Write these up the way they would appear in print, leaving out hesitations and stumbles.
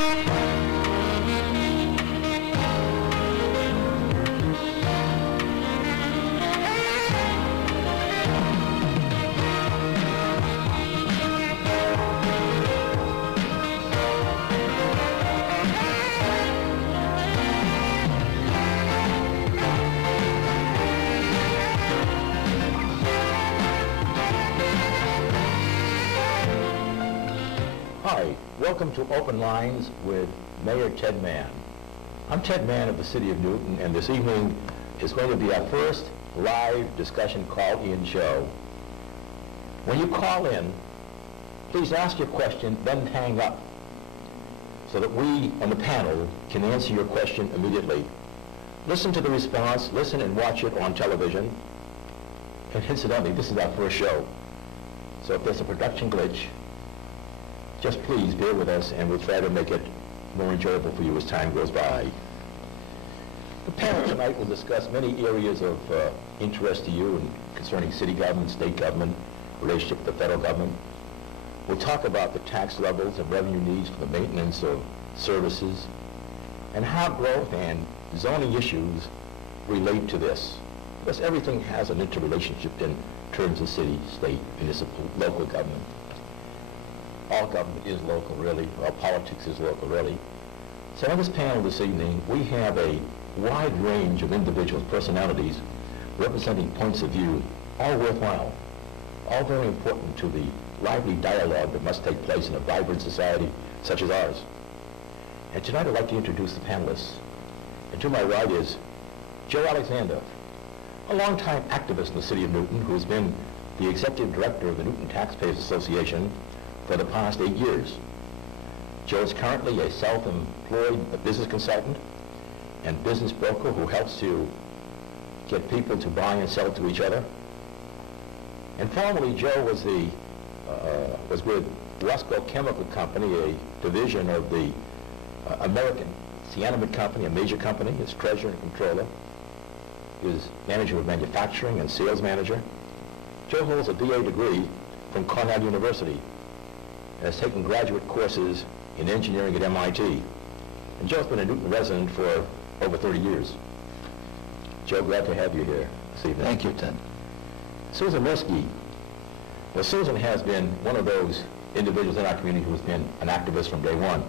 Hi, welcome to Open Lines with Mayor Ted Mann. I'm Ted Mann of the City of Newton, and this evening is going to be our first live discussion call-in show. When you call in, please ask your question, then hang up, so that we on the panel can answer your question immediately. Listen to the response, listen and watch it on television. And incidentally, this is our first show. So if there's a production glitch, just please bear with us, and we'll try to make it more enjoyable for you as time goes by. The panel tonight will discuss many areas of interest to you concerning city government, state government, relationship with the federal government. We'll talk about the tax levels and revenue needs for the maintenance of services, and how growth and zoning issues relate to this. Because everything has an interrelationship in terms of city, state, municipal, local government. All government is local, really. All politics is local, really. So on this panel this evening, we have a wide range of individuals, personalities, representing points of view, all worthwhile, all very important to the lively dialogue that must take place in a vibrant society such as ours. And tonight I'd like to introduce the panelists. And to my right is Joe Alexander, a longtime activist in the city of Newton who has been the executive director of the Newton Taxpayers Association for the past 8 years. Joe is currently a self-employed business consultant and business broker who helps to get people to buy and sell to each other. And formerly, Joe was with Wasco Chemical Company, a division of the American Cyanamide Company, a major company, as treasurer and controller. He was manager of manufacturing and sales manager. Joe holds a BA degree from Cornell University and has taken graduate courses in engineering at MIT. And Joe's been a Newton resident for over 30 years. Joe, glad to have you here this evening. Thank you, Ted. Susan Mirsky. Well, Susan has been one of those individuals in our community who has been an activist from day one.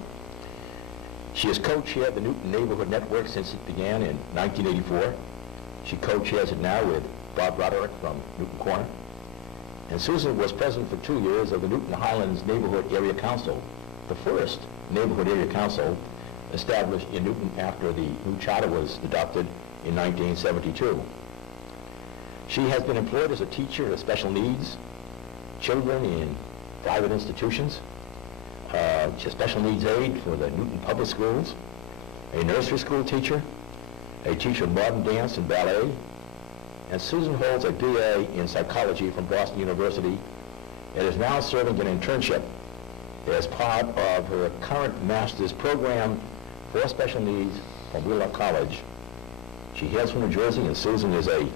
She has co-chaired the Newton Neighborhood Network since it began in 1984. She co-chairs it now with Bob Roderick from Newton Corner. And Susan was president for 2 years of the Newton Highlands Neighborhood Area Council, the first neighborhood area council established in Newton after the new charter was adopted in 1972. She has been employed as a teacher of special needs, children in private institutions. She's a special needs aide for the Newton Public Schools, a nursery school teacher, a teacher of modern dance and ballet, and Susan holds a BA in psychology from Boston University and is now serving an internship as part of her current master's program for special needs from Wheelock College. She hails from New Jersey, and Susan has been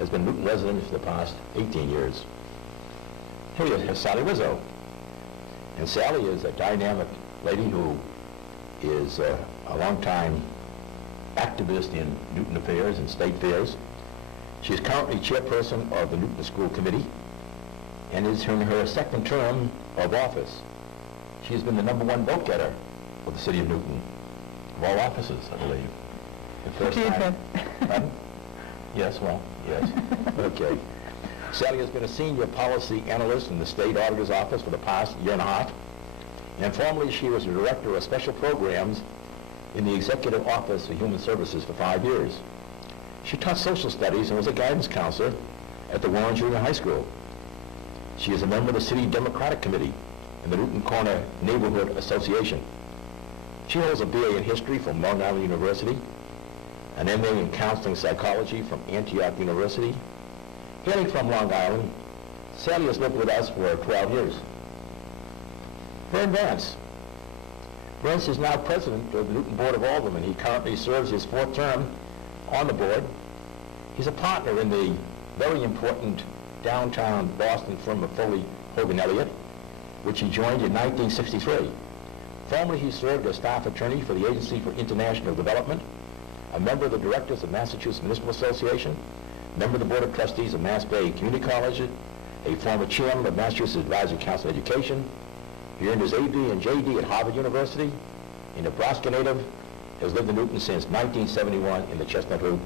a Newton resident for the past 18 years. Here we have Sally Rizzo. And Sally is a dynamic lady who is a longtime activist in Newton affairs and state affairs. She is currently chairperson of the Newton School Committee and is in her second term of office. She has been the #1 vote getter for the city of Newton, of all offices, I believe. The first time. Pardon? Yes, well, yes. Okay. Sally has been a senior policy analyst in the state auditor's office for the past year and a half. And formerly she was the director of special programs in the executive office of human services for 5 years. She taught social studies and was a guidance counselor at the Warren Junior High School. She is a member of the City Democratic Committee in the Newton Corner Neighborhood Association. She holds a BA in history from Long Island University, an MA in counseling psychology from Antioch University. Hailing from Long Island, Sally has lived with us for 12 years. Vern Vance. Vance is now president of the Newton Board of Aldermen. He currently serves his 4th term on the board. He's a partner in the very important downtown Boston firm of Foley, Hogan Elliott, which he joined in 1963. Formerly, he served as staff attorney for the Agency for International Development, a member of the directors of Massachusetts Municipal Association, member of the Board of Trustees of Mass Bay Community College, a former chairman of Massachusetts Advisory Council of Education. He earned his AD and JD at Harvard University. A Nebraska native, has lived in Newton since 1971 in the Chestnut Hill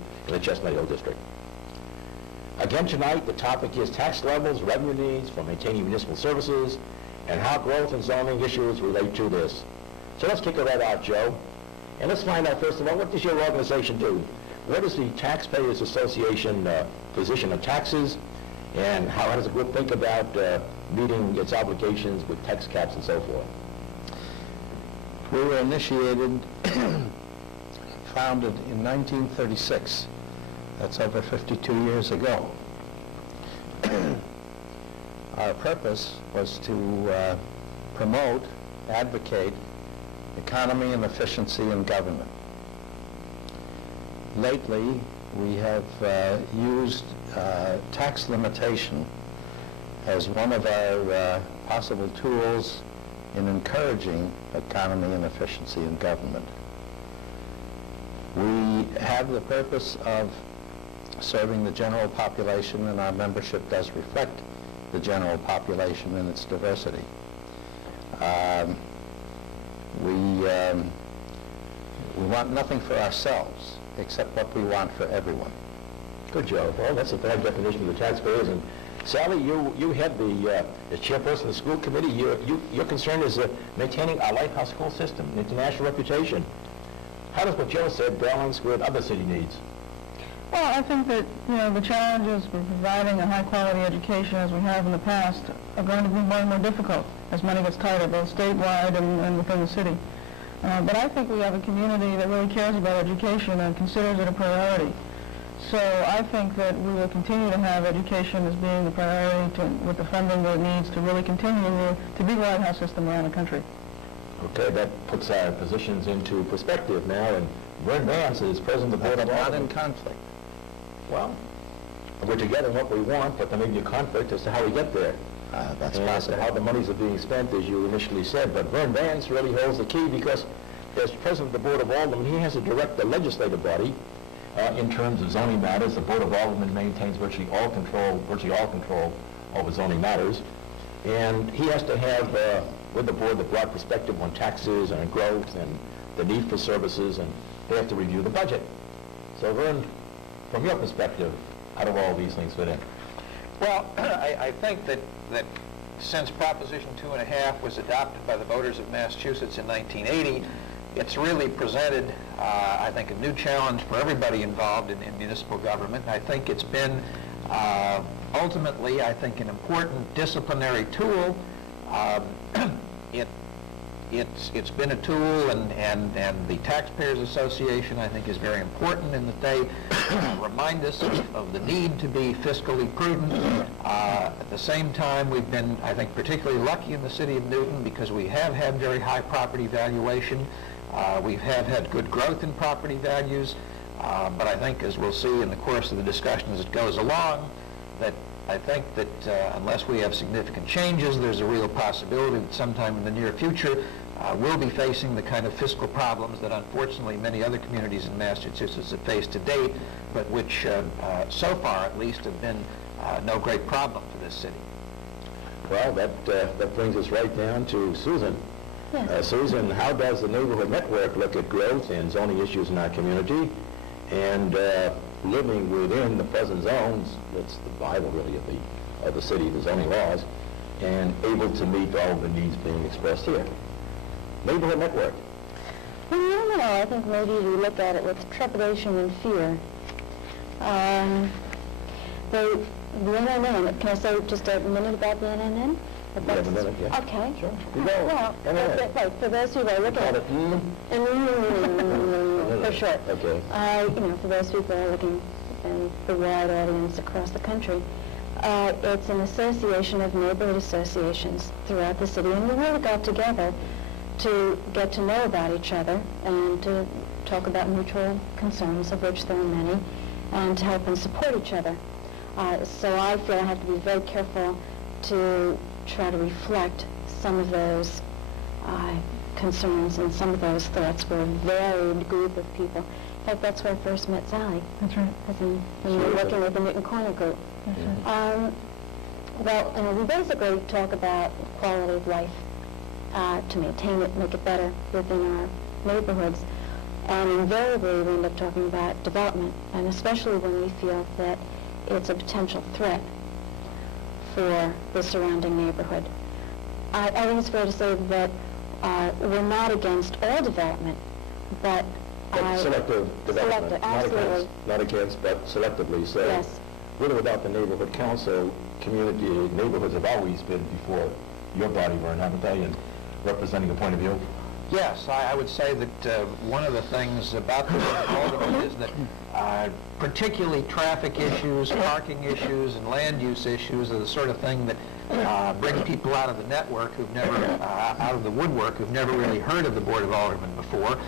District. Again tonight, the topic is tax levels, revenue needs for maintaining municipal services, and how growth and zoning issues relate to this. So let's kick it right out, Joe. And let's find out, first of all, what does your organization do? What is the Taxpayers Association position on taxes, and how does the group think about meeting its obligations with tax caps and so forth? We were initiated, founded in 1936. That's over 52 years ago. Our purpose was to promote, advocate economy and efficiency in government. Lately, we have used tax limitation as one of our possible tools in encouraging economy and efficiency in government. We have the purpose of serving the general population, and our membership does reflect the general population and its diversity. We want nothing for ourselves except what we want for everyone. Good, Joe. Well, that's a fair definition of the taxpayers. And Sally, you head the as chairperson of the school committee. Your concern is maintaining our lighthouse school system, international reputation. How does what Joe said balance with other city needs? Well, I think that, the challenges for providing a high-quality education as we have in the past are going to be more and more difficult as money gets tighter, both statewide and within the city. But I think we have a community that really cares about education and considers it a priority. So I think that we will continue to have education as being the priority with the funding that it needs to really continue to be the lighthouse system around the country. Okay, that puts our positions into perspective now. And Vern Vance is president of the board of not in conflict. Well, we're together in what we want, but there may be a conflict as to how we get there. That's and possible. as to how the monies are being spent, as you initially said. But Vern Vance really holds the key because as president of the Board of Aldermen, he has to direct the legislative body in terms of zoning matters. The Board of Aldermen maintains virtually all control over zoning matters. And he has to have, with the board, the broad perspective on taxes and growth and the need for services, and they have to review the budget. So Vern, from your perspective, how do all these things fit in? Well, I think that since Proposition 2.5 was adopted by the voters of Massachusetts in 1980, it's really presented, I think, a new challenge for everybody involved in municipal government. I think it's been ultimately, I think, an important disciplinary tool. It's been a tool, and the Taxpayers Association, I think, is very important in that they remind us of the need to be fiscally prudent. At the same time, we've been, I think, particularly lucky in the city of Newton because we have had very high property valuation. We have had good growth in property values, but I think, as we'll see in the course of the discussion as it goes along, that I think that unless we have significant changes, there's a real possibility that sometime in the near future we'll be facing the kind of fiscal problems that unfortunately many other communities in Massachusetts have faced to date, but which so far at least have been no great problem for this city. Well, that brings us right down to Susan. Yes. Susan, how does the neighborhood network look at growth and zoning issues in our community? And living within the present zones, that's the Bible really of the city, the zoning laws, and able to meet all the needs being expressed here. Neighborhood network. Well, I don't know. I think maybe we look at it with trepidation and fear. The NNN, can I say just a minute about the NNN? You have a minute, yeah. Okay. Sure. You go. Well, NNN. right, for those who are looking Call at it for short. Okay. For those people who are looking and the wide audience across the country, it's an association of neighborhood associations throughout the city, and we really got together to get to know about each other and to talk about mutual concerns, of which there are many, and to help and support each other. So I feel I have to be very careful to try to reflect some of those concerns, and some of those thoughts were a varied group of people. In fact, that's where I first met Sally. That's right. When we were working with the Newton Corner group. Well, we basically talk about quality of life, to maintain it, make it better within our neighborhoods. And invariably, we end up talking about development, and especially when we feel that it's a potential threat for the surrounding neighborhood. I think it's fair to say that we're not against all development, but selective development. Selective, absolutely. Not against, but selectively. So Yes. with or without the neighborhood council, community neighborhoods have always been before your body, Vern, haven't they, in representing a point of view? Yes, I would say that one of the things about the Alderman is that particularly traffic issues, parking issues, and land use issues are the sort of thing that bring people out of the network who've never, out of the woodwork, who've never really heard of the Board of Aldermen before.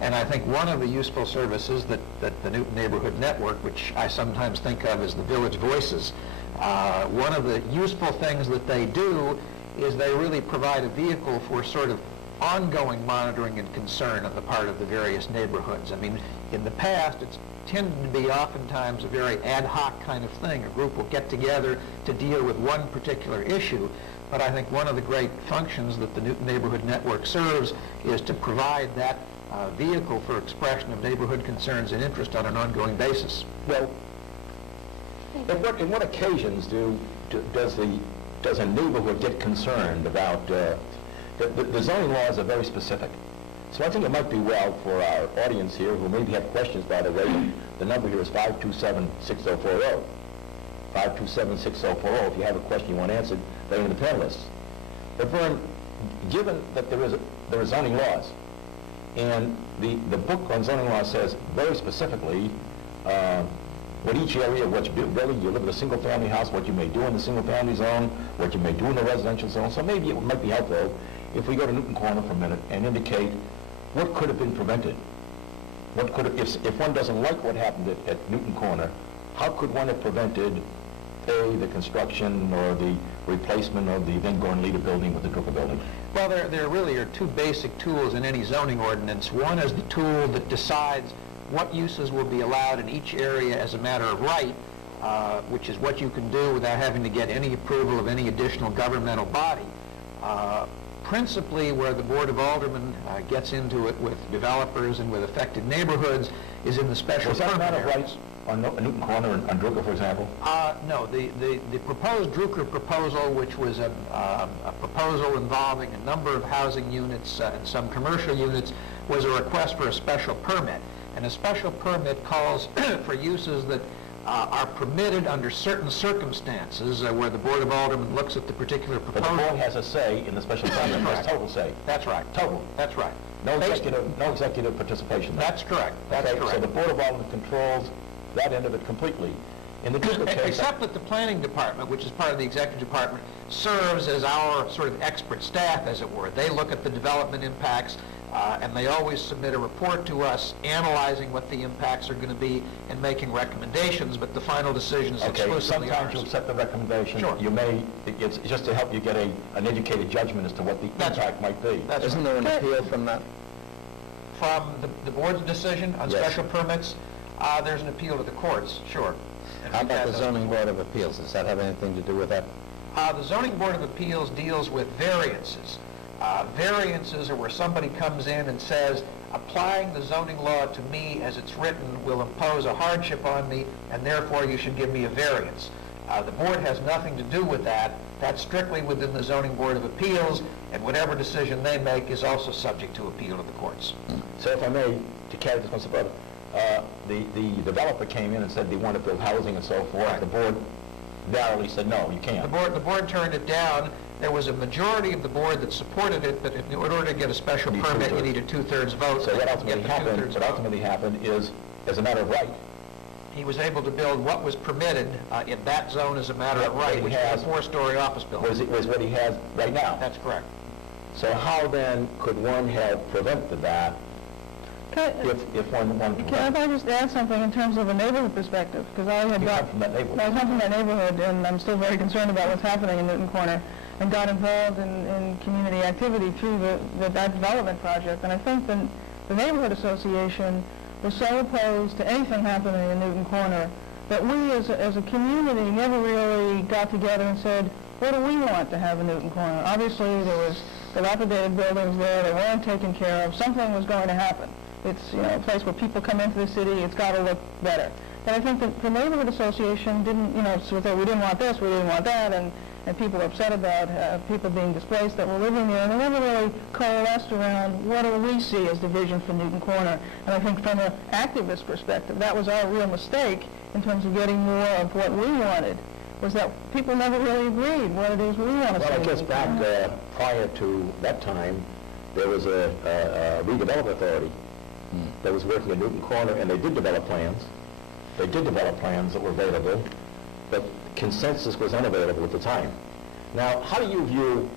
And I think one of the useful services that the Newton Neighborhood Network, which I sometimes think of as the Village Voices, one of the useful things that they do is they really provide a vehicle for sort of ongoing monitoring and concern on the part of the various neighborhoods. I mean, in the past, it's tended to be oftentimes a very ad hoc kind of thing. A group will get together to deal with one particular issue, but I think one of the great functions that the Newton Neighborhood Network serves is to provide that vehicle for expression of neighborhood concerns and interest on an ongoing basis. Well, in what occasions does a neighborhood get concerned about the zoning laws are very specific. So I think it might be well for our audience here, who maybe have questions, by the way, the number here is 527-6040. 527-6040. If you have a question you want answered, they're in the panelists. But Vern, given that there are zoning laws, and the book on zoning law says very specifically what each area, what's really, you live in a single-family house, what you may do in the single-family zone, what you may do in the residential zone. So maybe it might be helpful if we go to Newton Corner for a minute and indicate what could have been prevented. What could have, if one doesn't like what happened at Newton Corner, how could one have prevented, A, the construction or the replacement of the then Gorn-Leda building with the Drucker building? Well, there really are two basic tools in any zoning ordinance. One is the tool that decides what uses will be allowed in each area as a matter of right, which is what you can do without having to get any approval of any additional governmental body. Principally where the Board of Aldermen gets into it with developers and with affected neighborhoods is in the special permit. Was that a matter of rights on Newton Corner and on Drucker, for example? No, the proposed Drucker proposal, which was a proposal involving a number of housing units and some commercial units, was a request for a special permit. And a special permit calls for uses that are permitted under certain circumstances where the Board of Aldermen looks at the particular proposal. But the board has a say in the special permit. Has total say. That's right. Total. That's right. No executive participation. That's correct. That's correct. So the Board of Aldermen controls that end of it completely. In the Drucker case, except that the planning department, which is part of the executive department, serves as our sort of expert staff, as it were. They look at the development impacts, and they always submit a report to us analyzing what the impacts are going to be and making recommendations, but the final decision is exclusively ours. Sometimes you accept the recommendation. Sure. You may, it's just to help you get an educated judgment as to what the impact might be. Isn't there an appeal from that? From the board's decision on Yes. special permits, there's an appeal to the courts, sure. And How we've about had the those Zoning before. Board of Appeals? Does that have anything to do with that? The Zoning Board of Appeals deals with variances. Variances are where somebody comes in and says, applying the zoning law to me as it's written will impose a hardship on me, and therefore you should give me a variance. The board has nothing to do with that. That's strictly within the Zoning Board of Appeals, and whatever decision they make is also subject to appeal to the courts. So if I may, to carry this one step further, the developer came in and said they want to build housing and so forth. Right. The board narrowly said, no, you can't. The board turned it down. There was a majority of the board that supported it, but in order to get a special Need permit, you two-thirds. need a two-thirds vote. So They what didn't get ultimately the happened, two-thirds vote. is, as a matter of right, He was able to build what was permitted in that zone as a matter of What right, he which has- was a four-story office building. was what he has right now. That's correct. So how then could one have prevented that if one wanted to? Can I just add something in terms of a neighborhood perspective? Because I had You got... come from that neighborhood. I come from that neighborhood, and I'm still very concerned about what's happening in Newton Corner. and got involved in community activity through that development project. And I think the neighborhood association was so opposed to anything happening in Newton Corner that we as a community never really got together and said, what do we want to have in Newton Corner? Obviously there was dilapidated buildings there, they weren't taken care of, something was going to happen. It's a place where people come into the city, it's got to look better. And I think that the neighborhood association didn't, so that we didn't want this, we didn't want that, and people were upset about people being displaced that were living there, and they never really coalesced around what do we see as the vision for Newton Corner. And I think from an activist perspective, that was our real mistake in terms of getting more of what we wanted, was that people never really agreed what it is we want to see. Well, I guess back prior to that time, there was a redevelopment authority that was working in Newton Corner, and they did develop plans. They did develop plans that were available, but consensus was unavailable at the time. Now, how do you view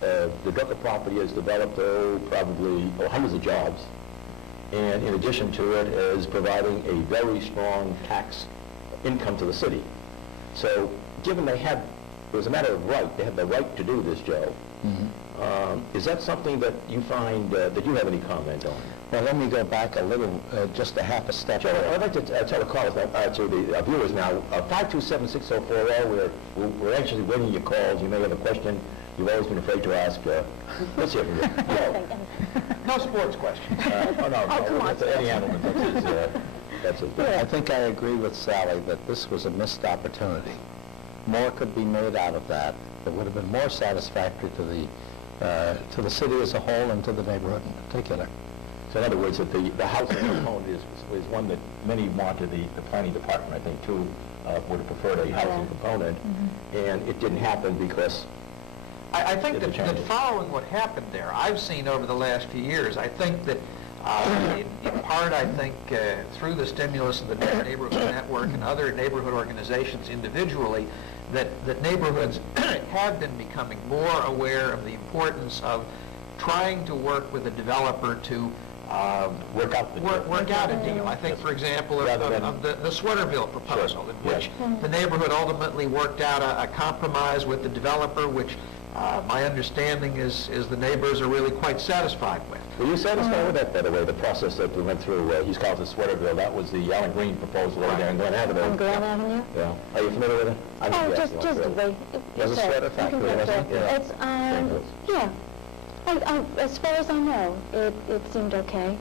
the Drucker property has developed probably hundreds of jobs, and in addition to it is providing a very strong tax income to the city. So given it was a matter of right, they had the right to do this, Joe, is that something that you find that you have any comment on? Well, let me go back a little, just a half a step. Joe, I'd like to tell the callers, to the viewers now, 527-6040, we're anxiously waiting your calls. You may have a question you've always been afraid to ask. Let's hear from you. No sports questions. That's Eddie Handelman. That's his I think I agree with Sally that this was a missed opportunity. More could be made out of that. It would have been more satisfactory to the city as a whole and to the neighborhood in particular. So in other words, that the housing component is one that many wanted, the planning department, I think, too, would have preferred a housing component, and it didn't happen because I think that following what happened there, I've seen over the last few years, I think that in part, I think, through the stimulus of the neighborhood network and other neighborhood organizations individually, that neighborhoods have been becoming more aware of the importance of trying to work with a developer to work out a deal. I think, for example, of the Sweaterville proposal, in which the neighborhood ultimately worked out a compromise with the developer, which my understanding is the neighbors are really quite satisfied with. Were you satisfied with that, by the way, the process that we went through? He calls it Sweaterville. That was the Alan Green proposal over there in Glen Avenue. On Glen Avenue? Yeah. Are you familiar with it? Just the There's a sweater factory, wasn't it? It's, as far as I know, it seemed okay.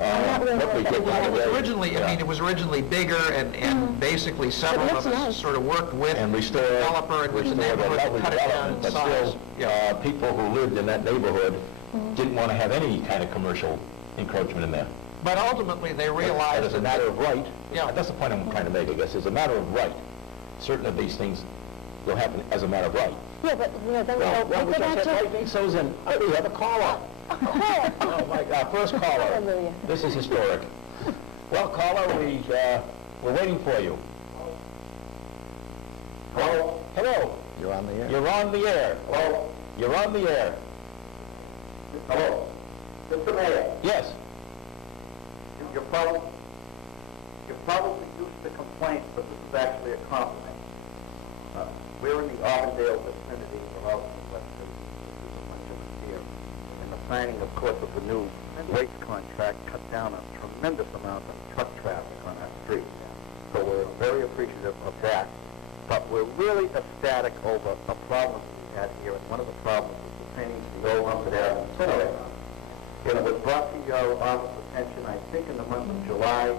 It was originally bigger, and basically several of us sort of worked with the developer, in which the neighborhood cut it down in size. Still, people who lived in that neighborhood didn't want to have any kind of commercial encroachment in there. But ultimately, they realized as a matter of right, that's the point I'm trying to make, I guess. As a matter of right, certain of these things will happen as a matter of right. Yeah, but then we just said right, Susan. We have a caller. Oh my God! First caller. Hallelujah. This is historic. Well, caller, we're waiting for you. Hello. Hello. You're on the air. You're on the air. Hello. You're on the air. Hello. Mr. Mayor. Yes. You're probably used to complaints, but this is actually a compliment. We're in the Auburndale vicinity of Alton, Western. This is a bunch of us here. And the planning, of course, of the new rates contract cut down a tremendous amount of truck traffic on our street. So we're very appreciative of that. But we're really ecstatic over a problem we had here, and one of the problems is pertaining to the old Untitled Chapter. And it was brought to your office attention, I think, in the month of July, and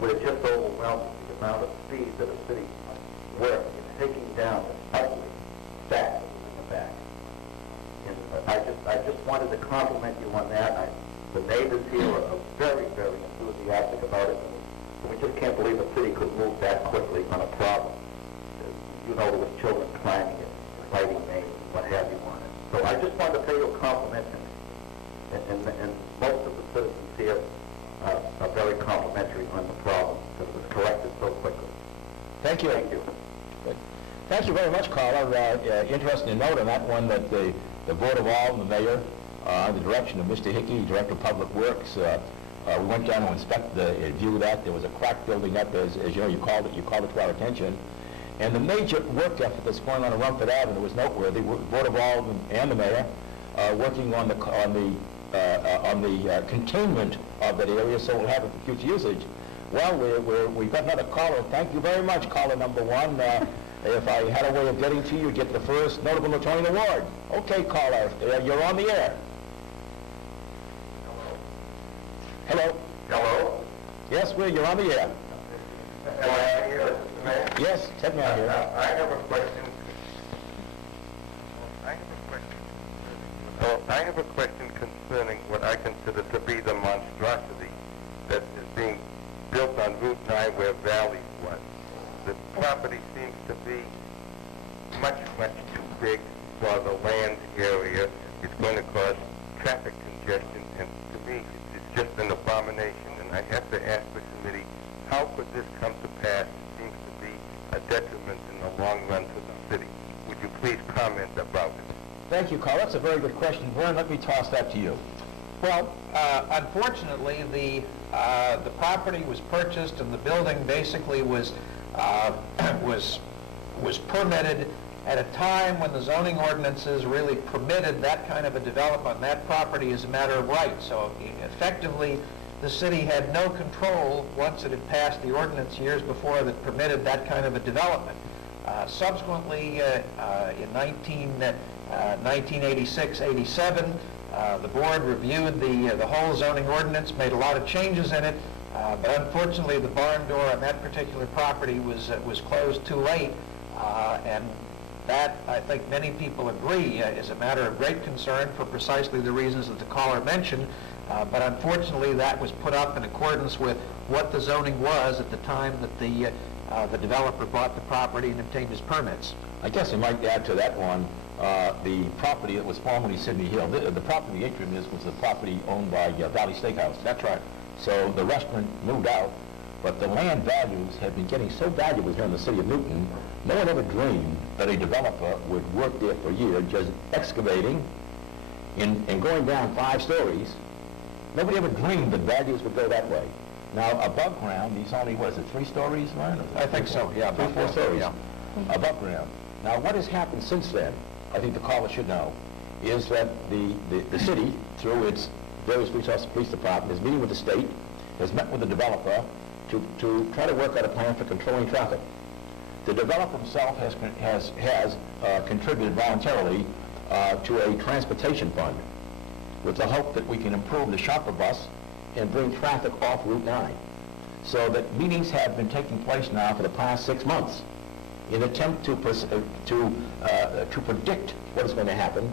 we're just overwhelmed with the amount of speed that a city work in taking down this ugly fact in the back. And I just wanted to compliment you on that. The neighbors here are very, very enthusiastic about it. And we just can't believe a city could move that quickly on a problem. You know, there was children climbing it, fighting names, and what have you on it. So I just wanted to pay you a compliment, and most of the citizens here are very complimentary on the problem because it was corrected so quickly. Thank you. Thank you. Thank you very much, caller. Interesting to note on that one that the Board of Alton, the mayor, under the direction of Mr. Hickey, Director of Public Works, we went down to inspect view that. There was a crack building up, as you know, you called it to our attention. And the major work effort that's going on Rumford Avenue is noteworthy. Board of Aldermen and the mayor working on the containment of that area, so we'll have it for future usage. Well, we've got another caller. Thank you very much, caller number one. If I had a way of getting to you, get the first notable Newtonian award. Okay, caller, you're on the air. Hello. Hello. Yes, you're on the air. Am I here? Yes, take me out here. I have a question. I have a question concerning what I consider to be the monstrosity that is being built on Route 9 where Valley was. The property seems to be much, much too big for the land area. It's going to cause traffic congestion, and to me, it's just an abomination. And I have to ask the committee, how could this come to pass? It seems to be a detriment in the long run to the city. Would you please comment about it? Thank you, Carl. That's a very good question. Vern, let me toss that to you. Well, unfortunately, the property was purchased and the building basically was permitted at a time when the zoning ordinances really permitted that kind of a development on that property as a matter of right. So effectively, the city had no control once it had passed the ordinance years before that permitted that kind of a development. Subsequently, in 1986-87, the board reviewed the whole zoning ordinance, made a lot of changes in it, but unfortunately the barn door on that particular property was closed too late, and that, I think many people agree, is a matter of great concern for precisely the reasons that the caller mentioned, but unfortunately that was put up in accordance with what the zoning was at the time that the developer bought the property and obtained his permits. I guess I might add to that one, the property that was formerly Sydney Hill, the property the atrium was the property owned by Valley Steakhouse. That's right. So the restaurant moved out, but the land values have been getting so valuable here in the city of Newton, no one ever dreamed that a developer would work there for a year just excavating and going down 5 stories. Nobody ever dreamed that values would go that way. Now, above ground, these only, what is it, 3 stories, Ryan? I think so, yeah. 3 or 4 stories. Yeah. Above ground. Now, what has happened since then, I think the caller should know, is that the city, through its various police department, is meeting with the state, has met with the developer to try to work out a plan for controlling traffic. The developer himself has contributed voluntarily to a transportation fund with the hope that we can improve the shopper bus and bring traffic off Route 9. So that meetings have been taking place now for the past 6 months in an attempt to predict what is going to happen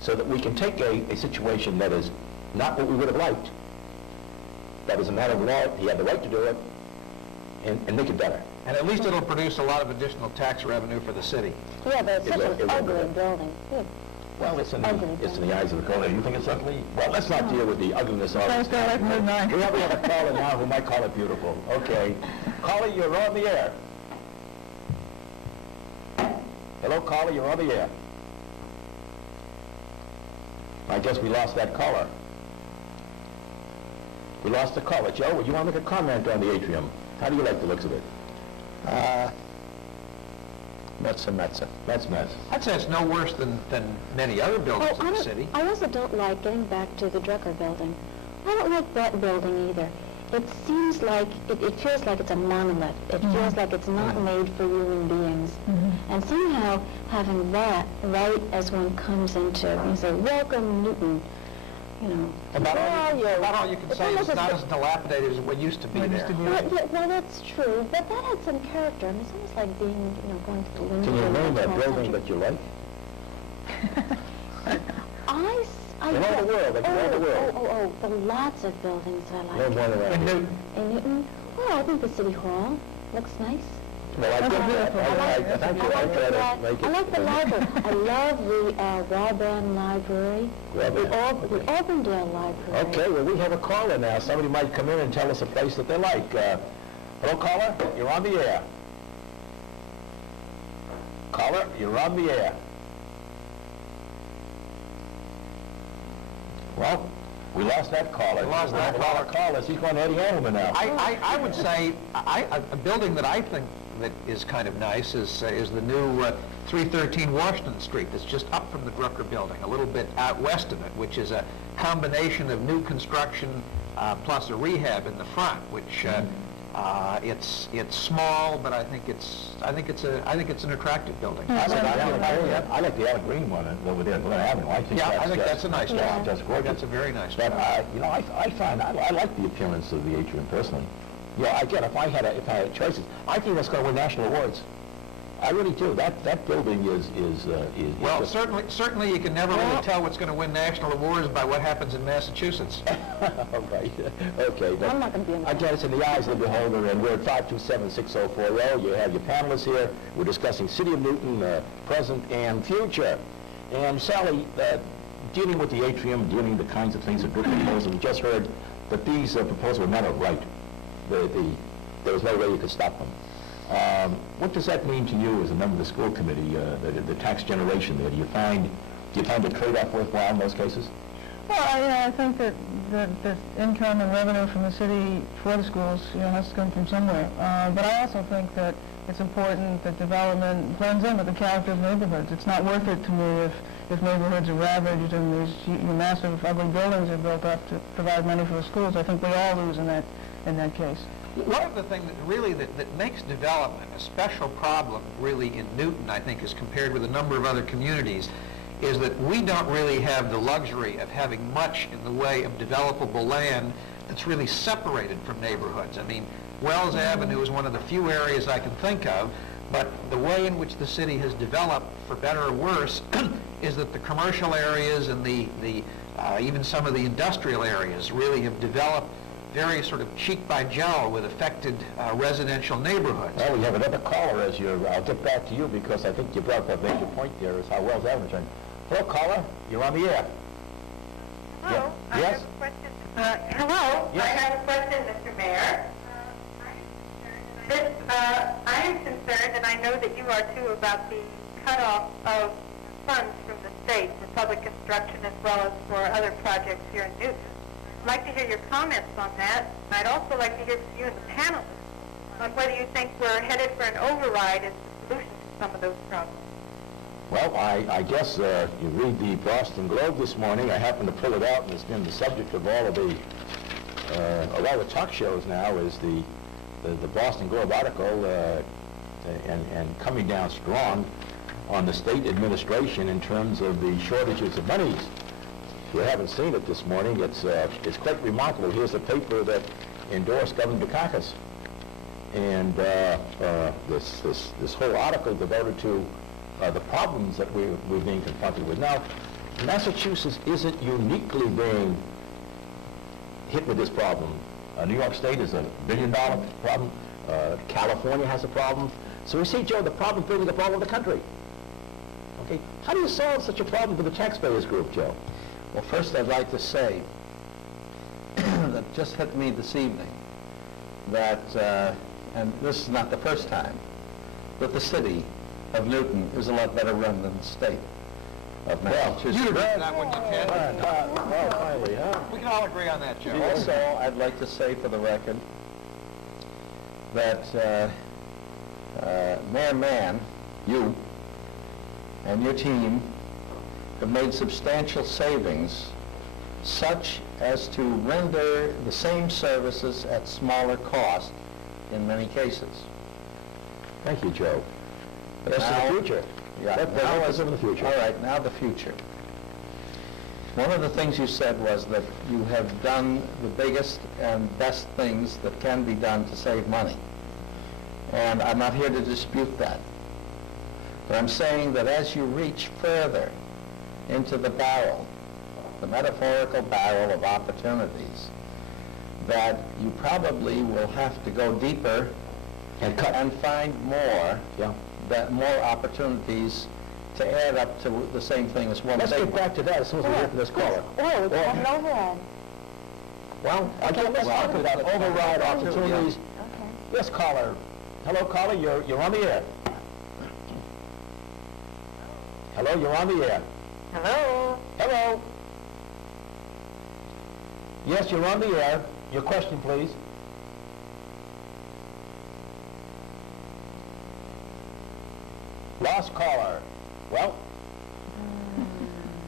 so that we can take a situation that is not what we would have liked, that is a matter of law, he had the right to do it, and make it better. And at least it'll produce a lot of additional tax revenue for the city. Yeah, but it's such an will ugly do. building. Yeah. Well, it's in the Ugly. eyes of the caller. You think it's ugly? Well, let's not deal with the ugliness of Let's it. go like Route 9. We have a caller now who might call it beautiful. Okay. Caller, you're on the air. Hello, caller, you're on the air. I guess we lost that caller. We lost the caller. Joe, would you want to make a comment on the atrium? How do you like the looks of it? Metza. That's mess. I'd say it's no worse than many other buildings in the city. I also don't like, getting back to the Drucker building, I don't like that building either. It seems like, it feels like it's a monolith. It feels like it's not made for human beings. And somehow having that right as one comes into, you say, welcome Newton, you know. About all you can say is it's not as dilapidated as what used to be there. Well, that's true, but that had some character. I mean, it's almost like being, going to the window. Can you name a building that you like? In all the world, like in all the world. The lots of buildings I like. Name one of them. In Newton. In Newton? Well, I think the City Hall looks nice. Well, I get that. Thank you. I like the library. I love the Wauban Library. The Auburndale Library. Okay, well, we have a caller now. Somebody might come in and tell us a place that they like. Hello, caller? You're on the air. Caller, you're on the air. Well, we lost that caller. We lost that caller. Callers. He's going to Eddie Engelman now. I would say a building that I think that is kind of nice is the new 313 Washington Street that's just up from the Drucker building, a little bit out west of it, which is a combination of new construction plus a rehab in the front, which it's small, but I think it's an attractive building. I like the Alec Green one over there on Glen Avenue. I think that's a nice job. That's gorgeous. That's a very nice But job. I find I like the appearance of the atrium personally. Again, if I had choices, I think that's going to win national awards. I really do. That building is Well, just- certainly you can never really tell what's going to win national awards by what happens in Massachusetts. Right. Okay. But I'm not going to be in again, it's in the eyes of the beholder, and we're at 527-6040. You have your panelists here. We're discussing City of Newton, present and future. And Sally, dealing with the atrium, dealing with the kinds of things that Brooke proposed, we just heard that these proposals were not outright. There was no way you could stop them. What does that mean to you as a member of the school committee, the tax generation there? Do you find the trade-off worthwhile in those cases? Well, I think that the income and revenue from the city for the schools, has to come from somewhere. But I also think that it's important that development blends in with the character of neighborhoods. It's not worth it to me if neighborhoods are ravaged and these massive, ugly buildings are built up to provide money for the schools. I think we all lose in that case. One of the things that makes development a special problem really in Newton, I think, as compared with a number of other communities, is that we don't really have the luxury of having much in the way of developable land that's really separated from neighborhoods. I mean, Wells Avenue is one of the few areas I can think of, but the way in which the city has developed, for better or worse, is that the commercial areas and even some of the industrial areas really have developed very sort of cheek by jowl with affected residential neighborhoods. Well, we have another caller I'll get back to you because I think you brought up a major point there is how Wells Avenue turned. Hello, caller. You're on the air. Hello. Yeah. I Yes? have a question. Hello. Yes. I have a question, Mr. Mayor. I am concerned, and I know that you are too, about the cutoff of funds from the state for public construction as well as for other projects here in Newton. I'd like to hear your comments on that. I'd also like to hear from you and the panelists on whether you think we're headed for an override as the solution to some of those problems. Well, I guess you read the Boston Globe this morning. I happened to pull it out, and it's been the subject of all of the talk shows now is the Boston Globe article and coming down strong on the state administration in terms of the shortages of monies. If you haven't seen it this morning, it's quite remarkable. Here's a paper that endorsed Governor Dukakis, and this whole article devoted to the problems that we're being confronted with. Now, Massachusetts isn't uniquely being hit with this problem. New York State is a $1 billion problem. California has a problem. So we see, Joe, the problem building up all over the country. Okay, how do you solve such a problem for the taxpayers group, Joe? Well, first I'd like to say that just hit me this evening that, and this is not the first time, that the city of Newton is a lot better run than the state of Massachusetts. You agree with that one, you can. Finally, huh? We can all agree on that, Joe. Also, I'd like to say for the record that Mayor Mann, you, and your team have made substantial savings such as to render the same services at smaller cost in many cases. Thank you, Joe. That's Now- the future. Yeah, That was in the future. All right, now the future. One of the things you said was that you have done the biggest and best things that can be done to save money. And I'm not here to dispute that. But I'm saying that as you reach further into the barrel, the metaphorical barrel of opportunities, that you probably will have to go deeper And cut. and find more, Yeah. more opportunities to add up to the same thing as one Let's big get one. back to that as soon as we hear from this caller. Oh, it's an override. Well, again, let's talk about override opportunities. Okay. Yes, caller. Hello, caller. You're on the air. Hello, you're on the air. Hello. Hello. Yes, you're on the air. Your question, please. Lost caller. Well,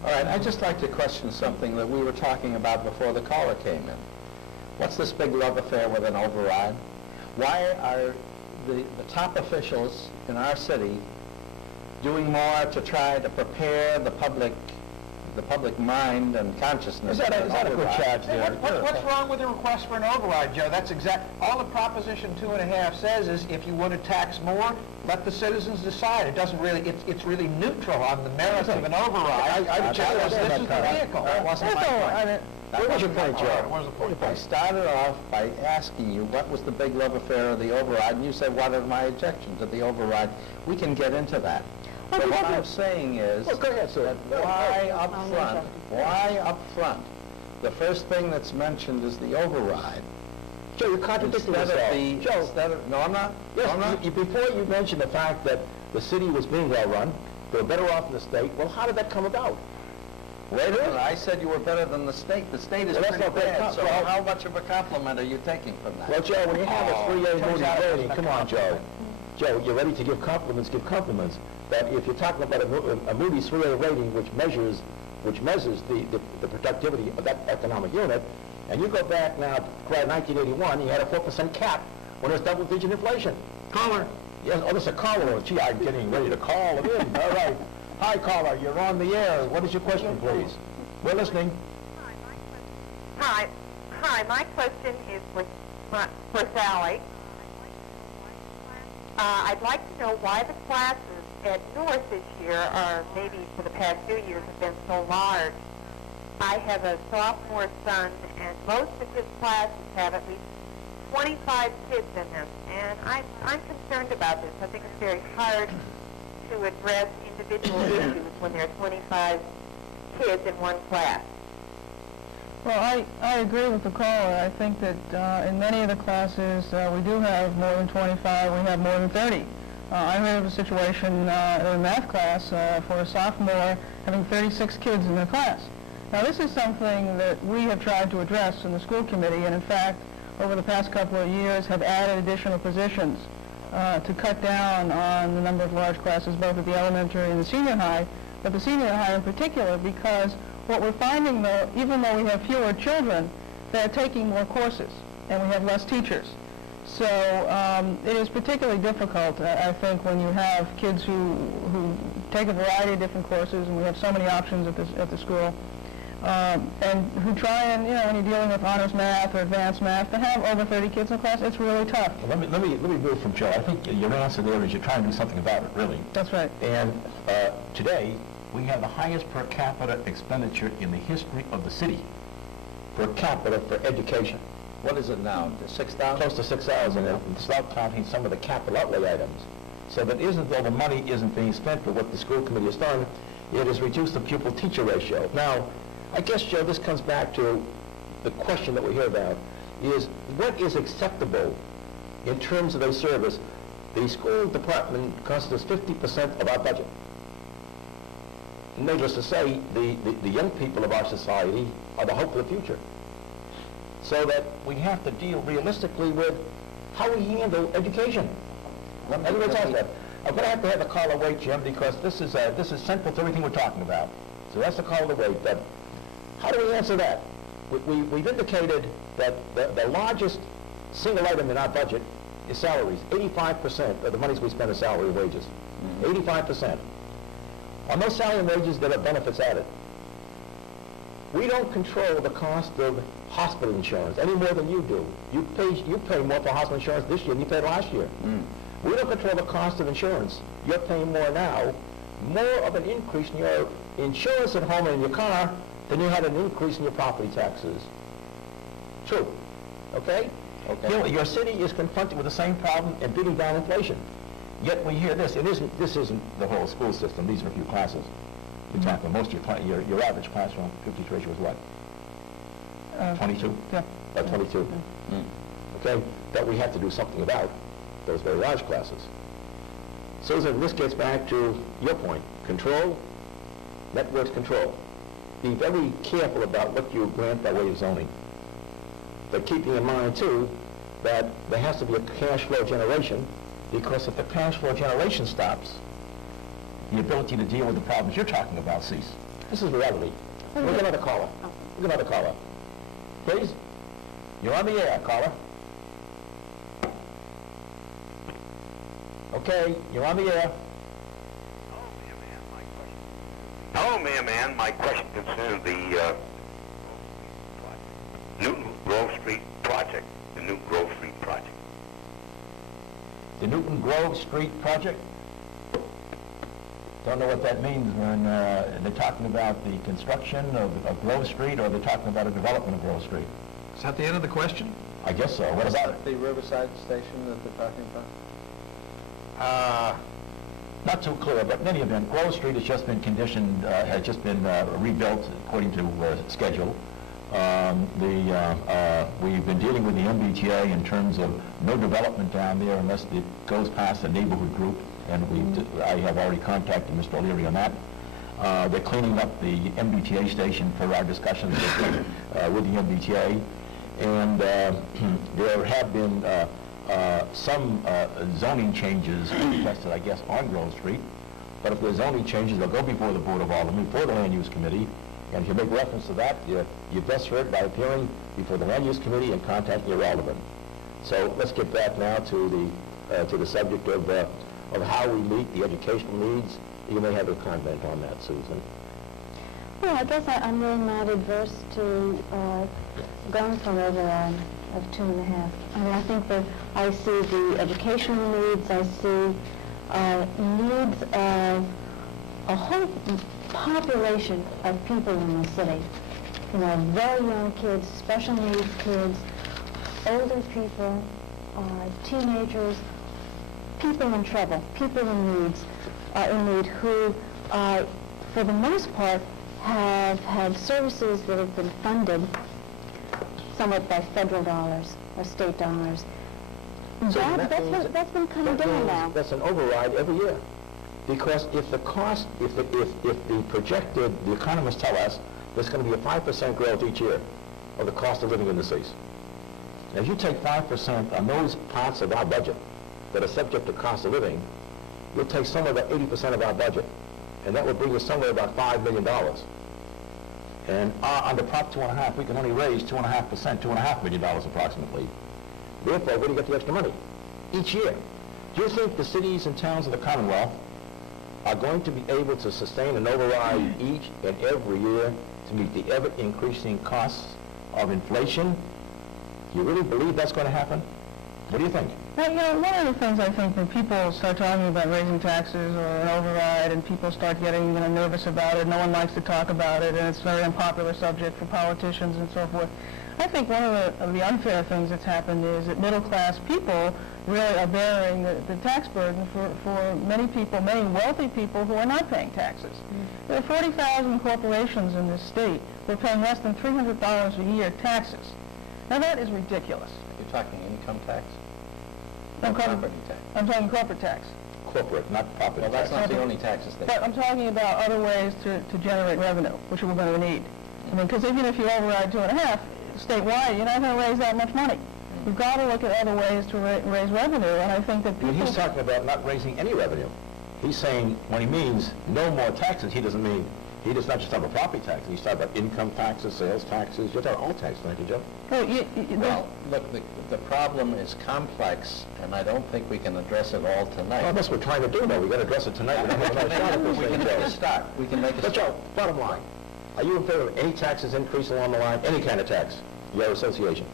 All right, I'd just like to question something that we were talking about before the caller came in. What's this big love affair with an override? Why are the top officials in our city doing more to try to prepare the public mind and consciousness? is that a good charge there? What's wrong with the request for an override, Joe? That's all the Proposition 2.5 says is if you want to tax more, let the citizens decide. It doesn't really, it's really neutral on the merits of an override. I because this is the vehicle. That wasn't my point. What was your point, Joe? What was the point? I started off by asking you what was the big love affair of the override, and you said, what are my objections to the override? We can get into that. But what I'm saying is, Well, go ahead, sir. why up front? The first thing that's mentioned is the override. Joe, you're contradicting yourself. No, I'm not. Yes, No, I'm not. before you mentioned the fact that the city was being well run, they were better off than the state, well, how did that come about? Wait a minute, I said you were better than the state. The state is Well, that's pretty not very bad, so well, how much of a compliment are you taking from that? Well, Joe, when you have a 3A turns Moody's out it rating, wasn't come a on, Joe. Joe, you're ready to give compliments, give compliments. But if you're talking about a Moody's 3A rating which measures the productivity of that economic unit, and you go back now to 1981, you had a 4% cap when there's double-digit inflation. Caller. Yes, oh, this is a caller. Gee, I'm getting ready to call it in. All right. Hi, caller. You're on the air. What is your question, please? We're listening. Hi, my question is for Sally. I'd like to know why the classes at North this year, or maybe for the past 2 years, have been so large. I have a sophomore son, and most of his classes have at least 25 kids in them, and I'm concerned about this. I think it's very hard to address individual issues when there are 25 kids in one class. Well, I agree with the caller. I think that in many of the classes we do have more than 25, we have more than 30. I heard of a situation in a math class for a sophomore having 36 kids in their class. Now this is something that we have tried to address in the school committee, and in fact over the past couple of years have added additional positions to cut down on the number of large classes both at the elementary and the senior high, but the senior high in particular, because what we're finding, though, even though we have fewer children, they're taking more courses, and we have less teachers. So it is particularly difficult, I think, when you have kids who take a variety of different courses, and we have so many options at the school, and who try and, when you're dealing with honors math or advanced math, to have over 30 kids in a class, it's really tough. Let me move from Joe. I think your answer there is you're trying to do something about it, really. That's right. And today, we have the highest per capita expenditure in the history of the city per capita for education. What is it now, 6,000? Close to 6,000, and without counting some of the capital outlay items. So that isn't, though the money isn't being spent for what the school committee has done, it has reduced the pupil-teacher ratio. Now, I guess, Joe, this comes back to the question that we hear about, is what is acceptable in terms of a service? The school department constitutes 50% of our budget. Needless to say, the young people of our society are the hope of the future. So that we have to deal realistically with how we handle education. Everybody talks about it. I'm going to have the caller wait, Jim, because this is central to everything we're talking about. So that's the caller wait. But how do we answer that? We've indicated that the largest single item in our budget is salaries. 85% of the monies we spend is salary and wages. 85%. On those salary and wages, there are benefits added. We don't control the cost of hospital insurance any more than you do. You pay more for hospital insurance this year than you paid last year. We don't control the cost of insurance. You're paying more now, more of an increase in your insurance at home and in your car than you had an increase in your property taxes. True. Okay? Okay. Your city is confronted with the same problem and beating down inflation. Yet we hear this. This isn't the whole school system. These are a few classes. You're talking most of your average classroom 50 ratio is what? 22? Yeah. 22. Okay? That we have to do something about those very large classes. Susan, this gets back to your point. Control, networks control. Be very careful about what you grant by way of zoning. But keeping in mind, too, that there has to be a cash flow generation, because if the cash flow generation stops, the ability to deal with the problems you're talking about cease. This is reality. We'll get another caller. We'll get another caller. Please? You're on the air, caller. Okay, you're on the air. Hello, Mayor Mann. My question concerns the Newton Grove Street project, the Newton Grove Street project. The Newton Grove Street project? Don't know what that means when they're talking about the construction of Grove Street, or they're talking about a development of Grove Street. Is that the end of the question? I guess so. What about it? The Riverside Station that they're talking about? Not too clear, but in any event, Grove Street has just been conditioned, has just been rebuilt according to schedule. We've been dealing with the MBTA in terms of no development down there unless it goes past a neighborhood group, and I have already contacted Mr. O'Leary on that. They're cleaning up the MBTA station for our discussions with the MBTA, and there have been some zoning changes requested, I guess, on Grove Street. But if there's zoning changes, they'll go before the Board of Aldermen, before the Land Use Committee. And if you make reference to that, you're best heard by appearing before the Land Use Committee and contacting your alderman. So let's get back now to the subject of how we meet the educational needs. You may have a comment on that, Susan. Well, I guess I'm really not adverse to going for an override of 2.5. I mean, I think that I see the educational needs, I see needs of a whole population of people in the city. You know, very young kids, special needs kids, older people, teenagers, people in trouble, people in need who, for the most part, have had services that have been funded somewhat by federal dollars or state dollars. So That's been coming down now. That's an override every year. Because if the cost, if the projected, the economists tell us there's going to be a 5% growth each year of the cost of living in the cities. Now, if you take 5% on those parts of our budget that are subject to cost of living, you'll take somewhere about 80% of our budget. And that would bring us somewhere about $5 million. And under Prop 2.5, we can only raise 2.5%, $2.5 million approximately. Therefore, where do you get the extra money? Each year. Do you think the cities and towns of the Commonwealth are going to be able to sustain an override each and every year to meet the ever-increasing costs of inflation? Do you really believe that's going to happen? What do you think? Well, you know, one of the things I think when people start talking about raising taxes or an override and people start getting nervous about it, no one likes to talk about it, and it's a very unpopular subject for politicians and so forth. I think one of the unfair things that's happened is that middle-class people really are bearing the tax burden for many people, many wealthy people who are not paying taxes. There are 40,000 corporations in this state who are paying less than $300 a year taxes. Now that is ridiculous. You're talking income tax? I'm Property tax. I'm talking corporate tax. Corporate, not property Well, that's tax. not the only taxes they But I'm talking about other ways to generate revenue, which we're going to need. I mean, because even if you override 2.5 statewide, you're not going to raise that much money. You've got to look at other ways to raise revenue, and I think that people... When he's talking about not raising any revenue, he's saying when he means no more taxes, he doesn't mean, he does not just have a property tax. He's talking about income taxes, sales taxes. You're talking all taxes, aren't you, Joe? Well, look, the problem is complex, and I don't think we can address it all tonight. Well, that's what we're trying to do, though. We've got to address it tonight. We don't have another shot at this We thing, can make Joe. a start. We can make a But start. Joe, bottom line, are you in favor of any taxes increase along the line, any kind of tax? Your association.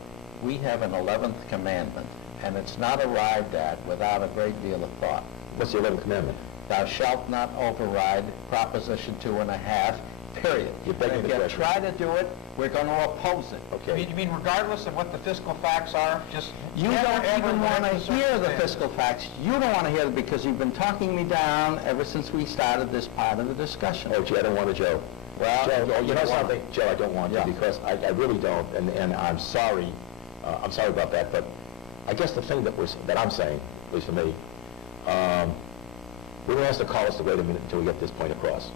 We have an 11th commandment, and it's not arrived at without a great deal of thought. What's the 11th commandment? Thou shalt not override Proposition 2.5, period. You're begging If the you question. try to do it, we're going to oppose it. Okay. You mean regardless of what the fiscal facts are, just... You never, don't ever even want to raise hear the circumstance. fiscal facts. You don't want to hear it because you've been talking me down ever since we started this part of the discussion. Oh, gee, I don't want to, Joe. Well, Joe, you know want something? Joe, I don't want Yeah. to because I really don't, and I'm sorry. I'm sorry about that, but I guess the thing that I'm saying, at least for me, we don't ask the callers to wait a minute until we get this point across.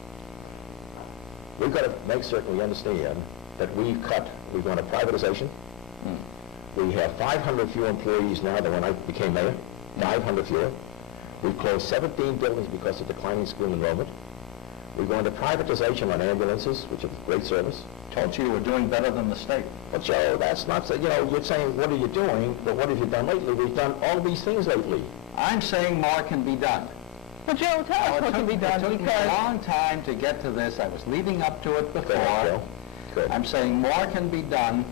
We've got to make certain we understand that we've gone to privatization. We have 500 fewer employees now than when I became mayor, 500 fewer. We've closed 17 buildings because of declining school enrollment. We're going to privatization on ambulances, which is a great service. Told you were doing better than the state. But Joe, that's not, you're saying, what are you doing? But what have you done lately? We've done all these things lately. I'm saying more can be done. But Joe, tell us what can be done, It took me a because long time to get to this. I was leading up to it before. Go ahead, Joe. Good. I'm saying more can be done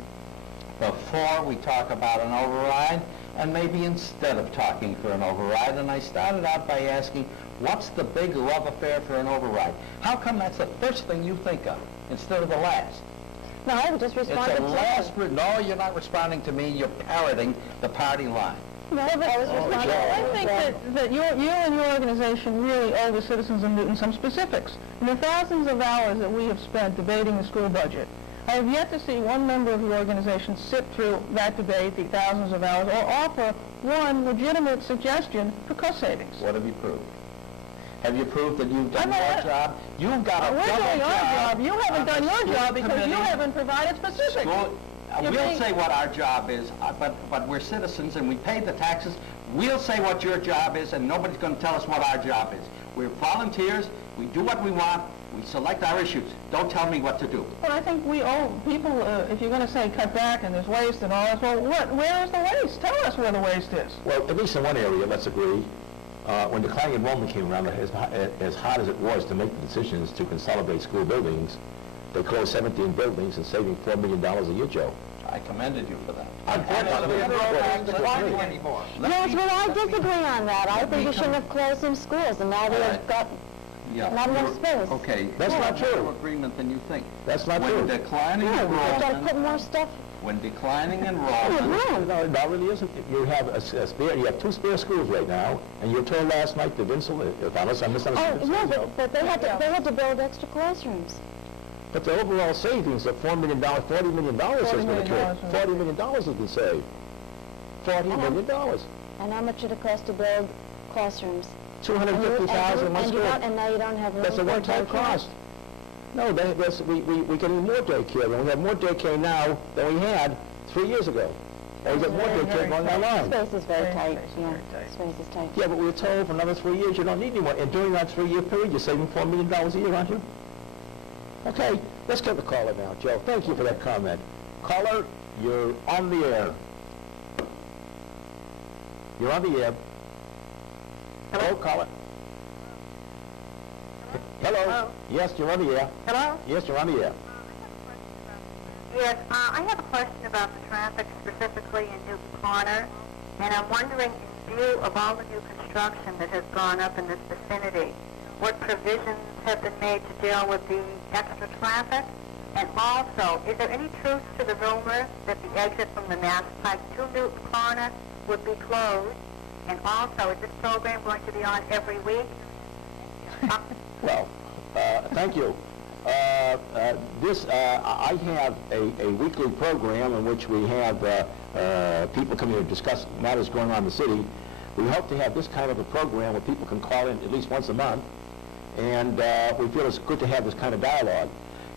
before we talk about an override, and maybe instead of talking for an override. And I started out by asking, what's the big love affair for an override? How come that's the first thing you think of instead of the last? No, I was just responding It's to a last... No, you're not responding to me. You're parroting the party line. No, but I was responding to I think that you and your organization really owe the citizens of Newton some specifics. In the thousands of hours that we have spent debating the school budget, I have yet to see one member of the organization sit through that debate, the thousands of hours, or offer one legitimate suggestion for cost savings. What have you proved? Have you proved that you've done your job? You've got a We're double doing our job. You haven't done your job because you committee. haven't provided specifics. You're We'll being- say what our job is, but we're citizens and we pay the taxes. We'll say what your job is, and nobody's going to tell us what our job is. We're volunteers. We do what we want. We select our issues. Don't tell me what to do. But I think we owe people, if you're going to say cut back and there's waste and all that, well, where is the waste? Tell us where the waste is. Well, at least in one area, let's agree. When declining enrollment came around, as hard as it was to make the decisions to consolidate school buildings, they closed 17 buildings and saving $4 million a year, Joe. I commended you for that. Unfortunately, enrollment isn't declining anymore. Yes, well, I disagree on that. I think you shouldn't have closed some schools, and now they've got not enough space. Okay. That's not true. More agreement than you think. That's not When true. declining Yeah, we've got to enrollment, put more stuff. when declining enrollment, Oh, No, it really isn't. You have you have 2 spare schools right now, and you were told last night that Vincent, unless I misunderstood. Oh, no, but they had to build extra classrooms. But the overall savings of $4 million, $40 million has been occurred. $40 $40 million has been saved. $40 million. And how much did it cost to build classrooms? $250,000 one school. And now you don't have room That's a for one-time daycare? cost. No, we're getting more daycare, and we have more daycare now than we had 3 years ago. And we get more daycare going online. Space is very Very tight, space, yeah. very tight. Space is tight. Yeah, but we were told for another 3 years you don't need any more. And during that 3-year period, you're saving $4 million a year, aren't you? Okay, let's get the caller now. Joe, thank you for that comment. Caller, you're on the air. You're on the air. Hello, caller. Hello. Hello. Yes, you're on the air. Hello? Yes, you're on the air. Yes, I have a question about the traffic specifically in Newton Corner, and I'm wondering, in view of all the new construction that has gone up in this vicinity, what provisions have been made to deal with the extra traffic? And also, is there any truth to the rumor that the exit from the Mass Pike to Newton Corner would be closed? And also, is this program going to be on every week? Well, thank you. I have a weekly program in which we have people come here to discuss matters going on in the city. We hope to have this kind of a program where people can call in at least once a month, and we feel it's good to have this kind of dialogue.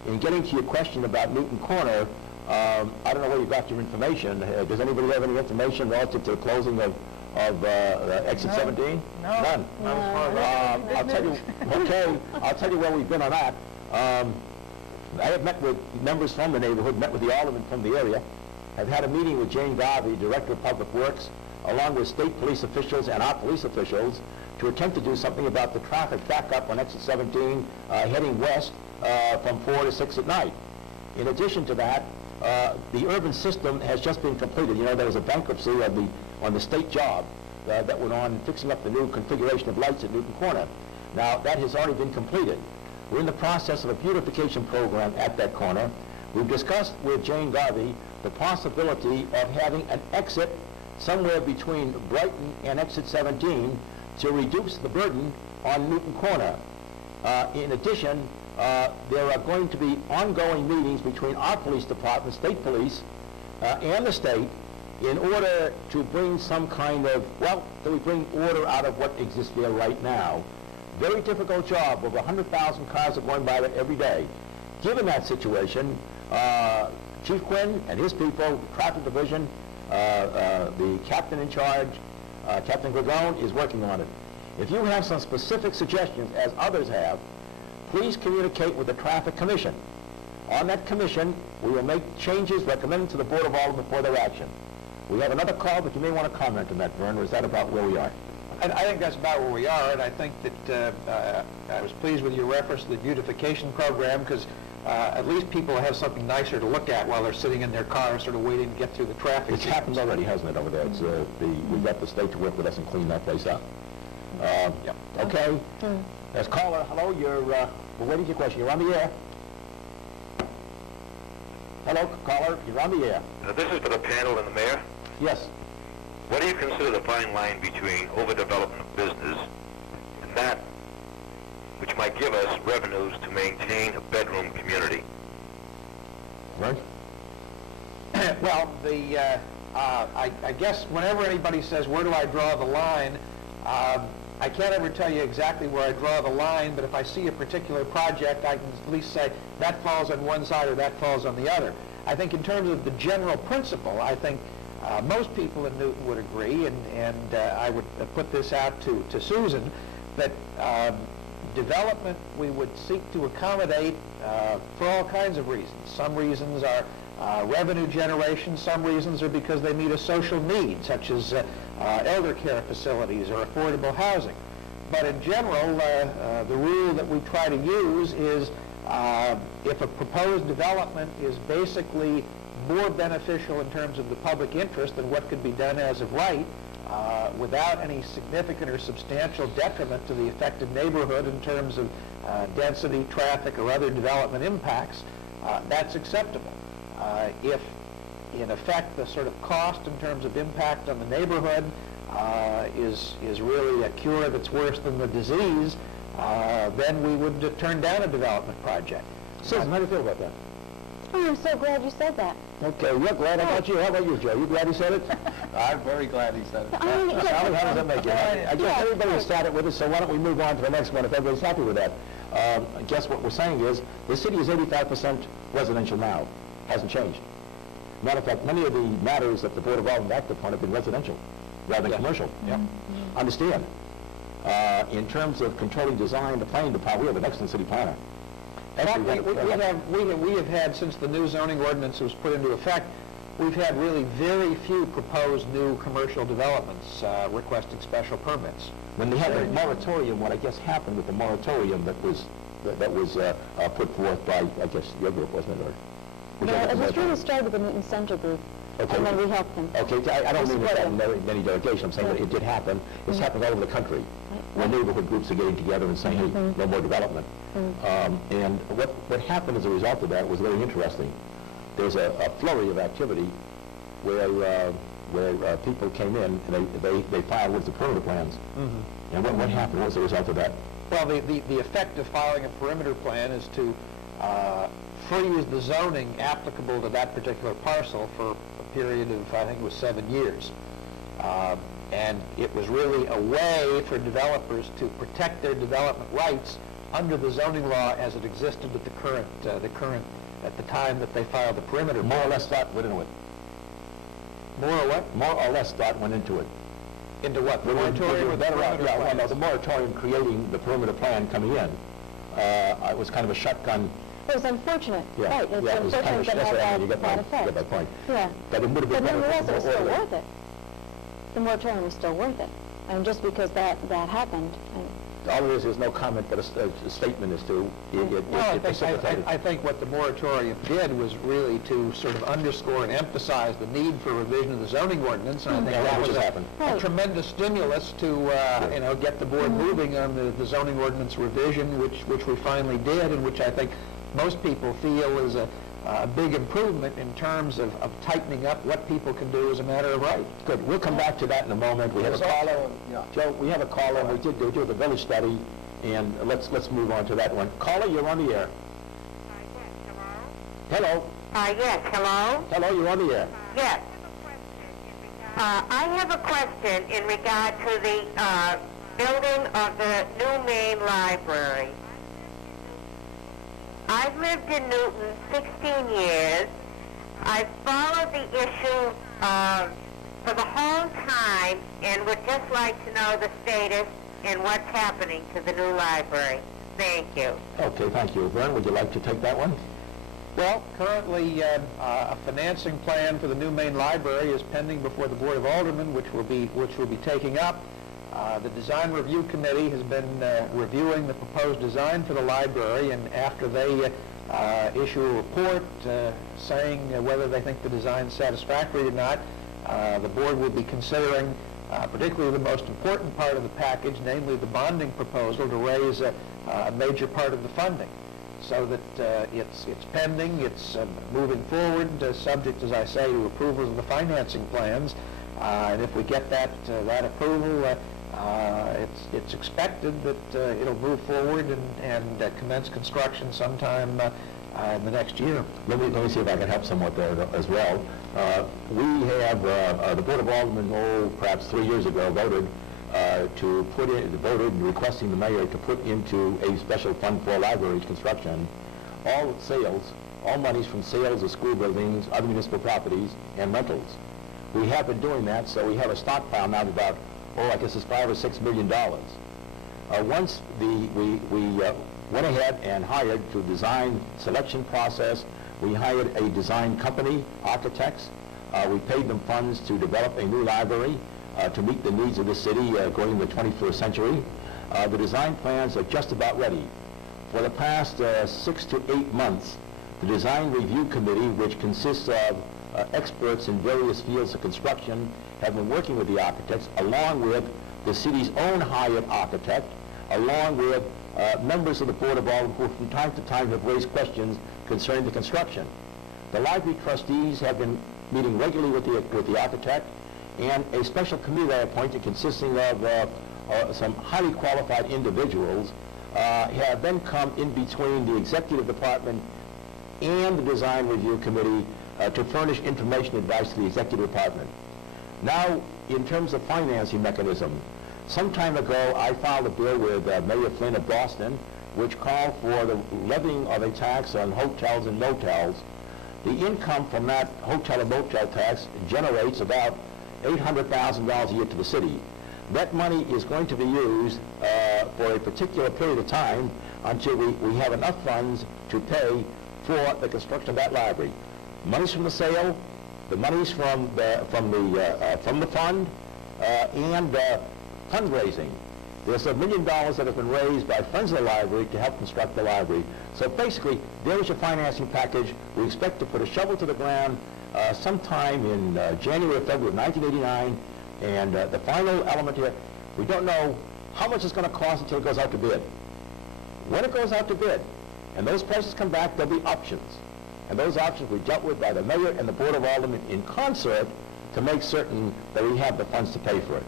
In getting to your question about Newton Corner, I don't know where you got your information. Does anybody have any information relative to the closing of exit 17? No. None. I'll tell you. Okay, I'll tell you where we've been on that. I have met with members from the neighborhood, met with the alderman from the area. I've had a meeting with Jane Garvey, Director of Public Works, along with state police officials and our police officials, to attempt to do something about the traffic backup on exit 17 heading west from 4 to 6 at night. In addition to that, the urban system has just been completed. You know, there was a bankruptcy on the state job that went on fixing up the new configuration of lights at Newton Corner. Now, that has already been completed. We're in the process of a beautification program at that corner. We've discussed with Jane Garvey the possibility of having an exit somewhere between Brighton and exit 17 to reduce the burden on Newton Corner. In addition, there are going to be ongoing meetings between our police department, state police, and the state in order to bring some kind of, well, that we bring order out of what exists there right now. Very difficult job. Over 100,000 cars are going by there every day. Given that situation, Chief Quinn and his people, Traffic Division, the captain in charge, Captain Gregone, is working on it. If you have some specific suggestions, as others have, please communicate with the Traffic Commission. On that commission, we will make changes recommended to the Board of Aldermen for their action. We have another call, but you may want to comment on that, Vern, or is that about where we are? I think that's about where we are, and I think that I was pleased with your reference to the beautification program, because at least people have something nicer to look at while they're sitting in their car, sort of waiting to get through the traffic. It's happened already, hasn't it, over there? It's, we got the state to work with us and clean that place up. Yep. Okay. There's caller. Hello, we're waiting for your question. You're on the air. Hello, caller. You're on the air. This is for the panel and the mayor. Yes. What do you consider the fine line between overdevelopment of business and that which might give us revenues to maintain a bedroom community? Vern? Well, I guess whenever anybody says, where do I draw the line, I can't ever tell you exactly where I draw the line, but if I see a particular project, I can at least say that falls on one side or that falls on the other. I think in terms of the general principle, I think most people in Newton would agree, and I would put this out to Susan, that development we would seek to accommodate for all kinds of reasons. Some reasons are revenue generation, some reasons are because they meet a social need, such as elder care facilities or affordable housing. But in general, the rule that we try to use is if a proposed development is basically more beneficial in terms of the public interest than what could be done as of right, without any significant or substantial detriment to the affected neighborhood in terms of density, traffic, or other development impacts, that's acceptable. If, in effect, the sort of cost in terms of impact on the neighborhood is really a cure that's worse than the disease, then we would turn down a development project. Susan, how do you feel about that? Oh, I'm so glad you said that. Okay, you're glad. How about you? How about you, Joe? You glad he said it? I'm very glad he said it. I mean, Sally, how does that make you? I guess everybody has started with it, so why don't we move on to the next one if everybody's happy with that? I guess what we're saying is the city is 85% residential now. Hasn't changed. Matter of fact, many of the matters that the Board of Aldermen acted upon have been residential rather than commercial. Yep. Understand. In terms of controlling design, the planning department, we have an excellent city planner. We have had, since the new zoning ordinance was put into effect, we've had really very few proposed new commercial developments requesting special permits. When they had the moratorium, what I guess happened with the moratorium that was put forth by, I guess, your group, wasn't it? Or, No, it was really started with the Newton Center group, okay. and then we helped them. Okay, I don't mean that in any derogation. I'm saying that it did happen. It's happened all over the country, where neighborhood groups are getting together and saying, hey, no more development. And what happened as a result of that was very interesting. There's a flurry of activity where people came in and they filed with the perimeter plans. And what happened as a result of that? Well, the effect of filing a perimeter plan is to freeze the zoning applicable to that particular parcel for a period of, I think it was 7 years. And it was really a way for developers to protect their development rights under the zoning law as it existed at at the time that they filed the perimeter. More or less thought went into it. More or what? More or less thought went into it. Into what? The moratorium or the perimeter well, no, plans? the moratorium creating the perimeter plan coming in. It was kind of a shotgun. It was unfortunate, Yeah, right? It's yeah, it was kind unfortunate of, that that's what I mean, you had get that my effect. point. Yeah. But it would have But been better nonetheless, it was more still orderly. worth it. The moratorium was still worth it. And just because that happened, All it is no comment, but a statement as to it precipitated. I think what the moratorium did was really to sort of underscore and emphasize the need for revision of the zoning ordinance, and I think that was a tremendous stimulus to get the board moving on the zoning ordinance revision, which we finally did, and which I think most people feel is a big improvement in terms of tightening up what people can do as a matter of right. Good. We'll come back to that in a moment. We have a caller. Joe, we have a caller. We did the village study, and let's move on to that one. Caller, you're on the air. Hello. Yes, hello? Hello, you're on the air. Yes. I have a question in regard to the building of the new main library. I've lived in Newton 16 years. I've followed the issue for the whole time and would just like to know the status in what's happening to the new library. Thank you. Okay, thank you. Vern, would you like to take that one? Well, currently, a financing plan for the new main library is pending before the Board of Aldermen, which will be taking up. The Design Review Committee has been reviewing the proposed design for the library, and after they issue a report saying whether they think the design is satisfactory or not, the board will be considering particularly the most important part of the package, namely the bonding proposal, to raise a major part of the funding. So that it's pending, it's moving forward, subject, as I say, to approvals of the financing plans. And if we get that approval, it's expected that it'll move forward and commence construction sometime in the next year. Let me see if I can help somewhat there as well. We have, the Board of Aldermen, perhaps 3 years ago, voted requesting the mayor to put into a special fund for library construction all sales, all monies from sales of school buildings, other municipal properties, and rentals. We have been doing that, so we have a stockpile now of about, I guess it's $5 or $6 million. Once we went ahead and hired through design selection process, we hired a design company, architects. We paid them funds to develop a new library to meet the needs of the city going into the 21st century. The design plans are just about ready. For the past 6 to 8 months, the Design Review Committee, which consists of experts in various fields of construction, have been working with the architects, along with the city's own hired architect, along with members of the Board of Aldermen who from time to time have raised questions concerning the construction. The library trustees have been meeting regularly with the architect, and a special committee I appointed consisting of some highly qualified individuals have then come in between the executive department and the Design Review Committee to furnish information advice to the executive department. Now, in terms of financing mechanism, some time ago I filed a bill with Mayor Flynn of Boston, which called for the levying of a tax on hotels and motels. The income from that hotel and motel tax generates about $800,000 a year to the city. That money is going to be used for a particular period of time until we have enough funds to pay for the construction of that library. Monies from the sale, the monies from the fund, and fundraising. There's $1 million that have been raised by friends of the library to help construct the library. So basically, there is your financing package. We expect to put a shovel to the ground sometime in January or February of 1989. And the final element here, we don't know how much it's going to cost until it goes out to bid. When it goes out to bid, and those prices come back, there'll be options. And those options will be dealt with by the mayor and the Board of Aldermen in concert to make certain that we have the funds to pay for it.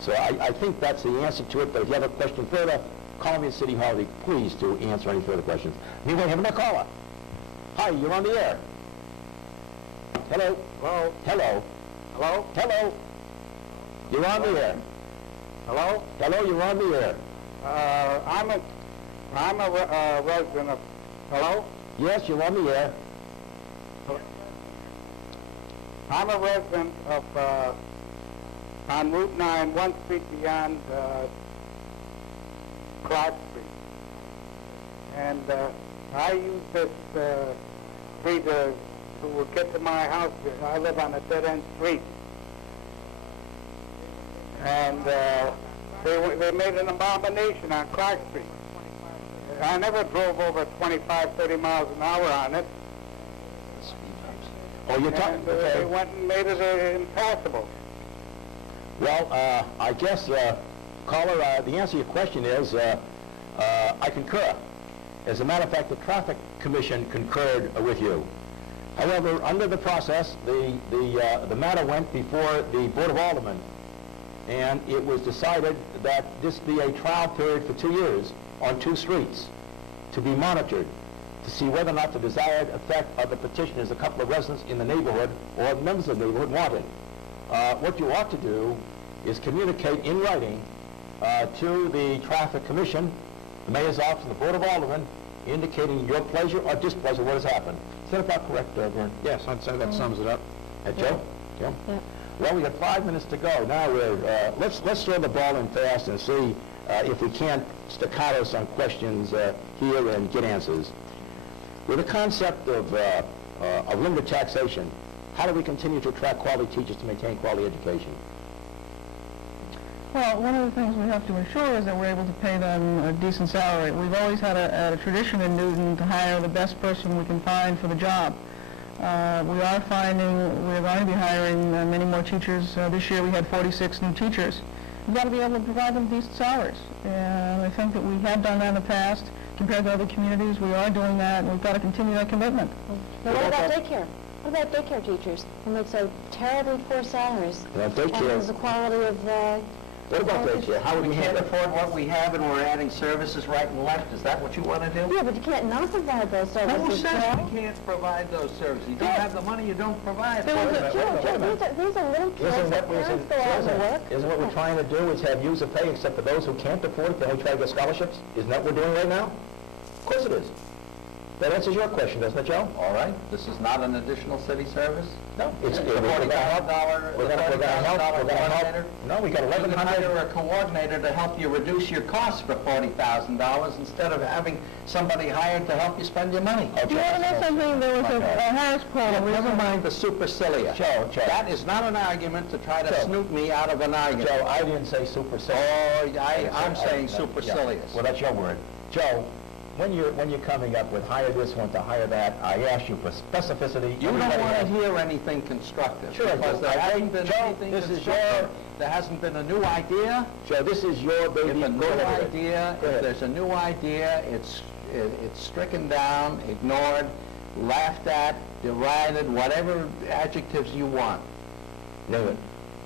So I think that's the answer to it, but if you have a question further, call me at City Hall. I'll be pleased to answer any further questions. Anyway, have another caller. Hi, you're on the air. Hello? Hello? Hello? Hello? Hello? You're on the air. Hello? Hello, you're on the air. I'm a resident of... Hello? Yes, you're on the air. I'm a resident of, on Route 9, 1 street beyond Clark Street. And I use this street to get to my house. I live on a dead-end street. And they made an abomination on Clark Street. I never drove over 25, 30 miles an hour on it. Oh, you're talking... And they went and made it impassable. Well, I guess, caller, the answer to your question is I concur. As a matter of fact, the Traffic Commission concurred with you. However, under the process, the matter went before the Board of Aldermen, and it was decided that this be a trial period for 2 years on 2 streets to be monitored to see whether or not the desired effect of the petition is a couple of residents in the neighborhood or members of the neighborhood wanted. What you ought to do is communicate in writing to the Traffic Commission, the Mayor's Office, and the Board of Aldermen, indicating your pleasure or displeasure what has happened. Is that about correct, Vern? Yes, I'd say that sums it up. Joe? Joe? Yeah. Well, we got 5 minutes to go. Now let's throw the ball in fast and see if we can't staccato some questions here and get answers. With the concept of limited taxation, how do we continue to attract quality teachers to maintain quality education? Well, one of the things we have to ensure is that we're able to pay them a decent salary. We've always had a tradition in Newton to hire the best person we can find for the job. We are finding we're going to be hiring many more teachers. This year we had 46 new teachers. We've got to be able to provide them decent salaries. And I think that we have done that in the past. Compared to other communities, we are doing that, and we've got to continue that commitment. But what about daycare? What about daycare teachers who make so terribly poor salaries? Well, daycare- And there's the quality of What about daycare? How would We we can't handle afford what we have, and we're adding services right and left. Is that what you want to do? Yeah, but you can't not provide those services. Who says Joe. we can't provide those services? You don't have the money, you don't provide. There was a- These are little kids that parents go out and work. Isn't what we're trying to do is have user pay, except for those who can't afford it, then we try to get scholarships? Isn't that what we're doing right now? Of course it is. That answers your question, doesn't it, Joe? All right, this is not an additional city service? No. It's The $40,000 coordinator? No, we got You can 1,100. hire a coordinator to help you reduce your costs for $40,000 instead of having somebody hired to help you spend your money. Do you want to know something? There was a Harris poll. Never mind the supercilia. Joe. That is not an argument to try to Joe. snoop me out of an argument. Joe, I didn't say supercilious. Oh, I'm saying supercilious. Well, that's your word. Joe, when you're coming up with hire this one to hire that, I asked you for specificity. You don't Everybody want to has- hear anything constructive. Sure, Because there I hasn't think, been Joe, anything this is constructive. There hasn't been a new idea. Joe, this is your baby. If a new Go ahead. idea, Go if ahead. there's a new idea, it's stricken down, ignored, laughed at, derided, whatever adjectives you want. Name it.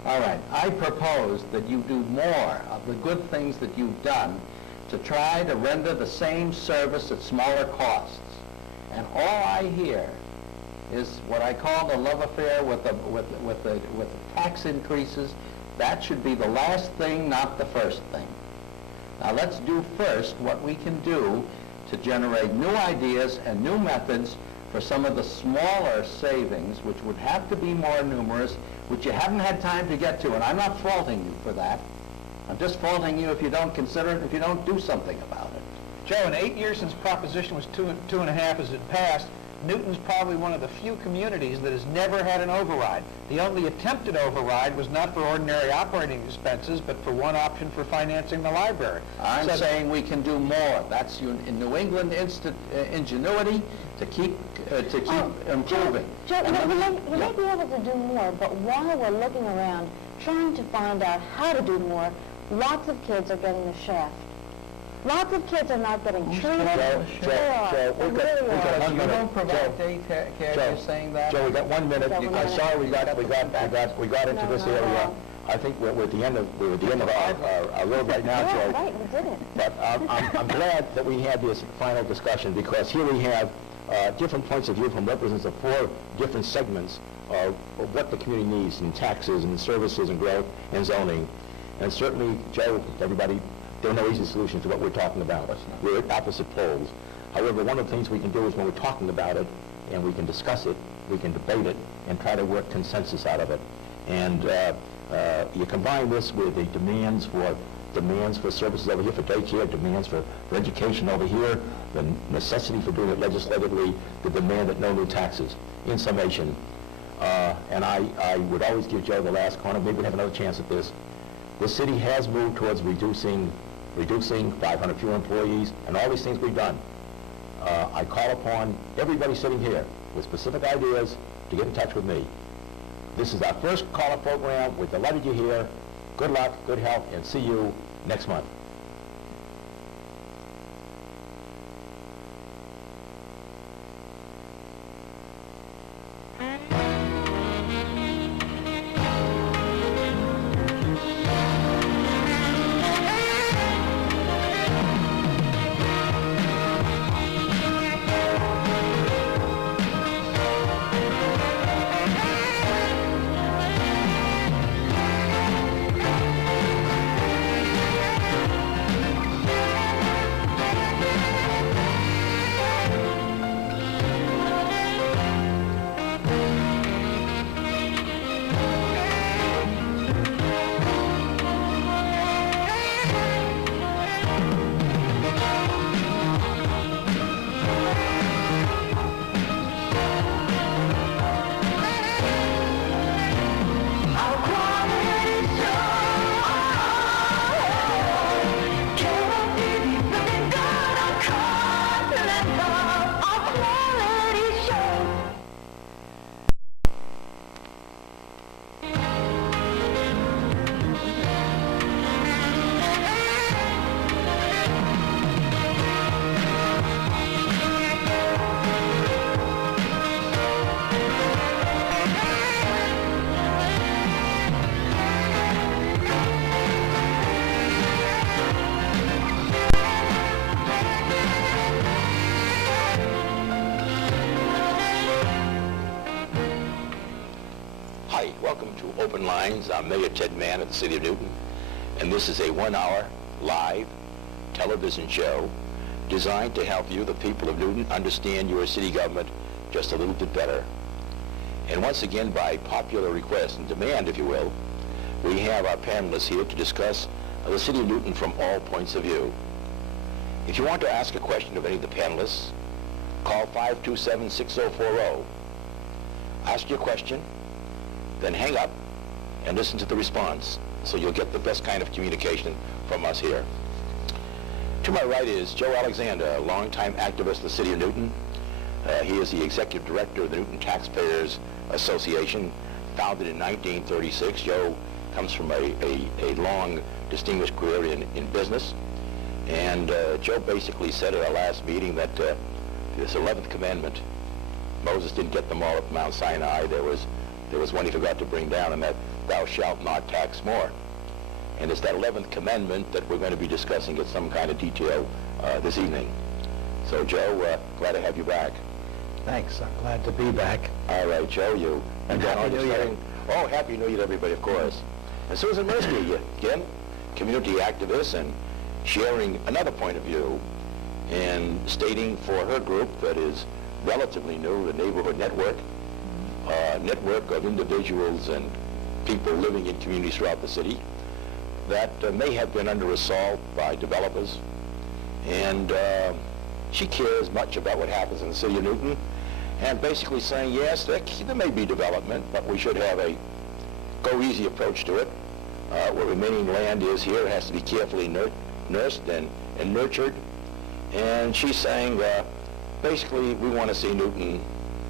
All right, I propose that you do more of the good things that you've done to try to render the same service at smaller costs. And all I hear is what I call the love affair with the tax increases. That should be the last thing, not the first thing. Now let's do first what we can do to generate new ideas and new methods for some of the smaller savings, which would have to be more numerous, which you haven't had time to get to. And I'm not faulting you for that. I'm just faulting you if you don't consider it, if you don't do something about it. Joe, in 8 years since Proposition was 2.5 as it passed, Newton's probably one of the few communities that has never had an override. The only attempted override was not for ordinary operating expenses, but for one option for financing the library. I'm So- saying we can do more. That's in New England ingenuity to keep improving. Joe, you may be able to do more, but while we're looking around, trying to find out how to do more, lots of kids are getting the shaft. Lots of kids are not getting treated. Joe, They are. we've got- They really we've got are. one You minute. don't provide Joe, daycare, Joe, you're saying that? Joe, we got 1 minute. Got 1 I'm minute. sorry we got into this No. area. I think we're at the end of our road right now, Yeah, Joe. right, we did it. But I'm glad that we had this final discussion, because here we have different points of view from representatives of 4 different segments of what the community needs in taxes and services and growth and zoning. And certainly, Joe, everybody, there are no easy solutions to what we're talking about. We're at opposite poles. However, one of the things we can do is when we're talking about it, and we can discuss it, we can debate it, and try to work consensus out of it. And you combine this with the demands for services over here, for daycare, demands for education over here, the necessity for doing it legislatively, the demand that no new taxes. In summation, and I would always give Joe the last corner. Maybe we'll have another chance at this. The city has moved towards reducing 500 fewer employees, and all these things we've done. I call upon everybody sitting here with specific ideas to get in touch with me. This is our first call-up program. We're delighted you're here. Good luck, good health, and see you next month. Open Lines. I'm Mayor Ted Mann of the City of Newton, and this is a 1-hour live television show designed to help you, the people of Newton, understand your city government just a little bit better. And once again, by popular request and demand, if you will, we have our panelists here to discuss the City of Newton from all points of view. If you want to ask a question of any of the panelists, call 527-6040. Ask your question, then hang up and listen to the response, so you'll get the best kind of communication from us here. To my right is Joe Alexander, a longtime activist of the City of Newton. He is the executive director of the Newton Taxpayers Association, founded in 1936. Joe comes from a long, distinguished career in business. And Joe basically said at our last meeting that this 11th commandment, Moses didn't get them all at Mount Sinai. There was one he forgot to bring down, and that thou shalt not tax more. And it's that 11th commandment that we're going to be discussing in some kind of detail this evening. So Joe, glad to have you back. Thanks. I'm glad to be back. All right, Joe, you. And Happy New Year. Oh, Happy New Year to everybody, of course. And Susan Mirsky, again, community activist, and sharing another point of view and stating for her group that is relatively new, the Neighborhood Network, network of individuals and people living in communities throughout the city that may have been under assault by developers. And she cares much about what happens in the City of Newton, and basically saying, yes, there may be development, but we should have a go-easy approach to it. Where remaining land is here, it has to be carefully nursed and nurtured. And she's saying, basically, we want to see Newton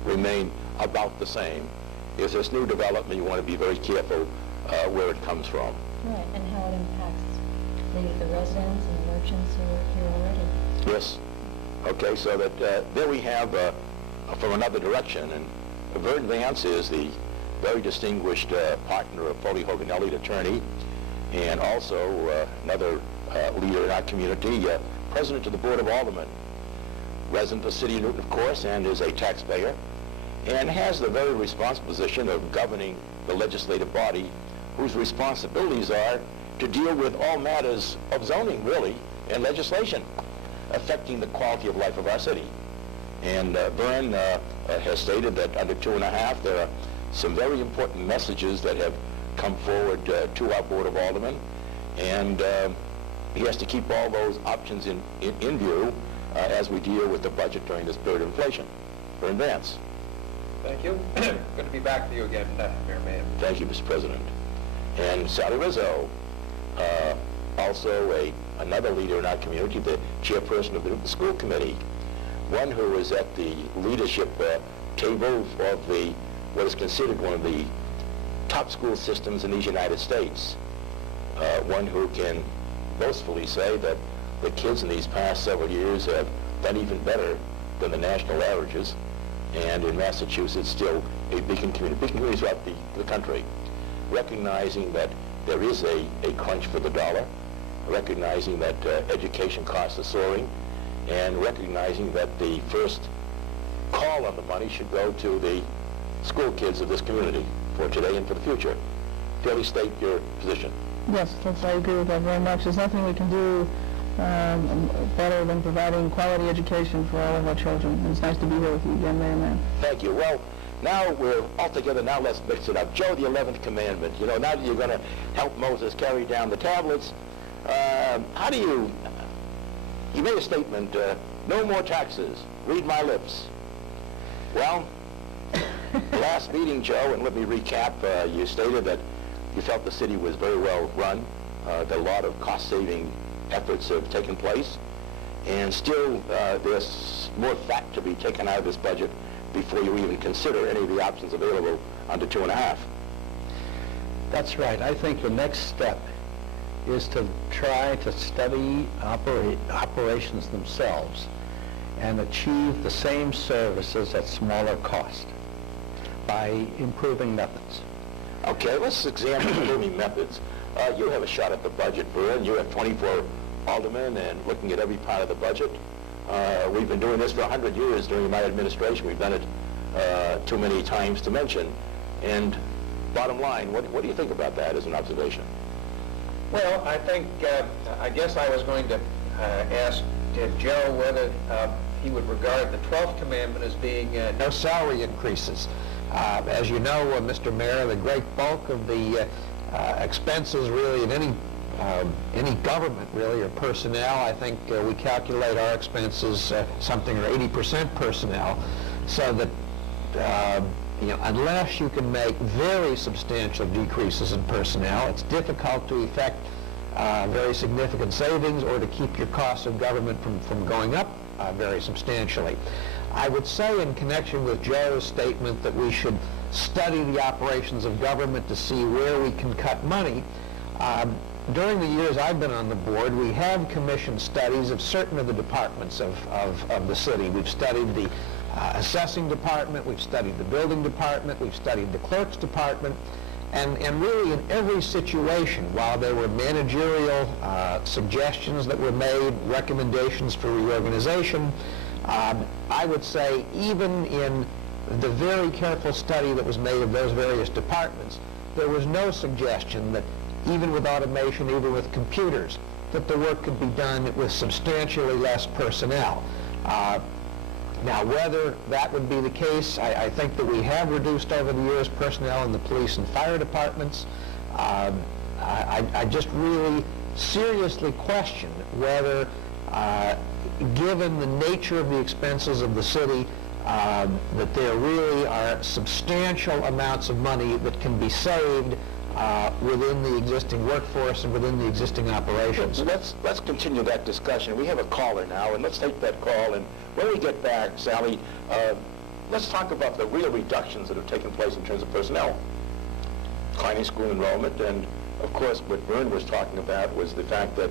remain about the same. If there's new development, you want to be very careful where it comes from. Right, and how it impacts the residents and the merchants who are here already. Yes. Okay, so that there we have from another direction, and Vern Vance is the very distinguished partner of Foley Hoganelli, attorney, and also another leader in our community, president of the Board of Aldermen, resident of the City of Newton, of course, and is a taxpayer, and has the very responsible position of governing the legislative body, whose responsibilities are to deal with all matters of zoning, really, and legislation affecting the quality of life of our city. And Vern has stated that under 2.5, there are some very important messages that have come forward to our Board of Aldermen, and he has to keep all those options in view as we deal with the budget during this period of inflation. Vern Vance. Thank you. Good to be back to you again, Mayor Mann. Thank you, Mr. President. And Sally Rizzo, also another leader in our community, the chairperson of the Newton School Committee, one who is at the leadership table of what is considered one of the top school systems in these United States, one who can boastfully say that the kids in these past several years have done even better than the national averages, and in Massachusetts still a big community throughout the country, recognizing that there is a crunch for the dollar, recognizing that education costs are soaring, and recognizing that the first call on the money should go to the school kids of this community for today and for the future. Fairly state your position. Yes, I agree with that very much. There's nothing we can do better than providing quality education for all of our children. And it's nice to be here with you again, Mayor Mann. Thank you. Well, now we're all together. Now let's mix it up. Joe, the 11th commandment. You know, now that you're going to help Moses carry down the tablets, how do you made a statement, no more taxes, read my lips. Well, the last meeting, Joe, and let me recap, you stated that you felt the city was very well run, that a lot of cost-saving efforts have taken place, and still there's more fat to be taken out of this budget before you even consider any of the options available under 2.5. That's right. I think the next step is to try to study operations themselves and achieve the same services at smaller cost by improving methods. Okay, let's examine improving methods. You have a shot at the budget, Vern. You have 24 aldermen and looking at every part of the budget. We've been doing this for 100 years during my administration. We've done it too many times to mention. And bottom line, what do you think about that as an observation? Well, I think, I guess I was going to ask Joe whether he would regard the 12th commandment as being No salary increases. As you know, Mr. Mayor, the great bulk of the expenses really in any government really are personnel. I think we calculate our expenses something or 80% personnel, so that unless you can make very substantial decreases in personnel, it's difficult to effect very significant savings or to keep your costs of government from going up very substantially. I would say in connection with Joe's statement that we should study the operations of government to see where we can cut money. During the years I've been on the board, we have commissioned studies of certain of the departments of the city. We've studied the assessing department, we've studied the building department, we've studied the clerk's department, and really in every situation, while there were managerial suggestions that were made, recommendations for reorganization, I would say even in the very careful study that was made of those various departments, there was no suggestion that even with automation, even with computers, that the work could be done with substantially less personnel. Now, whether that would be the case, I think that we have reduced over the years personnel in the police and fire departments. I just really seriously question whether, given the nature of the expenses of the city, that there really are substantial amounts of money that can be saved within the existing workforce and within the existing operations. Let's continue that discussion. We have a caller now, and let's take that call. And when we get back, Sally, let's talk about the real reductions that have taken place in terms of personnel, declining school enrollment, and of course what Vern was talking about was the fact that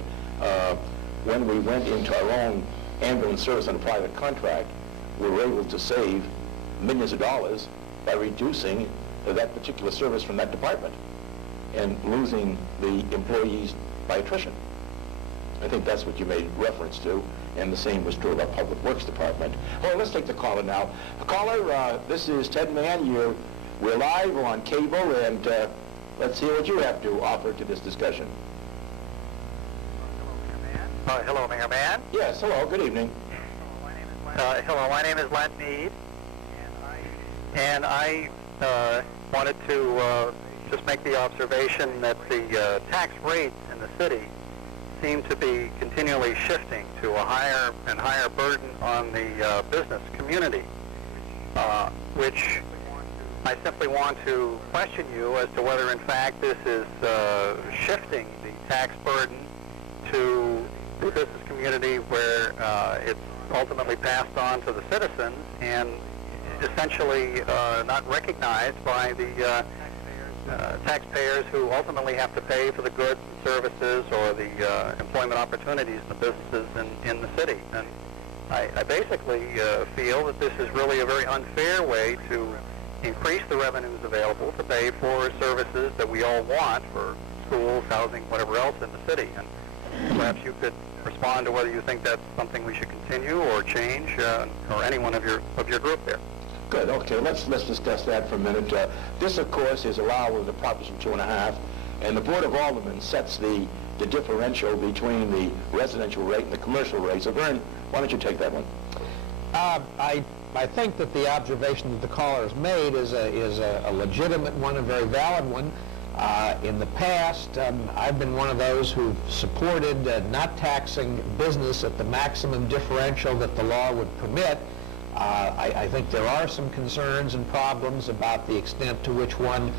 when we went into our own ambulance service on a private contract, we were able to save millions of dollars by reducing that particular service from that department and losing the employees by attrition. I think that's what you made reference to, and the same was true of our Public Works Department. Oh, let's take the caller now. Caller, this is Ted Mann. We're live on cable, and let's hear what you have to offer to this discussion. Hello, Mayor Mann. Yes, hello, good evening. Hello, my name is Len Mead, and I wanted to just make the observation that the tax rates in the city seem to be continually shifting to a higher and higher burden on the business community, which I simply want to question you as to whether in fact this is shifting the tax burden to the business community where it's ultimately passed on to the citizens and essentially not recognized by the taxpayers who ultimately have to pay for the goods and services or the employment opportunities in the businesses in the city. And I basically feel that this is really a very unfair way to increase the revenues available to pay for services that we all want for schools, housing, whatever else in the city. And perhaps you could respond to whether you think that's something we should continue or change, or anyone of your group there. Good, okay, let's discuss that for a minute. This, of course, is allowed with the Proposition 2.5, and the Board of Aldermen sets the differential between the residential rate and the commercial rate. So, Vern, why don't you take that one? I think that the observation that the caller has made is a legitimate one, a very valid one. In the past, I've been one of those who've supported not taxing business at the maximum differential that the law would permit. I think there are some concerns and problems about the extent to which one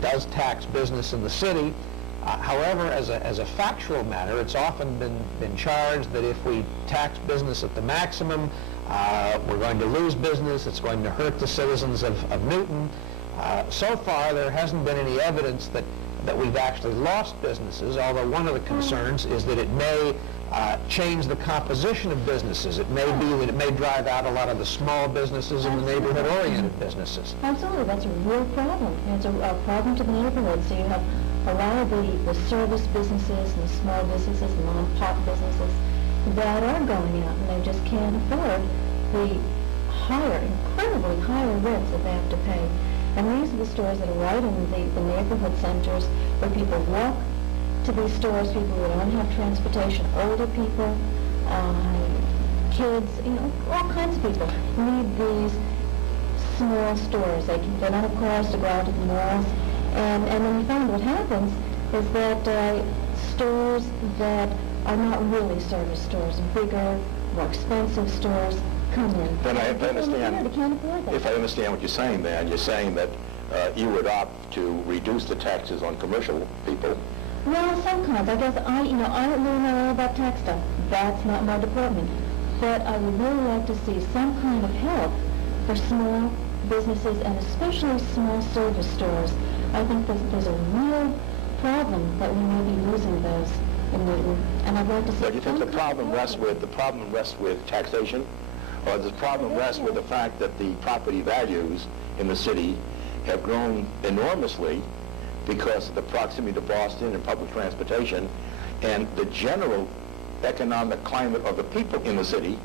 does tax business in the city. However, as a factual matter, it's often been charged that if we tax business at the maximum, we're going to lose business, it's going to hurt the citizens of Newton. So far, there hasn't been any evidence that we've actually lost businesses, although one of the concerns is that it may change the composition of businesses. It may be that it may drive out a lot of the small businesses and the neighborhood-oriented businesses. Absolutely, that's a real problem. It's a problem to the neighborhood. So you have a lot of the service businesses and small businesses, mom-and-pop businesses that are going out, and they just can't afford the incredibly higher rents that they have to pay. And these are the stores that are right in the neighborhood centers where people walk to these stores, people who don't have transportation, older people, kids, all kinds of people need these small stores. They don't have cars to go out to the malls. And then you find what happens is that stores that are not really service stores, bigger, more expensive stores, come in. Then I understand. They can't afford that. If I understand what you're saying, then you're saying that you would opt to reduce the taxes on commercial people. Well, some kinds. I guess I don't really know all about tax stuff. That's not my department. But I would really like to see some kind of help for small businesses and especially small service stores. I think that there's a real problem that we may be losing those in Newton, and I'd like to see. So do you think the problem rests with taxation, or does the problem rest with the fact that the property values in the city have grown enormously because of the proximity to Boston and public transportation, and the general economic climate of the people in the city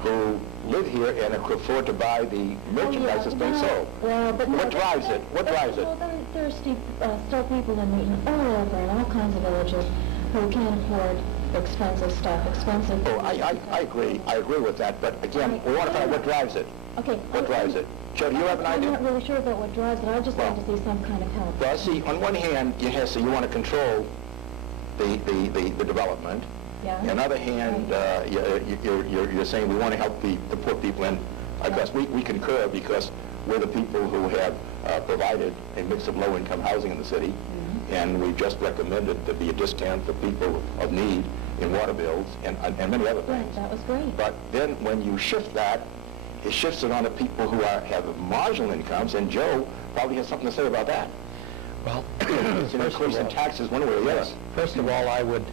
who live here and can afford to buy the merchandise that's being sold? Well, but what drives it? What drives it? Well, there are still people in Newton all over in all kinds of villages who can't afford expensive stuff, expensive... Oh, I agree. I agree with that, but again, we want to find out what drives it. Okay. What drives it? Joe, do you have an idea? I'm not really sure about what drives it. I'd just like to see some kind of help. Well, see, on one hand, you want to control the development. Yeah. On the other hand, you're saying we want to help the poor people, and I guess we concur because we're the people who have provided a mix of low-income housing in the city, and we've just recommended there be a discount for people of need in water bills and many other things. Right, that was great. But then when you shift that, it shifts it on the people who have marginal incomes, and Joe probably has something to say about that. Well, It's an increase in taxes one way or the other. First of all, I would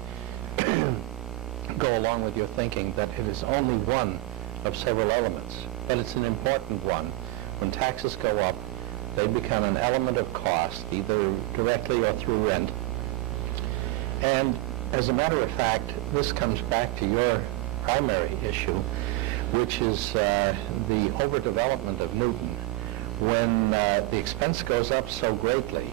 go along with your thinking that it is only one of several elements, but it's an important one. When taxes go up, they become an element of cost, either directly or through rent. And as a matter of fact, this comes back to your primary issue, which is the overdevelopment of Newton. When the expense goes up so greatly,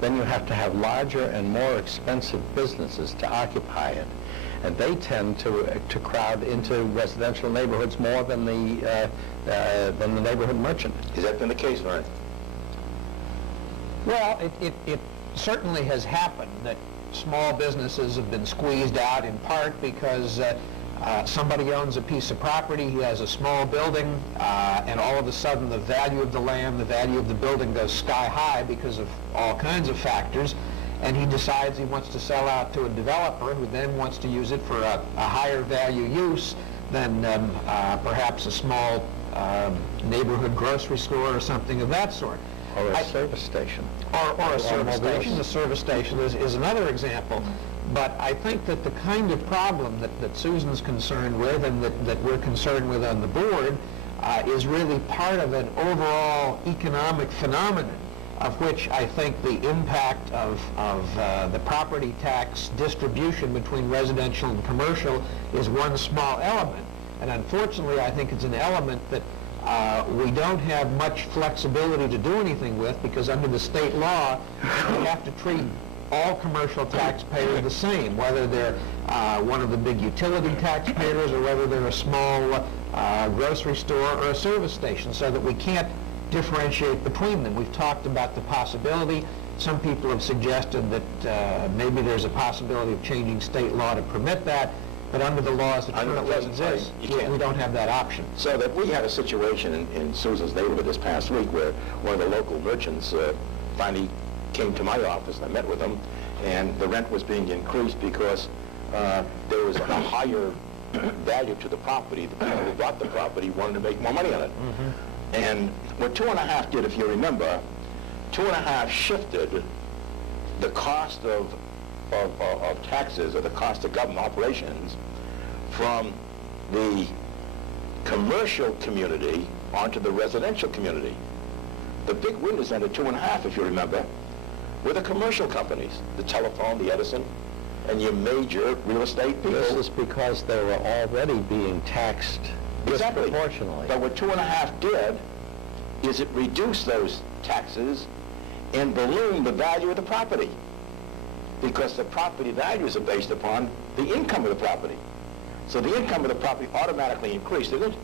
then you have to have larger and more expensive businesses to occupy it. And they tend to crowd into residential neighborhoods more than the neighborhood merchant. Has that been the case, Mann? Well, it certainly has happened that small businesses have been squeezed out in part because somebody owns a piece of property, he has a small building, and all of a sudden the value of the land, the value of the building goes sky high because of all kinds of factors, and he decides he wants to sell out to a developer who then wants to use it for a higher value use than perhaps a small neighborhood grocery store or something of that sort. Or a service station. Or a service station. The service station is another example. But I think that the kind of problem that Susan's concerned with and that we're concerned with on the board is really part of an overall economic phenomenon of which I think the impact of the property tax distribution between residential and commercial is one small element. And unfortunately, I think it's an element that we don't have much flexibility to do anything with because under the state law, we have to treat all commercial taxpayers the same, whether they're one of the big utility taxpayers or whether they're a small grocery store or a service station, so that we can't differentiate between them. We've talked about the possibility. Some people have suggested that maybe there's a possibility of changing state law to permit that, but under the laws that currently exist, we don't have that option. So that we had a situation in Susan's neighborhood this past week where one of the local merchants finally came to my office and I met with them, and the rent was being increased because there was a higher value to the property. The people who bought the property wanted to make more money on it. And what 2.5 did, if you remember, 2.5 shifted the cost of taxes or the cost of government operations from the commercial community onto the residential community. The big winners under 2.5, if you remember, were the commercial companies, the telephone, the Edison, and your major real estate people. This is because they were already being taxed Exactly. disproportionately. But what 2.5 did, is it reduce those taxes and balloon the value of the property, because the property values are based upon the income of the property. So the income of the property automatically increased, didn't it?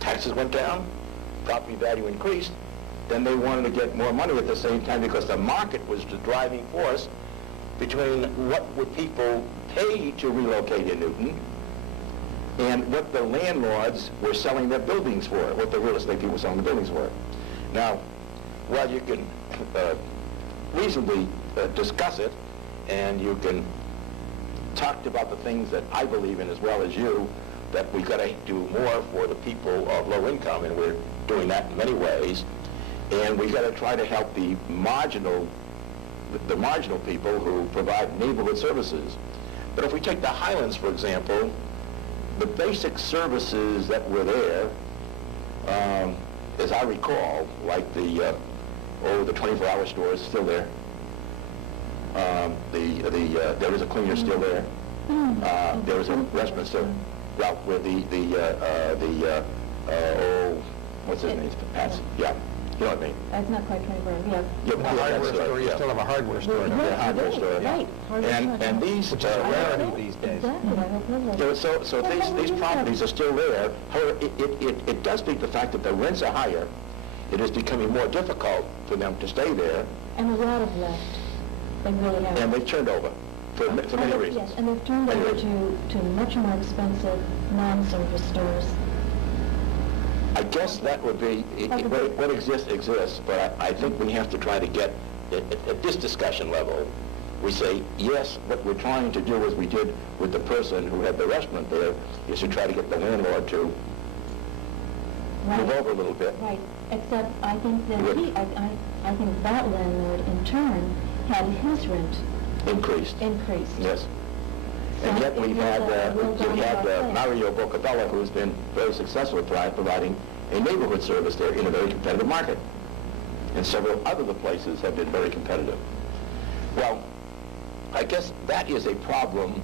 Taxes went down, property value increased, then they wanted to get more money at the same time because the market was the driving force between what would people pay to relocate in Newton and what the landlords were selling their buildings for, what the real estate people were selling the buildings for. Now, while you can reasonably discuss it, and you can talk about the things that I believe in as well as you, that we've got to do more for the people of low income, and we're doing that in many ways, and we've got to try to help the marginal people who provide neighborhood services. But if we take the Highlands, for example, the basic services that were there, as I recall, like the 24-hour store is still there. There is a cleaner still there. There is a restaurant still. Well, where what's his name? Pat's. Yeah, you know what I mean. That's not quite 24 hours, yeah. Yeah, The hardware store, you still have a hardware store. Yeah, hardware store. Right. And these, Which is a rarity these days. Exactly. so these properties are still there. However, it does speak to the fact that the rents are higher. It is becoming more difficult for them to stay there, And a lot of left. They really have. and they've turned over for many reasons. Yes, and they've turned over to much more expensive non-service stores. I guess that would be, what exists, but I think we have to try to get, at this discussion level, we say, yes, what we're trying to do, as we did with the person who had the restaurant there, is to try to get the landlord to move over a little bit. Right, except I think that I think that landlord in turn had his rent Increased. So Yes. And yet it we've was had, a real domino Mario Boccabella, who's been very successful at providing a neighborhood service there in a very competitive market. And several other places have been very competitive. Well, I guess that is a problem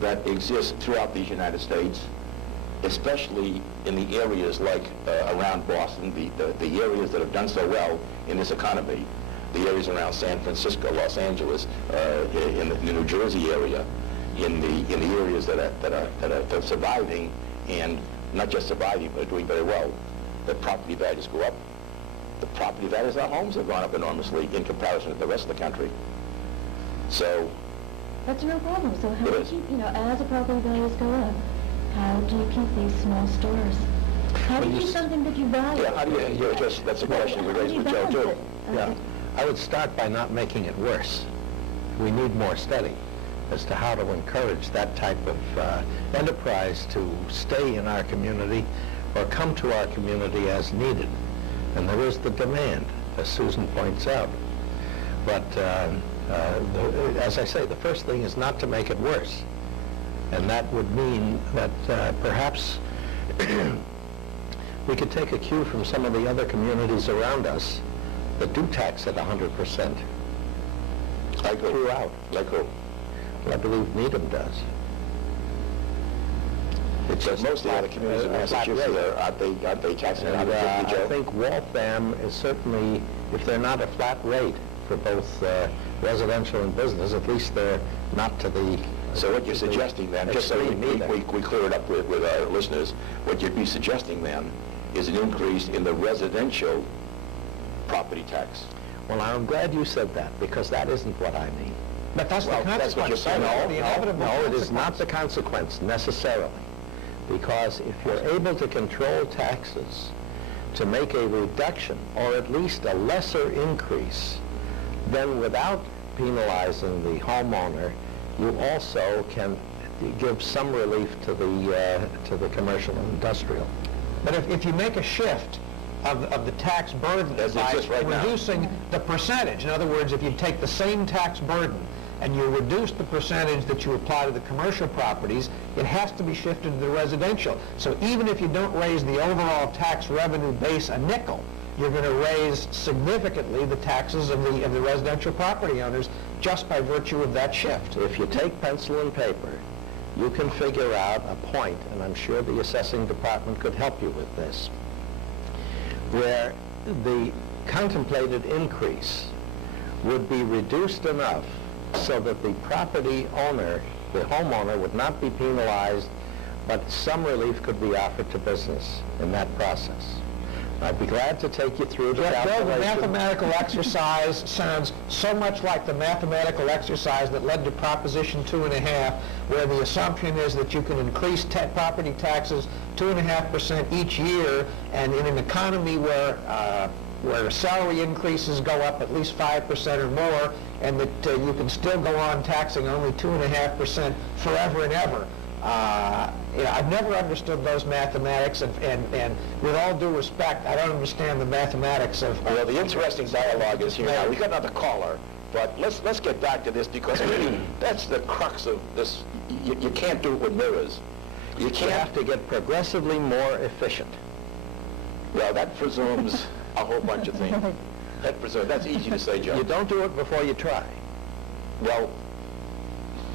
that exists throughout the United States, especially in the areas like around Boston, the areas that have done so well in this economy, the areas around San Francisco, Los Angeles, in the New Jersey area, in the areas that are surviving, and not just surviving, but are doing very well. The property values go up. The property values of our homes have gone up enormously in comparison to the rest of the country. So That's a real problem. So how It do you is. keep, as the property values go up, how do you keep these small stores? How do you keep something that you value? yeah, how do you just, that's a question we raised with Joe too. Yeah. I would start by not making it worse. We need more study as to how to encourage that type of enterprise to stay in our community or come to our community as needed. And there is the demand, as Susan points out. But as I say, the first thing is not to make it worse. And that would mean that perhaps we could take a cue from some of the other communities around us that do tax at 100%. Like who? Throughout. Like who? I believe Needham does. It's just most of the other communities in Massachusetts, aren't they taxing And 150, Joe? I think Waltham is certainly, if they're not a flat rate for both residential and business, at least they're not to the... So what you're suggesting then, just so extreme either. we clear it up with our listeners, what you'd be suggesting then is an increase in the residential property tax. Well, I'm glad you said that, because that isn't what I mean. But that's Well, the that's consequence. what you're saying. That's the inevitable No, it is consequence. not the consequence necessarily, because if you're able to control taxes to make a reduction or at least a lesser increase, then without penalizing the homeowner, you also can give some relief to the commercial and industrial. But if you make a shift of the tax burden As it by exists right now. reducing the percentage, in other words, if you take the same tax burden and you reduce the percentage that you apply to the commercial properties, it has to be shifted to the residential. So even if you don't raise the overall tax revenue base a nickel, you're going to raise significantly the taxes of the residential property owners just by virtue of that shift. If you take pencil and paper, you can figure out a point, and I'm sure the assessing department could help you with this, where the contemplated increase would be reduced enough so that the property owner, the homeowner, would not be penalized, but some relief could be offered to business in that process. I'd be glad to take you through the Bill, calculation. the mathematical exercise sounds so much like the mathematical exercise that led to Proposition 2.5, where the assumption is that you can increase property taxes 2.5% each year, and in an economy where salary increases go up at least 5% or more, and that you can still go on taxing only 2.5% forever and ever. I've never understood those mathematics, and with all due respect, I don't understand the mathematics of... Well, the interesting dialogue is here. Now, we got another caller, but let's get back to this, because really, that's the crux of this. You can't do it with mirrors. You You have can't. to get progressively more efficient. Well, that presumes a whole bunch of things. That's easy to say, Joe. You don't do it before you try. Well,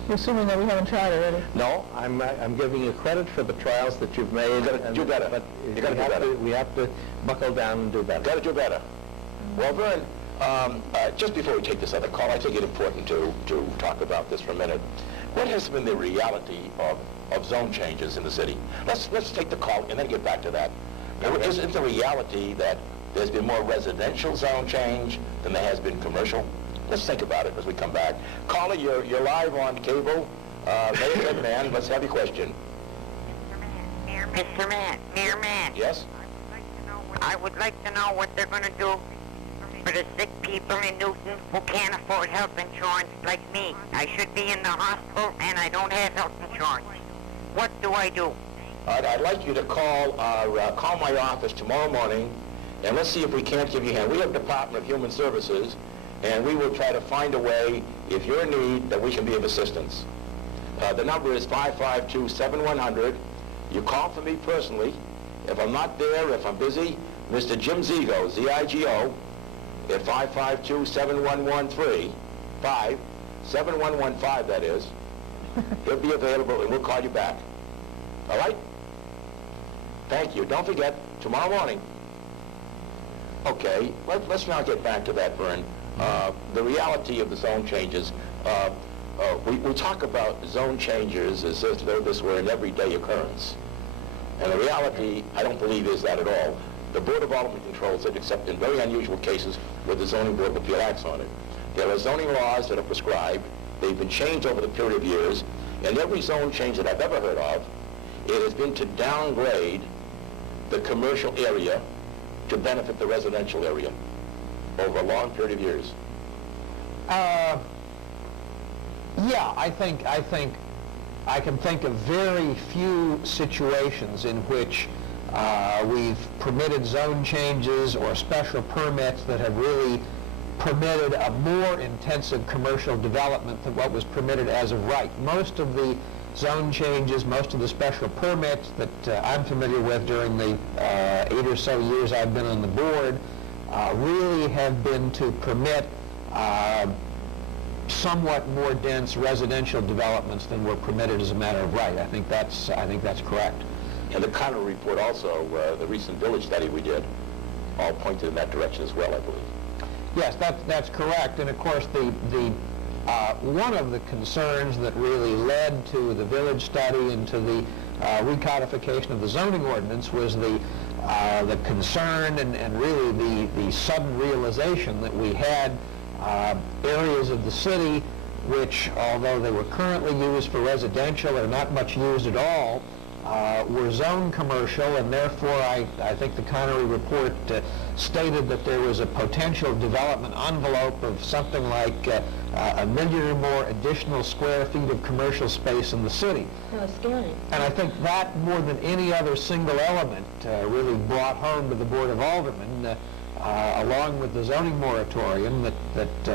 You're assuming that we haven't tried already. No, I'm giving you credit for the trials that you've made. You gotta do better. But You gotta do better. we have to buckle down and do better. got to do better. Well, Vern, just before we take this other call, I think it's important to talk about this for a minute. What has been the reality of zone changes in the city? Let's take the call and then get back to that. Isn't the reality that there's been more residential zone change than there has been commercial? Let's think about it as we come back. Caller, you're live on cable. Mayor Mann, let's have your question. Mr. Mann. Yes? I would like to know what they're going to do for the sick people in Newton who can't afford health insurance like me. I should be in the hospital and I don't have health insurance. What do I do? I'd like you to call my office tomorrow morning, and let's see if we can't give you a hand. We have a Department of Human Services, and we will try to find a way, if you're in need, that we can be of assistance. The number is 552-7100. You call for me personally. If I'm not there, if I'm busy, Mr. Jim Zigo, Z-I-G-O, at 552-7113, 7115, that is. He'll be available, and we'll call you back. All right? Thank you. Don't forget, tomorrow morning. Okay, let's now get back to that, Vern. The reality of the zone changes. We talk about zone changes as if this were an everyday occurrence. And the reality, I don't believe, is that at all. The Board of Alderman controls it, except in very unusual cases where the Zoning Board of Appeal acts on it. There are zoning laws that are prescribed. They've been changed over the period of years. And every zone change that I've ever heard of, it has been to downgrade the commercial area to benefit the residential area over a long period of years. Yeah, I think I can think of very few situations in which we've permitted zone changes or special permits that have really permitted a more intensive commercial development than what was permitted as of right. Most of the zone changes, most of the special permits that I'm familiar with during the 8 or so years I've been on the board really have been to permit somewhat more dense residential developments than were permitted as a matter of right. I think that's correct. And the Connor report also, the recent village study we did, all pointed in that direction as well, I believe. Yes, that's correct. And of course, one of the concerns that really led to the village study and to the recodification of the zoning ordinance was the concern and really the sudden realization that we had areas of the city which, although they were currently used for residential or not much used at all, were zoned commercial, and therefore I think the Connery report stated that there was a potential development envelope of something like 1 million or more additional square feet of commercial space in the city. No, scary. And I think that, more than any other single element, really brought home to the Board of Aldermen, along with the zoning moratorium, that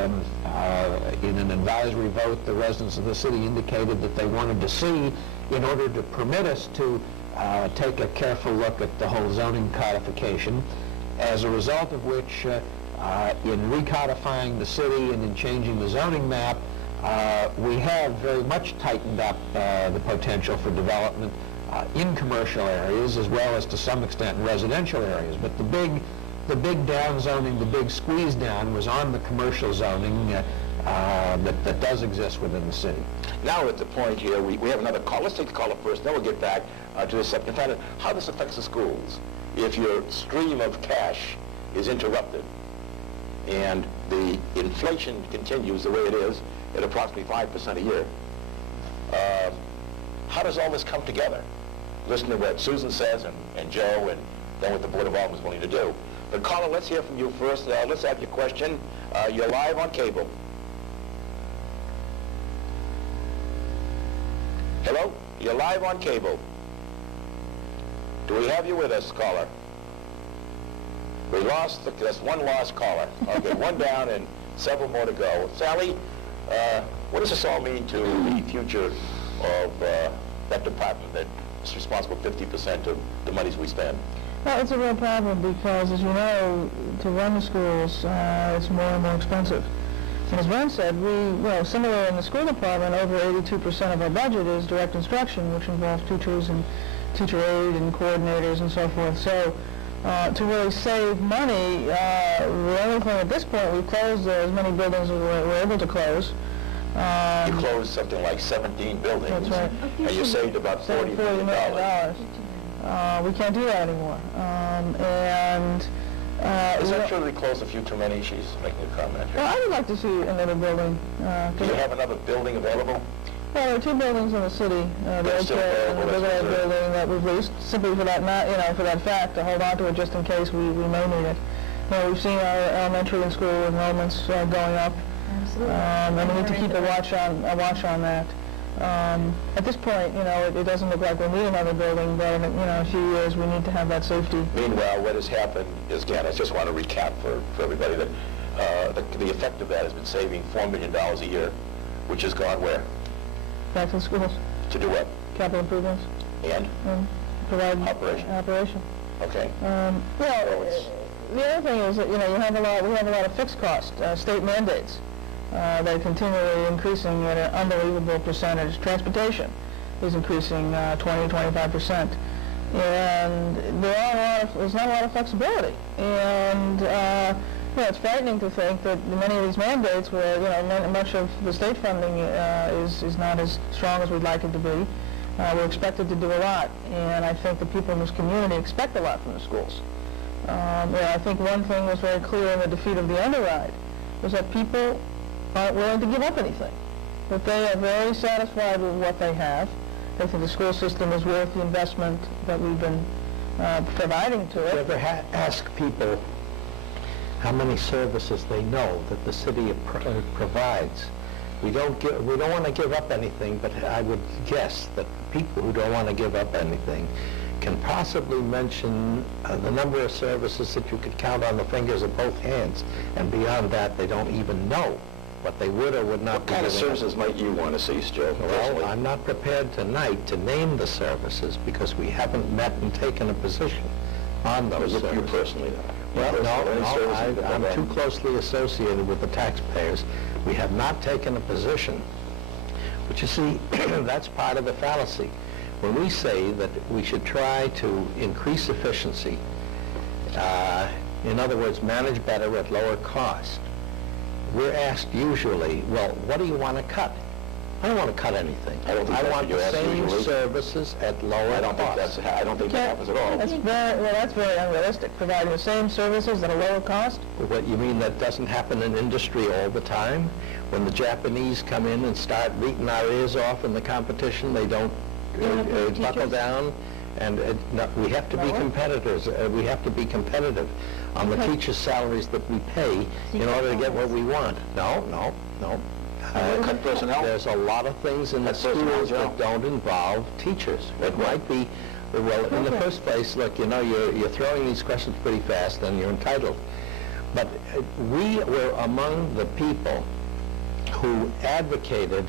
in an advisory vote the residents of the city indicated that they wanted to see in order to permit us to take a careful look at the whole zoning codification, as a result of which, in recodifying the city and in changing the zoning map, we have very much tightened up the potential for development in commercial areas as well as to some extent in residential areas. But the big the big down zoning, the big squeeze down was on the commercial zoning that does exist within the city. Now we're at the point here, we have another call. Let's take the caller first, then we'll get back to the subject. Find out how this affects the schools. If your stream of cash is interrupted and the inflation continues the way it is at approximately 5% a year, how does all this come together? Listen to what Susan says and Joe, and then what the Board of Aldermen is willing to do. But caller, let's hear from you first. Let's have your question. You're live on cable. Hello? You're live on cable. Do we have you with us, caller? We lost, that's one lost caller. Okay, one down and several more to go. Sally, what does this all mean to the future of that department that's responsible for 50% of the monies we spend? Well, it's a real problem because, as you know, to run the schools, it's more and more expensive. And as Vern said, similar in the school department, over 82% of our budget is direct instruction, which involves teachers and teacher aid and coordinators and so forth. So to really save money, the only thing at this point, we've closed as many buildings as we're able to close. You closed something like 17 buildings. That's right. And you saved about $40 million. We can't do that anymore. Is that true that we closed a few too many? She's making a comment here. Well, I would like to see another building. Do you have another building available? Well, there are two buildings in the city, the They're still daycare and the available, big that's old reserved. building that we've leased, simply for that, for that fact, to hold on to it just in case we may need it. We've seen our elementary and school enrollments going up. Absolutely. And we need to keep a watch on that. At this point, it doesn't look like we'll need another building, but in a few years we need to have that safety. Meanwhile, what has happened is, again, I just want to recap for everybody that the effect of that has been saving $4 million a year, which has gone where? Back to the schools, To do what? capital improvements, And? provide Operation. Okay. The other thing is that we have a lot of fixed costs, state mandates. That are continually increasing at an unbelievable percentage. Transportation is increasing 20-25%, and there's not a lot of flexibility. And it's frightening to think that many of these mandates, where much of the state funding is not as strong as we'd like it to be, we're expected to do a lot. And I think the people in this community expect a lot from the schools. I think one thing was very clear in the defeat of the underride was that people aren't willing to give up anything. That they are very satisfied with what they have. They think the school system is worth the investment that we've been providing to it. Do you ever ask people how many services they know that the city provides? We don't want to give up anything, but I would guess that people who don't want to give up anything can possibly mention the number of services that you could count on the fingers of both hands, and beyond that, they don't even know what they would or would not What be kind of giving up. services might you want to see, Joe? Well, I'm not prepared tonight to name the services because we haven't met and taken a position on those You services. personally, though. Well, I'm too closely associated with the taxpayers. We have not taken a position. But you see, that's part of the fallacy. When we say that we should try to increase efficiency, in other words, manage better at lower cost, we're asked usually, well, what do you want to cut? I don't want to cut anything. I don't think that's want what you're the asked same usually. services at lower I don't cost. think that happens at all. That's very unrealistic. Providing the same services at a lower cost. What you mean, that doesn't happen in industry all the time? When the Japanese come in and start beating our ears off in the competition, they don't buckle down, and we have to be competitors. We have to be competitive on the teachers' salaries that we pay in order to get what we want. No. Cut personnel? There's a lot of things in the schools that don't involve teachers. It might be, well, in the first place, look, you're throwing these questions pretty fast, and you're entitled. But we were among the people who advocated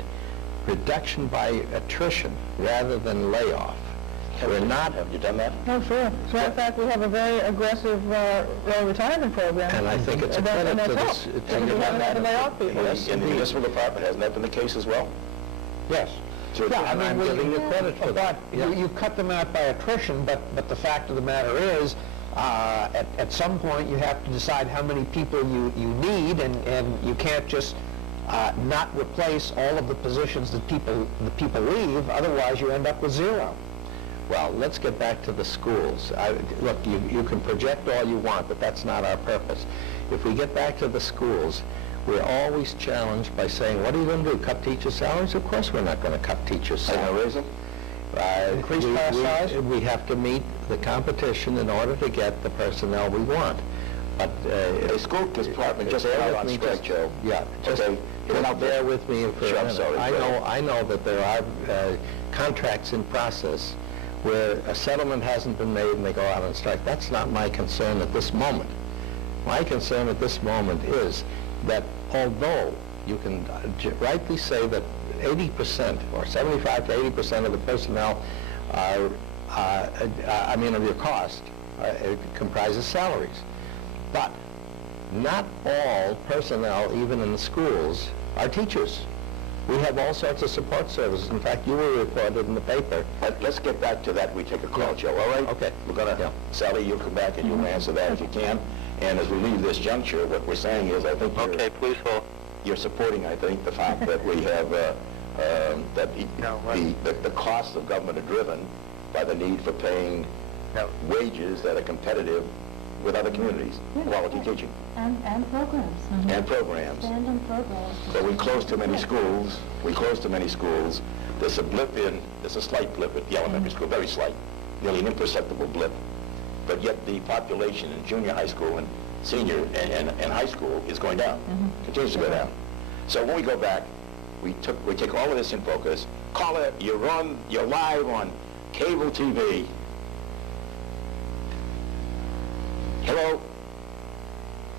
reduction by attrition rather than layoff. We're not. Have you done that? Oh, sure. So in fact, we have a very aggressive early retirement program. And I think it's a credit to this. And we haven't had to lay off people. In the municipal department, hasn't that been the case as well? Yes. And I'm giving you credit for that. You cut them out by attrition, but the fact of the matter is At some point, you have to decide how many people you need, and you can't just not replace all of the positions that the people leave. Otherwise, you end up with zero. Well, let's get back to the schools. Look, you can project all you want, but that's not our purpose. If we get back to the schools, we're always challenged by saying, what are you going to do, cut teacher salaries? Of course we're not going to cut teacher salaries. Increase class size? We have to meet the competition in order to get the personnel we want. But The school department just went out on strike, Joe. Yeah, just bear with me for a minute. Sorry, I know that there are contracts in process where a settlement hasn't been made and they go out on strike. That's not my concern at this moment. My concern at this moment is that although you can rightly say that 80% or 75 to 80% of the personnel are, of your cost comprises salaries. But not all personnel, even in the schools, are teachers. We have all sorts of support services. In fact, you were reported in the paper. Let's get back to that. We take a call, Joe, all right? Okay. We're going to, Sally, you'll come back and you'll answer that if you can. And as we leave this juncture, what we're saying is, I think please hold. you're supporting, I think, the fact that we have, that the costs of government are driven by the need for paying wages that are competitive with other communities, quality teaching. And programs. And programs. Standing programs. So we close too many schools. There's a slight blip at the elementary school, very slight, nearly an imperceptible blip. But yet the population in junior high school and senior and high school is going down, continues to go down. So when we go back, we take all of this in focus. Caller, you're live on cable TV. Hello?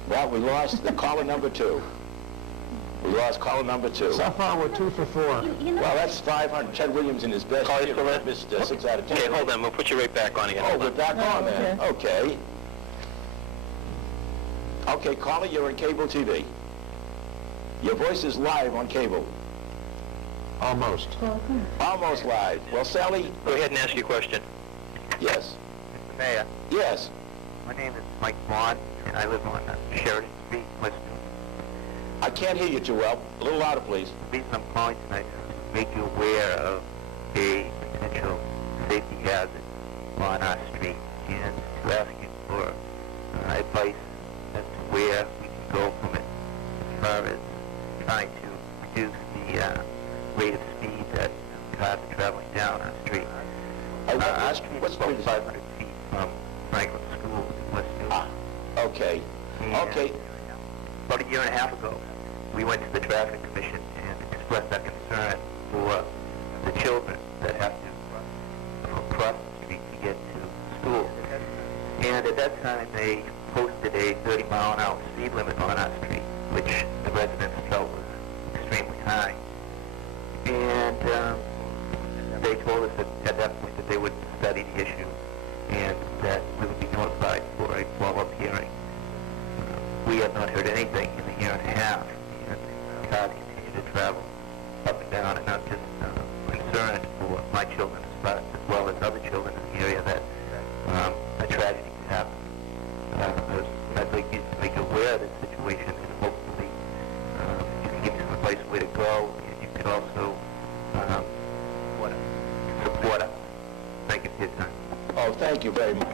Well, we lost the caller number 2. We lost caller number 2. So far, we're 2 for 4. Well, that's 500. Ted Williams in his best year missed 6 out of 10. Okay, hold on. We'll put you right back on again. Oh, we're back on then. Okay. Okay, caller, you're on cable TV. Your voice is live on cable. Almost. Almost live. Well, Sally. Go ahead and ask your question. Yes. Mr. Mayor, Yes. my name is Mike Mann, and I live on Sheridan Street, West Newton. I can't hear you too well. A little louder, please. The reason I'm calling tonight is to make you aware of a potential safety hazard on our street and to ask you for advice as to where we can go from it as far as trying to reduce the rate of speed that cars are traveling down our street. Our street is about 500 feet from Franklin School in West Newton. Okay. And Okay. about a year and a half ago, we went to the Traffic Commission and expressed our concern for the children that have to cross the street to get to school. And at that time, they posted a 30-mile-an-hour speed limit on our street, which the residents felt was extremely high. And they told us that at that point that they would study the issue and that we would be notified for a follow-up hearing. We have not heard anything in a year and a half, and cars continue to travel up and down, and I'm just concerned for my children as well as other children in the area that a tragedy could happen. I'd like you to make aware of this situation, and hopefully you can give me some advice where to go, and you could also support us. Thank you for your time. Oh, thank you very much.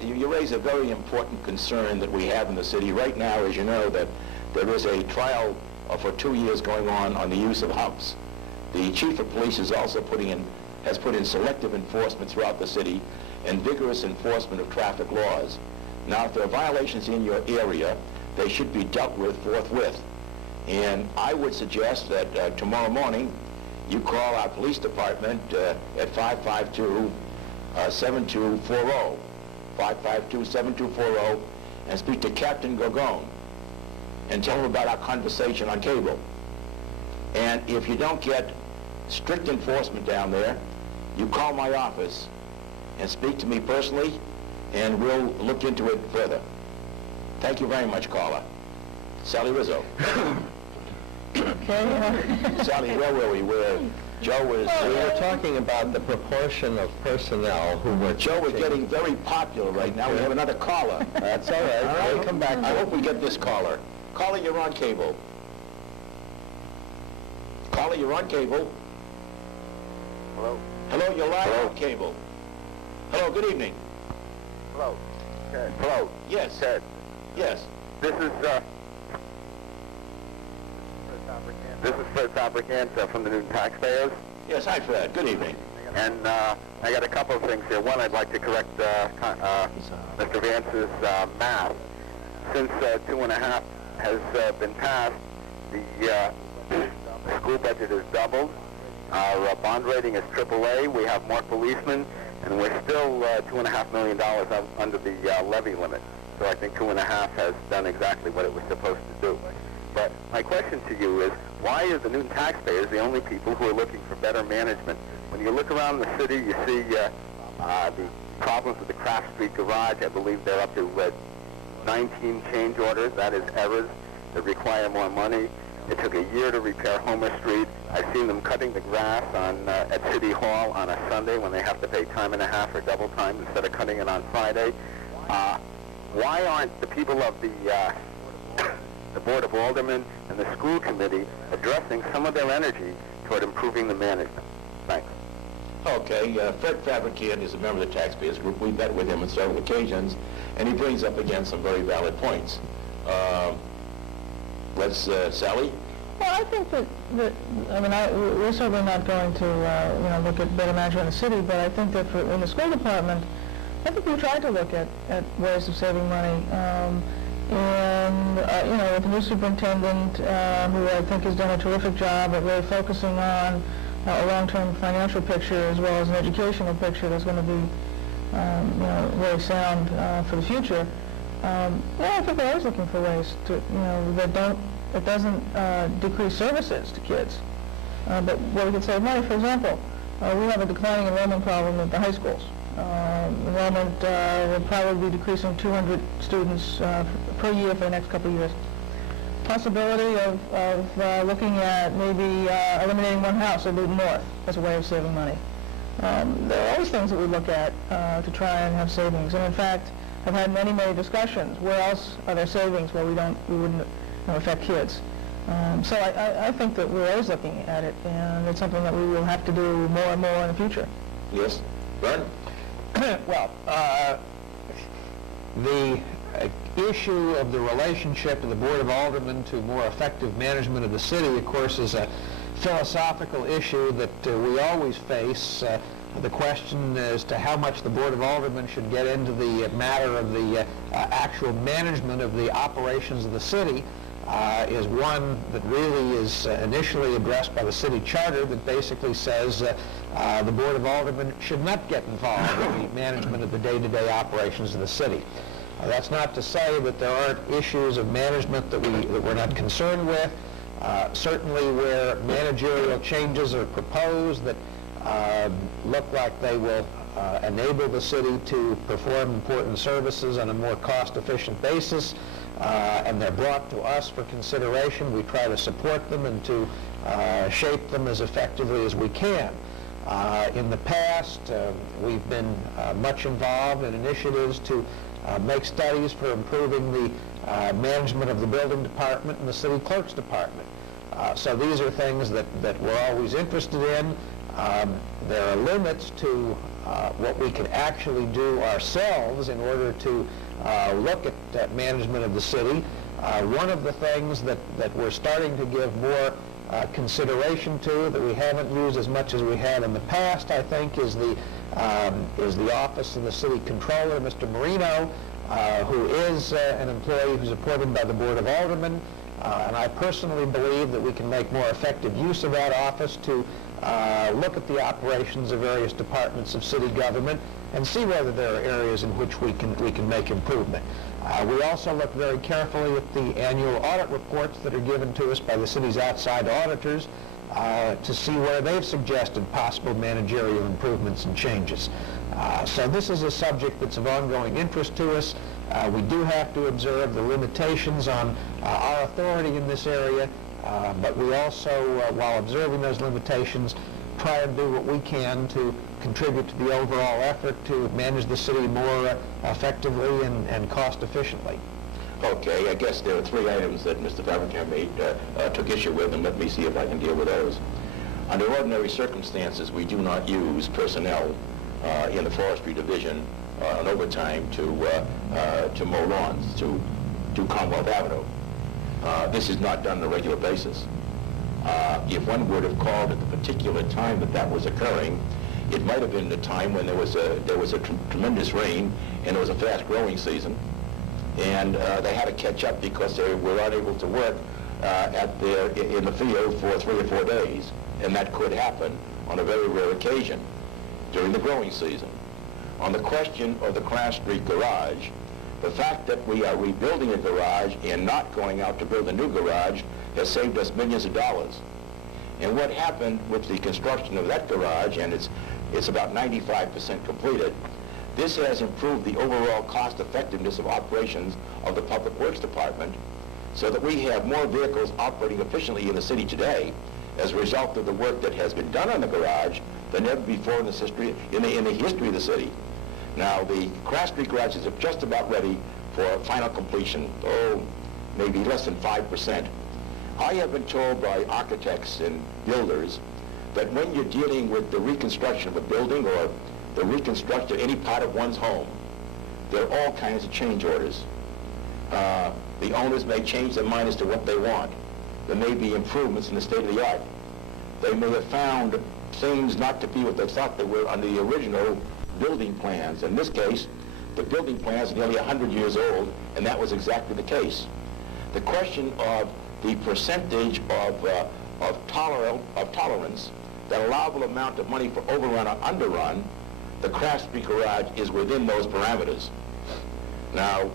You raise a very important concern that we have in the city right now. As you know, that there is a trial for 2 years going on the use of humps. The chief of police is also has put in selective enforcement throughout the city and vigorous enforcement of traffic laws. Now, if there are violations in your area, they should be dealt with forthwith. And I would suggest that tomorrow morning you call our police department at 552-7240, 552-7240, and speak to Captain Gorgon and tell him about our conversation on cable. And if you don't get strict enforcement down there, you call my office and speak to me personally, and we'll look into it further. Thank you very much, caller. Sally Rizzo. Okay. Sally, where were we? Joe was... We were talking about the proportion of personnel who were... Joe, we're getting very popular right now. We have another caller. That's all right. All right? We'll come back. I hope we get this caller. Caller, you're on cable. Caller, you're on cable. Hello? Hello, you're live on cable. Hello, good evening. Hello? Ted. Hello? Yes. Ted. Yes. This is Fred Fabricant from the Newton Taxpayers. Yes, hi, Fred. Good evening. And I got a couple of things here. One, I'd like to correct Mr. Vance's math. Since 2.5 has been passed, the school budget is doubled. Our bond rating is AAA. We have more policemen, and we're still $2.5 million under the levy limit. So I think 2.5 has done exactly what it was supposed to do. But my question to you is, why are the Newton taxpayers the only people who are looking for better management? When you look around the city, you see the problems with the Craft Street garage. I believe they're up to 19 change orders. That is errors that require more money. It took a year to repair Homer Street. I've seen them cutting the grass at City Hall on a Sunday when they have to pay time and a half or double time instead of cutting it on Friday. Why aren't the people of the Board of Aldermen and the school committee addressing some of their energy toward improving the management? Thanks. Okay, Fred Fabricant is a member of the taxpayers group. We met with him on several occasions, and he brings up again some very valid points. Sally? Well, I think that we're certainly not going to, look at better management in the city, but I think that in the school department, I think we've tried to look at ways of saving money. With the new superintendent, who I think has done a terrific job at really focusing on a long-term financial picture as well as an educational picture that's going to be, really sound for the future. I think we're always looking for ways to, that doesn't decrease services to kids, but where we can save money. For example, we have a declining enrollment problem at the high schools. Enrollment will probably be decreasing 200 students per year for the next couple of years. Possibility of looking at maybe eliminating one house at Newton North as a way of saving money. There are always things that we look at to try and have savings, and in fact, I've had many discussions. Where else are there savings where we wouldn't affect kids? So I think that we're always looking at it, and it's something that we will have to do more and more in the future. Yes. Vern? Well, the issue of the relationship of the Board of Aldermen to more effective management of the city, of course, is a philosophical issue that we always face. The question as to how much the Board of Aldermen should get into the matter of the actual management of the operations of the city is one that really is initially addressed by the city charter that basically says the Board of Aldermen should not get involved in the management of the day-to-day operations of the city. That's not to say that there aren't issues of management that we're not concerned with. Certainly where managerial changes are proposed that look like they will enable the city to perform important services on a more cost-efficient basis, and they're brought to us for consideration. We try to support them and to shape them as effectively as we can. In the past, we've been much involved in initiatives to make studies for improving the management of the building department and the city clerk's department. So these are things that we're always interested in. There are limits to what we can actually do ourselves in order to look at management of the city. One of the things that we're starting to give more consideration to that we haven't used as much as we had in the past, I think, is the office of the city controller, Mr. Marino, who is an employee who's appointed by the Board of Aldermen. And I personally believe that we can make more effective use of that office to look at the operations of various departments of city government and see whether there are areas in which we can make improvement. We also look very carefully at the annual audit reports that are given to us by the city's outside auditors to see where they've suggested possible managerial improvements and changes. So this is a subject that's of ongoing interest to us. We do have to observe the limitations on our authority in this area, but we also, while observing those limitations, try and do what we can to contribute to the overall effort to manage the city more effectively and cost efficiently. Okay, I guess there are three items that Mr. Fabricant took issue with, and let me see if I can deal with those. Under ordinary circumstances, we do not use personnel in the forestry division on overtime to mow lawns, to Commonwealth Avenue. This is not done on a regular basis. If one would have called at the particular time that was occurring, it might have been the time when there was a tremendous rain and it was a fast-growing season, and they had to catch up because they were unable to work in the field for 3 or 4 days, and that could happen on a very rare occasion during the growing season. On the question of the Class Street garage, the fact that we are rebuilding a garage and not going out to build a new garage has saved us millions of dollars. And what happened with the construction of that garage, and it's about 95% completed, this has improved the overall cost effectiveness of operations of the Public Works Department, so that we have more vehicles operating efficiently in the city today as a result of the work that has been done on the garage than ever before in the history of the city. Now, the Class Street garages are just about ready for final completion, maybe less than 5%. I have been told by architects and builders that when you're dealing with the reconstruction of a building or the reconstruction of any part of one's home, there are all kinds of change orders. The owners may change their mind as to what they want. There may be improvements in the state of the art. They may have found things not to be what they thought they were under the original building plans. In this case, the building plans are nearly 100 years old, and that was exactly the case. The question of the percentage of tolerance, that allowable amount of money for overrun or underrun, the Class Street garage is within those parameters. Now,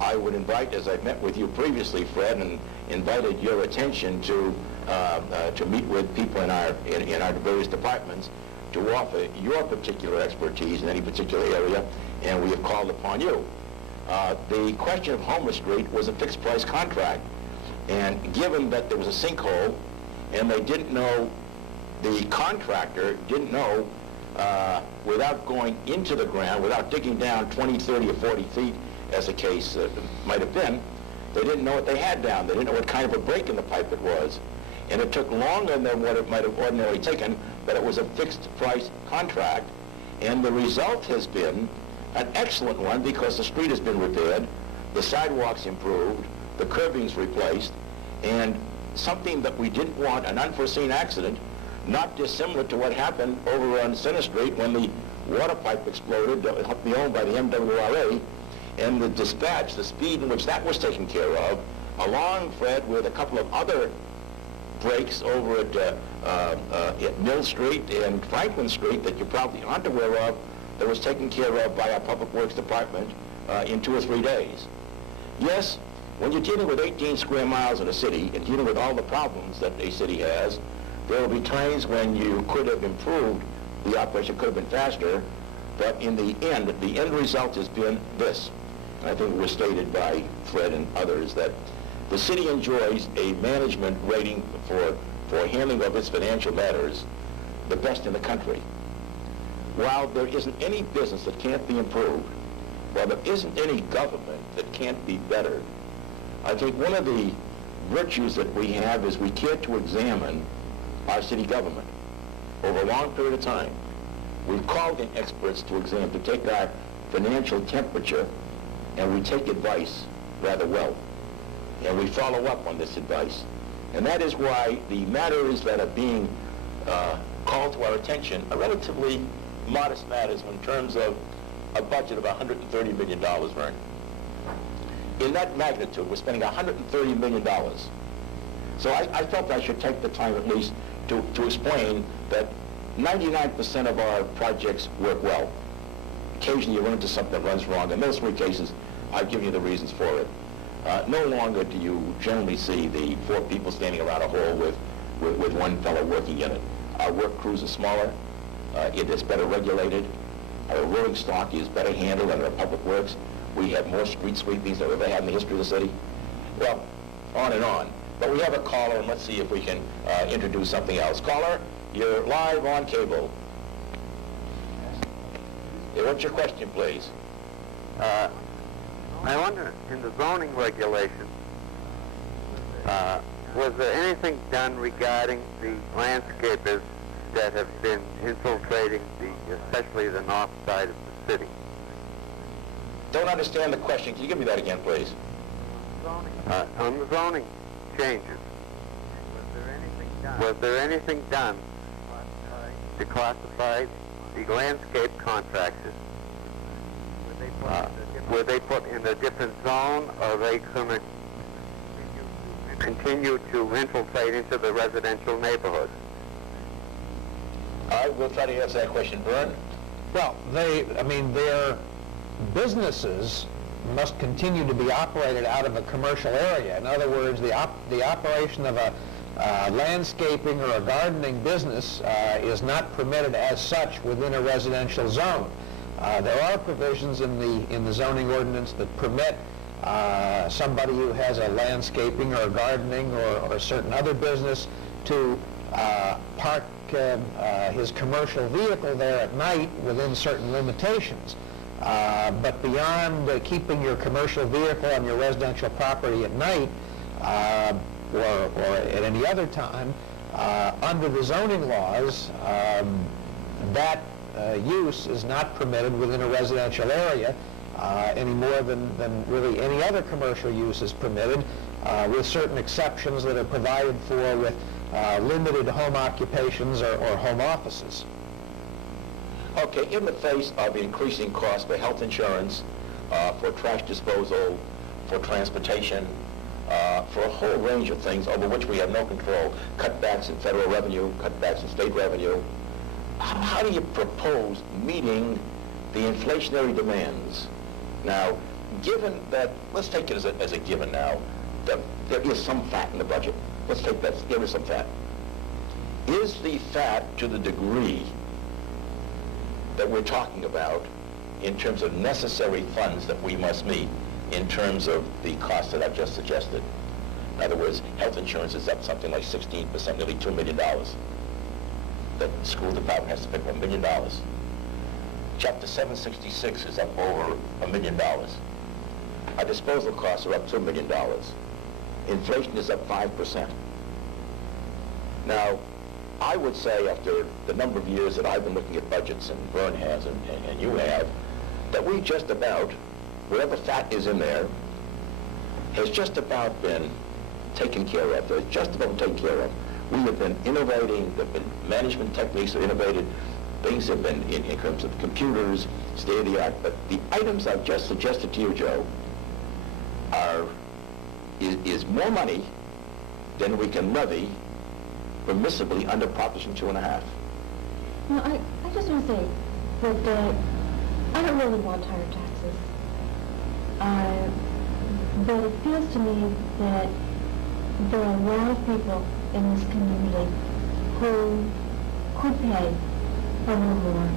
I would invite, as I met with you previously, Fred, and invited your attention to meet with people in our various departments to offer your particular expertise in any particular area, and we have called upon you. The question of Homer Street was a fixed price contract, and given that there was a sinkhole and they didn't know, the contractor didn't know, without going into the ground, without digging down 20, 30, or 40 feet, as the case might have been, they didn't know what they had down. They didn't know what kind of a break in the pipe it was. And it took longer than what it might have ordinarily taken, but it was a fixed price contract. And the result has been an excellent one because the street has been repaired, the sidewalks improved, the curbing's replaced, and something that we didn't want, an unforeseen accident, not dissimilar to what happened over on Center Street when the water pipe exploded, owned by the MWRA, and the dispatch, the speed in which that was taken care of, along, Fred, with a couple of other breaks over at Mill Street and Franklin Street that you probably aren't aware of, that was taken care of by our Public Works Department in 2 or 3 days. Yes, when you're dealing with 18 square miles in a city and dealing with all the problems that a city has, there will be times when you could have improved the operation, could have been faster, but in the end result has been this. And I think it was stated by Fred and others that the city enjoys a management rating for handling of its financial matters the best in the country. While there isn't any business that can't be improved, while there isn't any government that can't be better, I think one of the virtues that we have is we care to examine our city government over a long period of time. We've called in experts to take our financial temperature, and we take advice rather well. And we follow up on this advice. And that is why the matters that are being called to our attention are relatively modest matters in terms of a budget of $130 million, Vern. In that magnitude, we're spending $130 million. So I felt I should take the time at least to explain that 99% of our projects work well. Occasionally you run into something that runs wrong. In those 3 cases, I've given you the reasons for it. No longer do you generally see the 4 people standing around a hole with one fellow working in it. Our work crews are smaller. It is better regulated. Our rolling stock is better handled under our Public Works. We have more street sweepings than we've ever had in the history of the city. Well, on and on. But we have a caller, and let's see if we can introduce something else. Caller, you're live on cable. What's your question, please? I wonder, in the zoning regulations, was there anything done regarding the landscapers that have been infiltrating especially the north side of the city? Don't understand the question. Can you give me that again, please? On the zoning changes, was there anything done to classify the landscape contractors? Were they put in a different zone, or are they going to continue to infiltrate into the residential neighborhoods? I will try to answer that question. Vern? Well, their businesses must continue to be operated out of a commercial area. In other words, the operation of a landscaping or a gardening business is not permitted as such within a residential zone. There are provisions in the zoning ordinance that permit somebody who has a landscaping or a gardening or a certain other business to park his commercial vehicle there at night within certain limitations. But beyond keeping your commercial vehicle on your residential property at night or at any other time, under the zoning laws, that use is not permitted within a residential area any more than really any other commercial use is permitted, with certain exceptions that are provided for with limited home occupations or home offices. Okay, in the face of increasing costs for health insurance, for trash disposal, for transportation, for a whole range of things over which we have no control, cutbacks in federal revenue, cutbacks in state revenue, how do you propose meeting the inflationary demands? Now, given that, let's take it as a given now, that there is some fat in the budget. Let's take that, give us some fat. Is the fat to the degree that we're talking about in terms of necessary funds that we must meet in terms of the costs that I've just suggested? In other words, health insurance is up something like 16%, nearly $2 million. The school department has to pay $1 million. Chapter 766 is up over $1 million. Our disposal costs are up $2 million. Inflation is up 5%. Now, I would say after the number of years that I've been looking at budgets, and Vern has, and you have, that we just about, whatever fat is in there, has just about been taken care of. It's just about taken care of. We have been innovating, there have been management techniques that are innovated, things have been in terms of computers, state-of-the-art, but the items I've just suggested to you, Joe, is more money than we can levy permissibly under Proposition 2.5. No, I just want to say that I don't really want higher taxes. But it feels to me that there are a lot of people in this community who could pay a little more.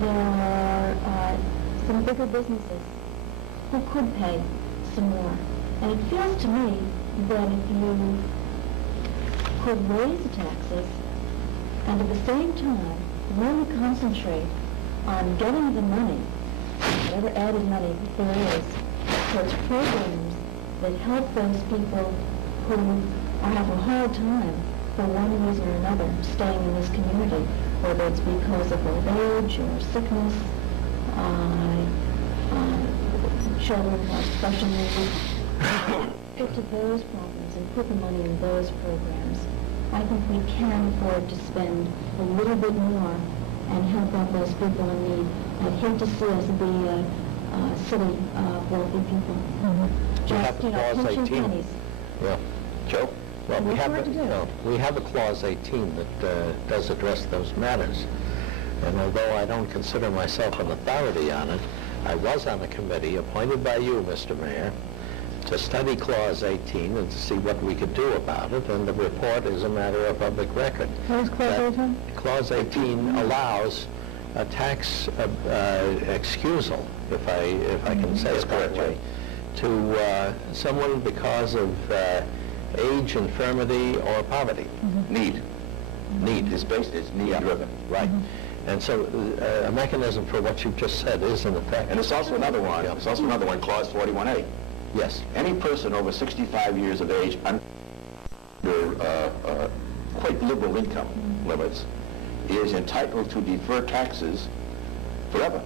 There are some bigger businesses who could pay some more. And it feels to me that if you could raise the taxes and at the same time really concentrate on getting the money, whatever added money there is, towards programs that help those people who have a hard time for one reason or another staying in this community, whether it's because of old age or sickness, children who have special needs, get to those problems and put the money in those programs. I think we can afford to spend a little bit more and help out those people in need. I'd hate to see us be a city of wealthy people. Just, pinching pennies. Yeah. Joe? Well, we have a Clause 18 that does address those matters. And although I don't consider myself an authority on it, I was on a committee appointed by you, Mr. Mayor, to study Clause 18 and to see what we could do about it, and the report is a matter of public record. What is Clause 18? Clause 18 allows a tax excusal, if I can say it that way, to someone because of age, infirmity, or poverty. Need. It's based, it's need-driven. Right. And so a mechanism for what you've just said is in effect. And it's also another one, Clause 41A. Yes. Any person over 65 years of age under quite liberal income limits is entitled to defer taxes forever,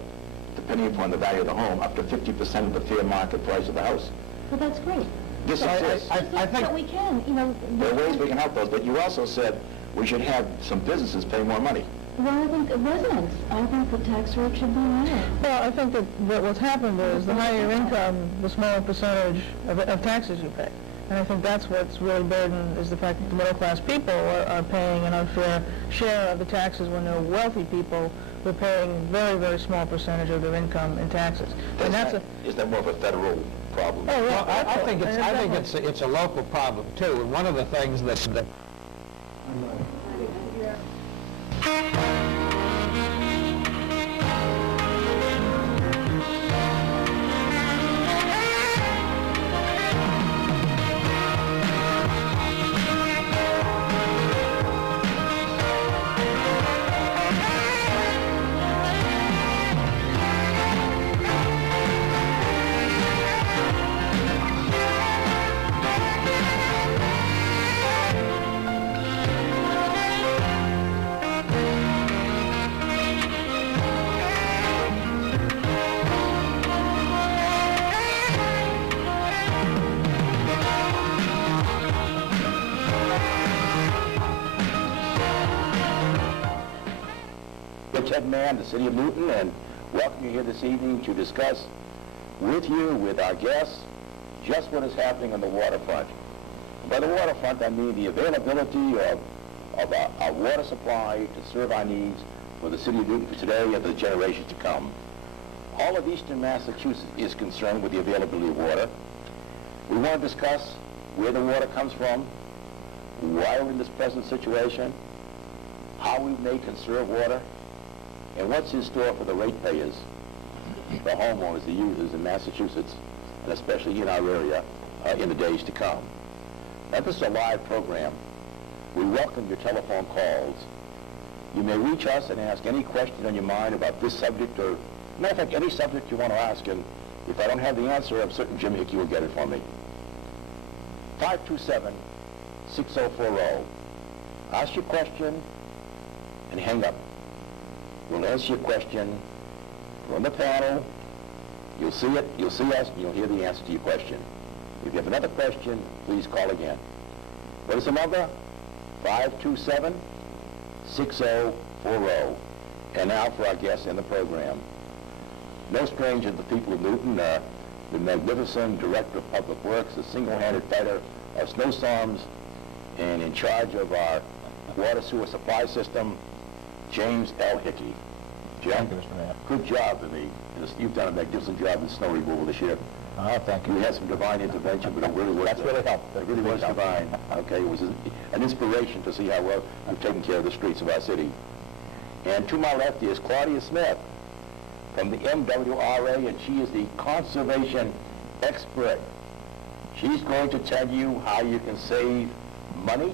depending upon the value of the home, up to 50% of the fair market price of the house. Well, that's great. This exists. I think But we can, you know... There are ways we can help those, but you also said we should have some businesses pay more money. Well, I think residents, I think the tax rate should be higher. Well, I think that what's happened is the higher your income, the smaller percentage of taxes you pay. And I think that's what's really burdened, is the fact that the middle-class people are paying an unfair share of the taxes when they're wealthy people who are paying a very, very small percentage of their income in taxes. And Is that more of a federal problem? Oh, yeah, Well, I think it's a local problem too. And one of the things that Ted Mann, the City of Newton, and welcome you here this evening to discuss with you, with our guests, just what is happening on the waterfront. By the waterfront, I mean the availability of our water supply to serve our needs for the City of Newton for today and for the generations to come. All of eastern Massachusetts is concerned with the availability of water. We want to discuss where the water comes from, why we're in this present situation, how we may conserve water, and what's in store for the ratepayers, the homeowners, the users in Massachusetts, and especially in our area, in the days to come. Now, this is a live program. We welcome your telephone calls. You may reach us and ask any question on your mind about this subject, or, matter of fact, any subject you want to ask, and if I don't have the answer, I'm certain Jim Hickey will get it for me. 527-6040. Ask your question and hang up. We'll answer your question from the panel. You'll see it, you'll see us, and you'll hear the answer to your question. If you have another question, please call again. What is the number? 527-6040. And now for our guests in the program. No stranger to the people of Newton, the magnificent Director of Public Works, the single-handed fighter of snowstorms, and in charge of our water sewer supply system, James L. Hickey. Jim, Thank you, Mr. Mayor. good job to me. You've done a magnificent job in snow removal this year. Thank you. We had some divine intervention, but it really was. That's really helped. It really was divine. Okay, it was an inspiration to see how well you've taken care of the streets of our city. And to my left is Claudia Smith from the MWRA, and she is the conservation expert. She's going to tell you how you can save money,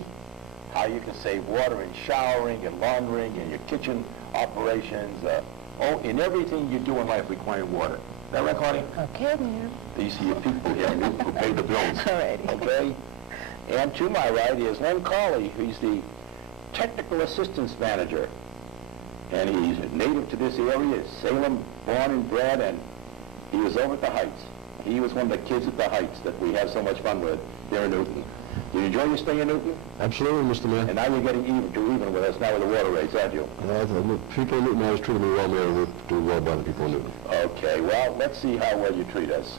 how you can save water in showering and laundering and your kitchen operations, in everything you do in life requiring water. Is that right, Claudia? Okay, Mayor. These are your people here who pay the bills. All righty. Okay? And to my right is Len Cawley, who's the Technical Assistance Manager. And he's native to this area, Salem, born and bred, and he was over at the Heights. He was one of the kids at the Heights that we have so much fun with here in Newton. Did you enjoy your stay in Newton? Absolutely, Mr. Mayor. And now you're getting even with us now with the water rates, aren't you? The people in Newton always treated me well, Mayor, and do well by the people in Newton. Okay, well, let's see how well you treat us.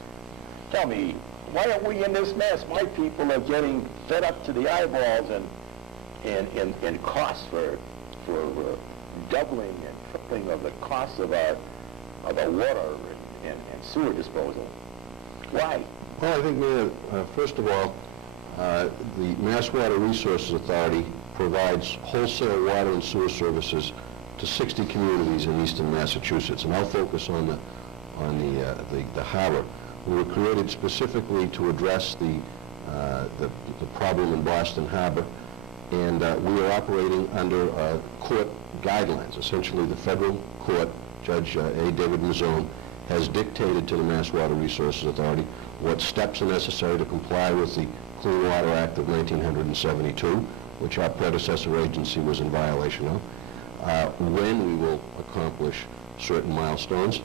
Tell me, why are we in this mess? My people are getting fed up to the eyeballs and costs for doubling and tripling of the costs of our water and sewer disposal. Why? Well, I think, Mayor, first of all, the Mass Water Resources Authority provides wholesale water and sewer services to 60 communities in eastern Massachusetts, and I'll focus on the harbor. We were created specifically to address the the problem in Boston Harbor, and we are operating under court guidelines. Essentially, the federal court, Judge A. David Mazzone, has dictated to the Mass Water Resources Authority what steps are necessary to comply with the Clean Water Act of 1972, which our predecessor agency was in violation of, when we will accomplish certain milestones,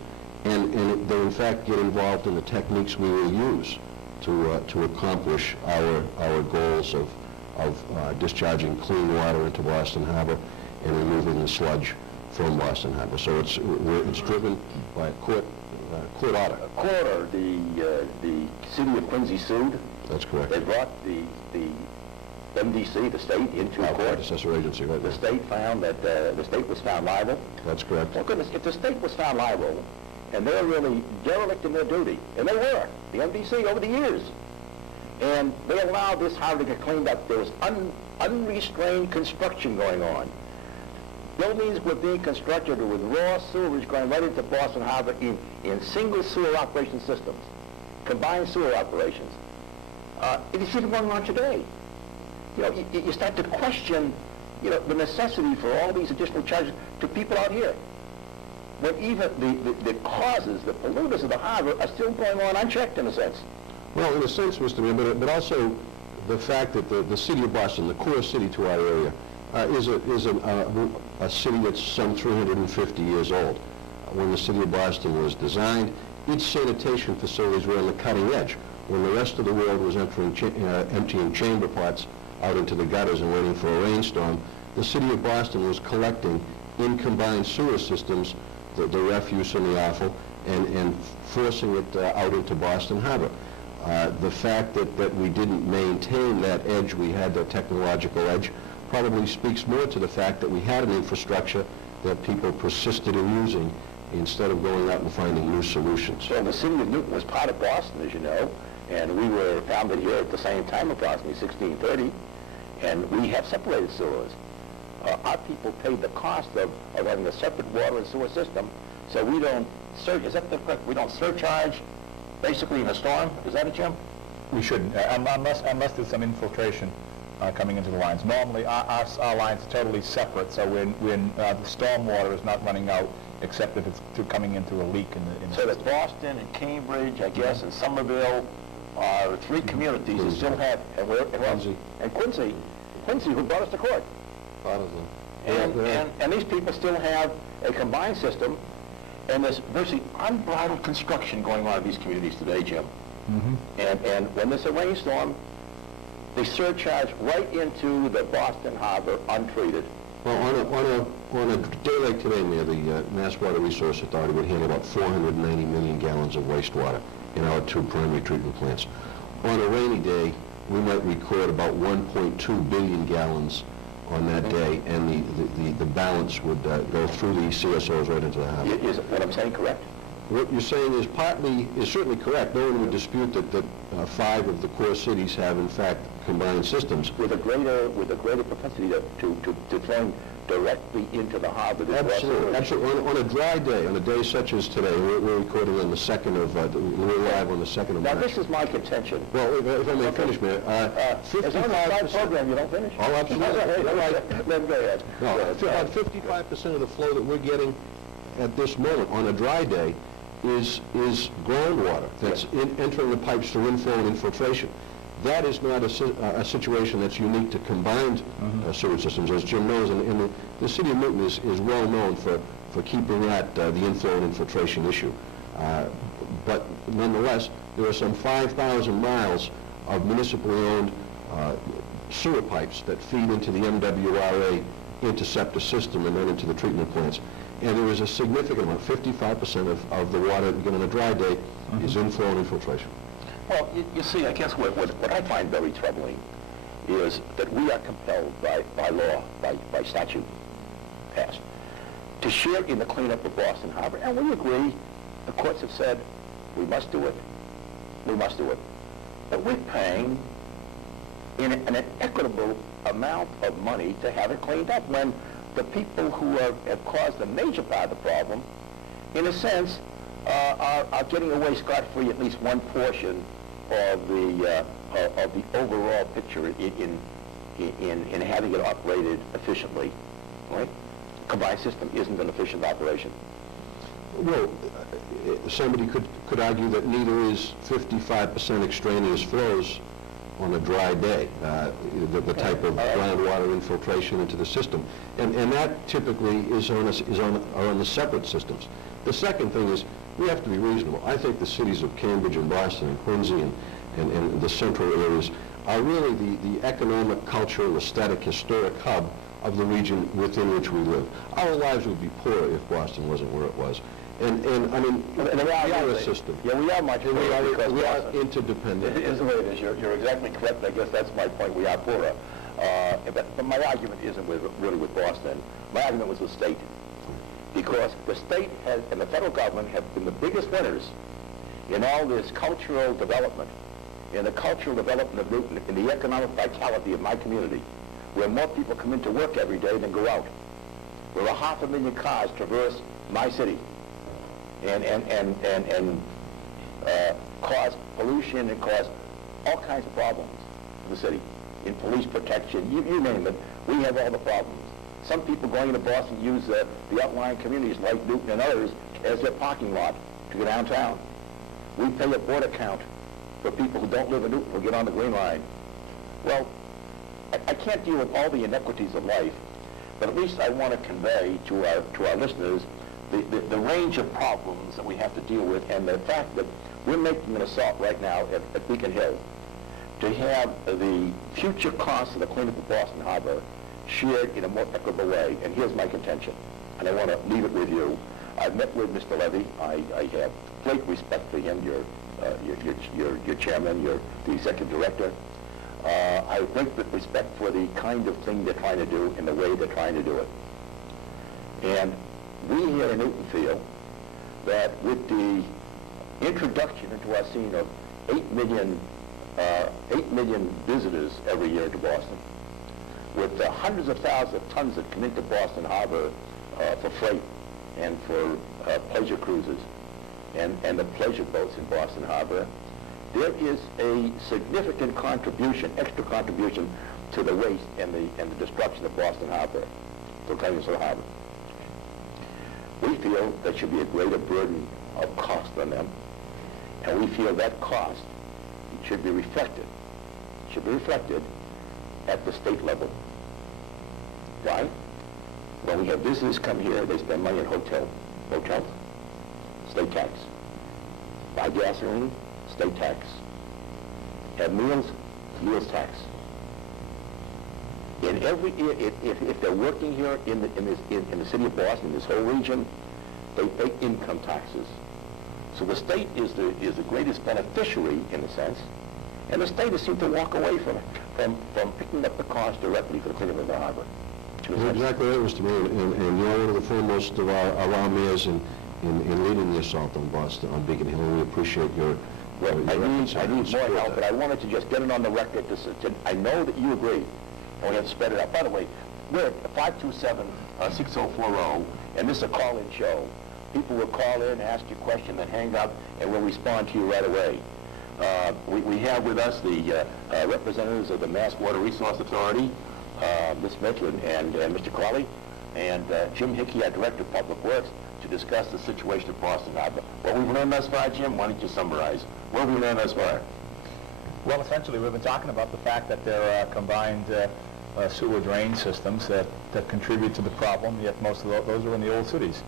and they in fact get involved in the techniques we will use to accomplish our goals of discharging clean water into Boston Harbor and removing the sludge from Boston Harbor. So it's driven by a court order. A court order. The city of Quincy sued. That's correct. They brought the MDC, the state, into court. Predecessor agency, right? The state found that the state was found liable. That's correct. Well, goodness, if the state was found liable, and they're really derelict in their duty, and they were, the MDC over the years, and they allowed this harbor to get cleaned up. There was unrestrained construction going on. Buildings were being constructed with raw sewage going right into Boston Harbor in single sewer operation systems, combined sewer operations. It is even going on today. You know, you start to question, you know, the necessity for all these additional charges to people out here, when even the causes, the polluters of the harbor are still going on unchecked in a sense. Well, in a sense, Mr. Mayor, but also the fact that the city of Boston, the core city to our area, is a city that's some 350 years old. When the city of Boston was designed, its sanitation facilities were on the cutting edge. When the rest of the world was emptying chamber pots out into the gutters and waiting for a rainstorm, the city of Boston was collecting in combined sewer systems the refuse and the offal and forcing it out into Boston Harbor. The fact that we didn't maintain that edge, we had the technological edge, probably speaks more to the fact that we had an infrastructure that people persisted in using instead of going out and finding new solutions. So the city of Newton was part of Boston, as you know, and we were founded here at the same time, approximately 1630, and we have separated sewers. Our people paid the cost of having a separate water and sewer system, so we don't surcharge. Is that the correct? We don't surcharge, basically in a storm. Is that it, Jim? We shouldn't, unless there's some infiltration coming into the lines. Normally, our lines are totally separate, so when the storm water is not running out, except if it's coming into a leak in the So that Boston and Cambridge, I guess, and Somerville are three communities that still have, and Quincy, who brought us to court. And these people still have a combined system, and there's virtually unbridled construction going on in these communities today, Jim. Mm-hmm. And when there's a rainstorm, they surcharge right into the Boston Harbor untreated. Well, on a day like today, Mayor, the Mass Water Resource Authority would handle about 490 million gallons of wastewater in our two primary treatment plants. On a rainy day, we might record about 1.2 billion gallons on that day, and the balance would go through the CSOs right into the harbor. Is what I'm saying correct? What you're saying is certainly correct. No one would dispute that 5 of the core cities have, in fact, combined systems. With a greater propensity to flow directly into the harbor. Absolutely. Absolutely. On a dry day, on a day such as today, we're recording on the 2nd of, we're live on the 2nd of March. Now, this is my contention. Well, if I may finish, Mayor. As long as it's a program, you don't finish? Oh, absolutely. All right. Then go ahead. No, about 55% of the flow that we're getting at this moment on a dry day is groundwater that's entering the pipes through inflow and infiltration. That is not a situation that's unique to combined sewage systems, as Jim knows, and the city of Newton is well known for keeping that the inflow and infiltration issue. But nonetheless, there are some 5,000 miles of municipally owned sewer pipes that feed into the MWRA interceptor system and then into the treatment plants. And there is a significant amount, 55% of the water that you get on a dry day is inflow and infiltration. Well, you see, I guess what I find very troubling is that we are compelled by law, by statute passed, to share in the cleanup of Boston Harbor. And we agree, the courts have said, we must do it. We must do it. But we're paying in an equitable amount of money to have it cleaned up when the people who have caused a major part of the problem, in a sense, are getting away scot-free at least one portion of of the overall picture in having it operated efficiently, right? Combined system isn't an efficient operation. Well, somebody could argue that neither is 55% extraneous flows on a dry day, the type of groundwater infiltration into the system, and that typically is on the separate systems. The second thing is we have to be reasonable. I think the cities of Cambridge and Boston and Quincy and the central areas are really the economic, cultural, aesthetic, historic hub of the region within which we live. Our lives would be poorer if Boston wasn't where it was. And I mean, we are a system. Yeah, we are much poorer because we are interdependent. It is the way it is. You're exactly correct. I guess that's my point. We are poorer. But my argument isn't really with Boston. My argument was the state. Because the state has, and the federal government have been the biggest winners in all this cultural development, in the cultural development of Newton, in the economic vitality of my community, where more people come into work every day than go out, where 500,000 cars traverse my city and cause pollution and cause all kinds of problems for the city, in police protection, you name it. We have all the problems. Some people going into Boston use the outlying communities like Newton and others as their parking lot to go downtown. We pay a board account for people who don't live in Newton who get on the Green Line. Well, I can't deal with all the inequities of life, but at least I want to convey to our listeners the range of problems that we have to deal with, and the fact that we're making an assault right now at Beacon Hill to have the future costs of the cleanup of Boston Harbor shared in a more equitable way. And here's my contention, and I want to leave it with you. I've met with Mr. Levy. I have great respect for him, your chairman, the executive director. I have great respect for the kind of thing they're trying to do and the way they're trying to do it. And we here in Newton feel that with the introduction into our scene of 8 million visitors every year to Boston, with the hundreds of thousands of tons that come into Boston Harbor for freight and for pleasure cruises and the pleasure boats in Boston Harbor, there is a significant contribution, extra contribution to the waste and the destruction of Boston Harbor, to Clemenceau Harbor. We feel there should be a greater burden of cost on them, and we feel that cost should be reflected at the state level. Why? When we have visitors come here, they spend money on hotels, state tax. Buy gasoline, state tax. Have meals tax. In every, if they're working here in the city of Boston, this whole region, they pay income taxes. So the state is the greatest beneficiary in a sense, and the state has seemed to walk away from picking up the cost directly for the cleanup of the harbor. Well, exactly right, Mr. Mayor, and you're one of the foremost of our mayors in leading the assault on Boston, on Beacon Hill, and we appreciate your I need more help, but I wanted to just get it on the record. I know that you agree, and we have to spread it out. By the way, we're at 527-6040, and this is a call-in show. People will call in, ask you a question, then hang up, and we'll respond to you right away. We have with us the representatives of the Mass Water Resource Authority, Ms. Midland and Mr. Crawley, and Jim Hickey, our Director of Public Works, to discuss the situation at Boston Harbor. What we've learned thus far, Jim, why don't you summarize? What have we learned thus far? Well, essentially, we've been talking about the fact that there are combined sewer drain systems that contribute to the problem, yet most of those are in the old cities.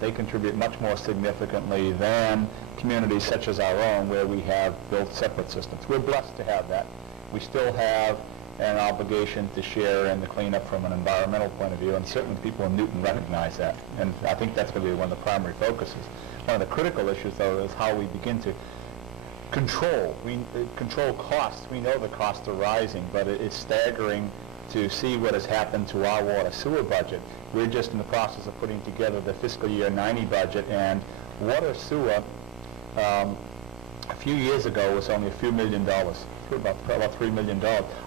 They contribute much more significantly than communities such as our own, where we have built separate systems. We're blessed to have that. We still have an obligation to share in the cleanup from an environmental point of view, and certainly people in Newton recognize that. And I think that's going to be one of the primary focuses. One of the critical issues, though, is how we begin to control costs. We know the costs are rising, but it's staggering to see what has happened to our water sewer budget. We're just in the process of putting together the fiscal year 90 budget, and water sewer a few years ago was only a few $1 million, about $3 million.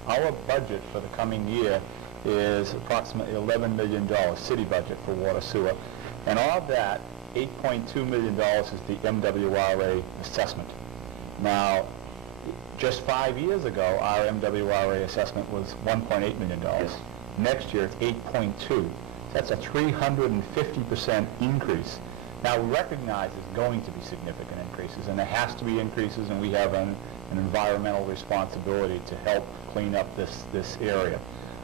Our budget for the coming year is approximately $11 million, city budget for water sewer. And of that, $8.2 million is the MWRA assessment. Now, Just 5 years ago, our MWRA assessment was $1.8 million. Yes. Next year, it's 8.2. That's a 350% increase. Now, we recognize there's going to be significant increases, and there has to be increases, and we have an environmental responsibility to help clean up this area.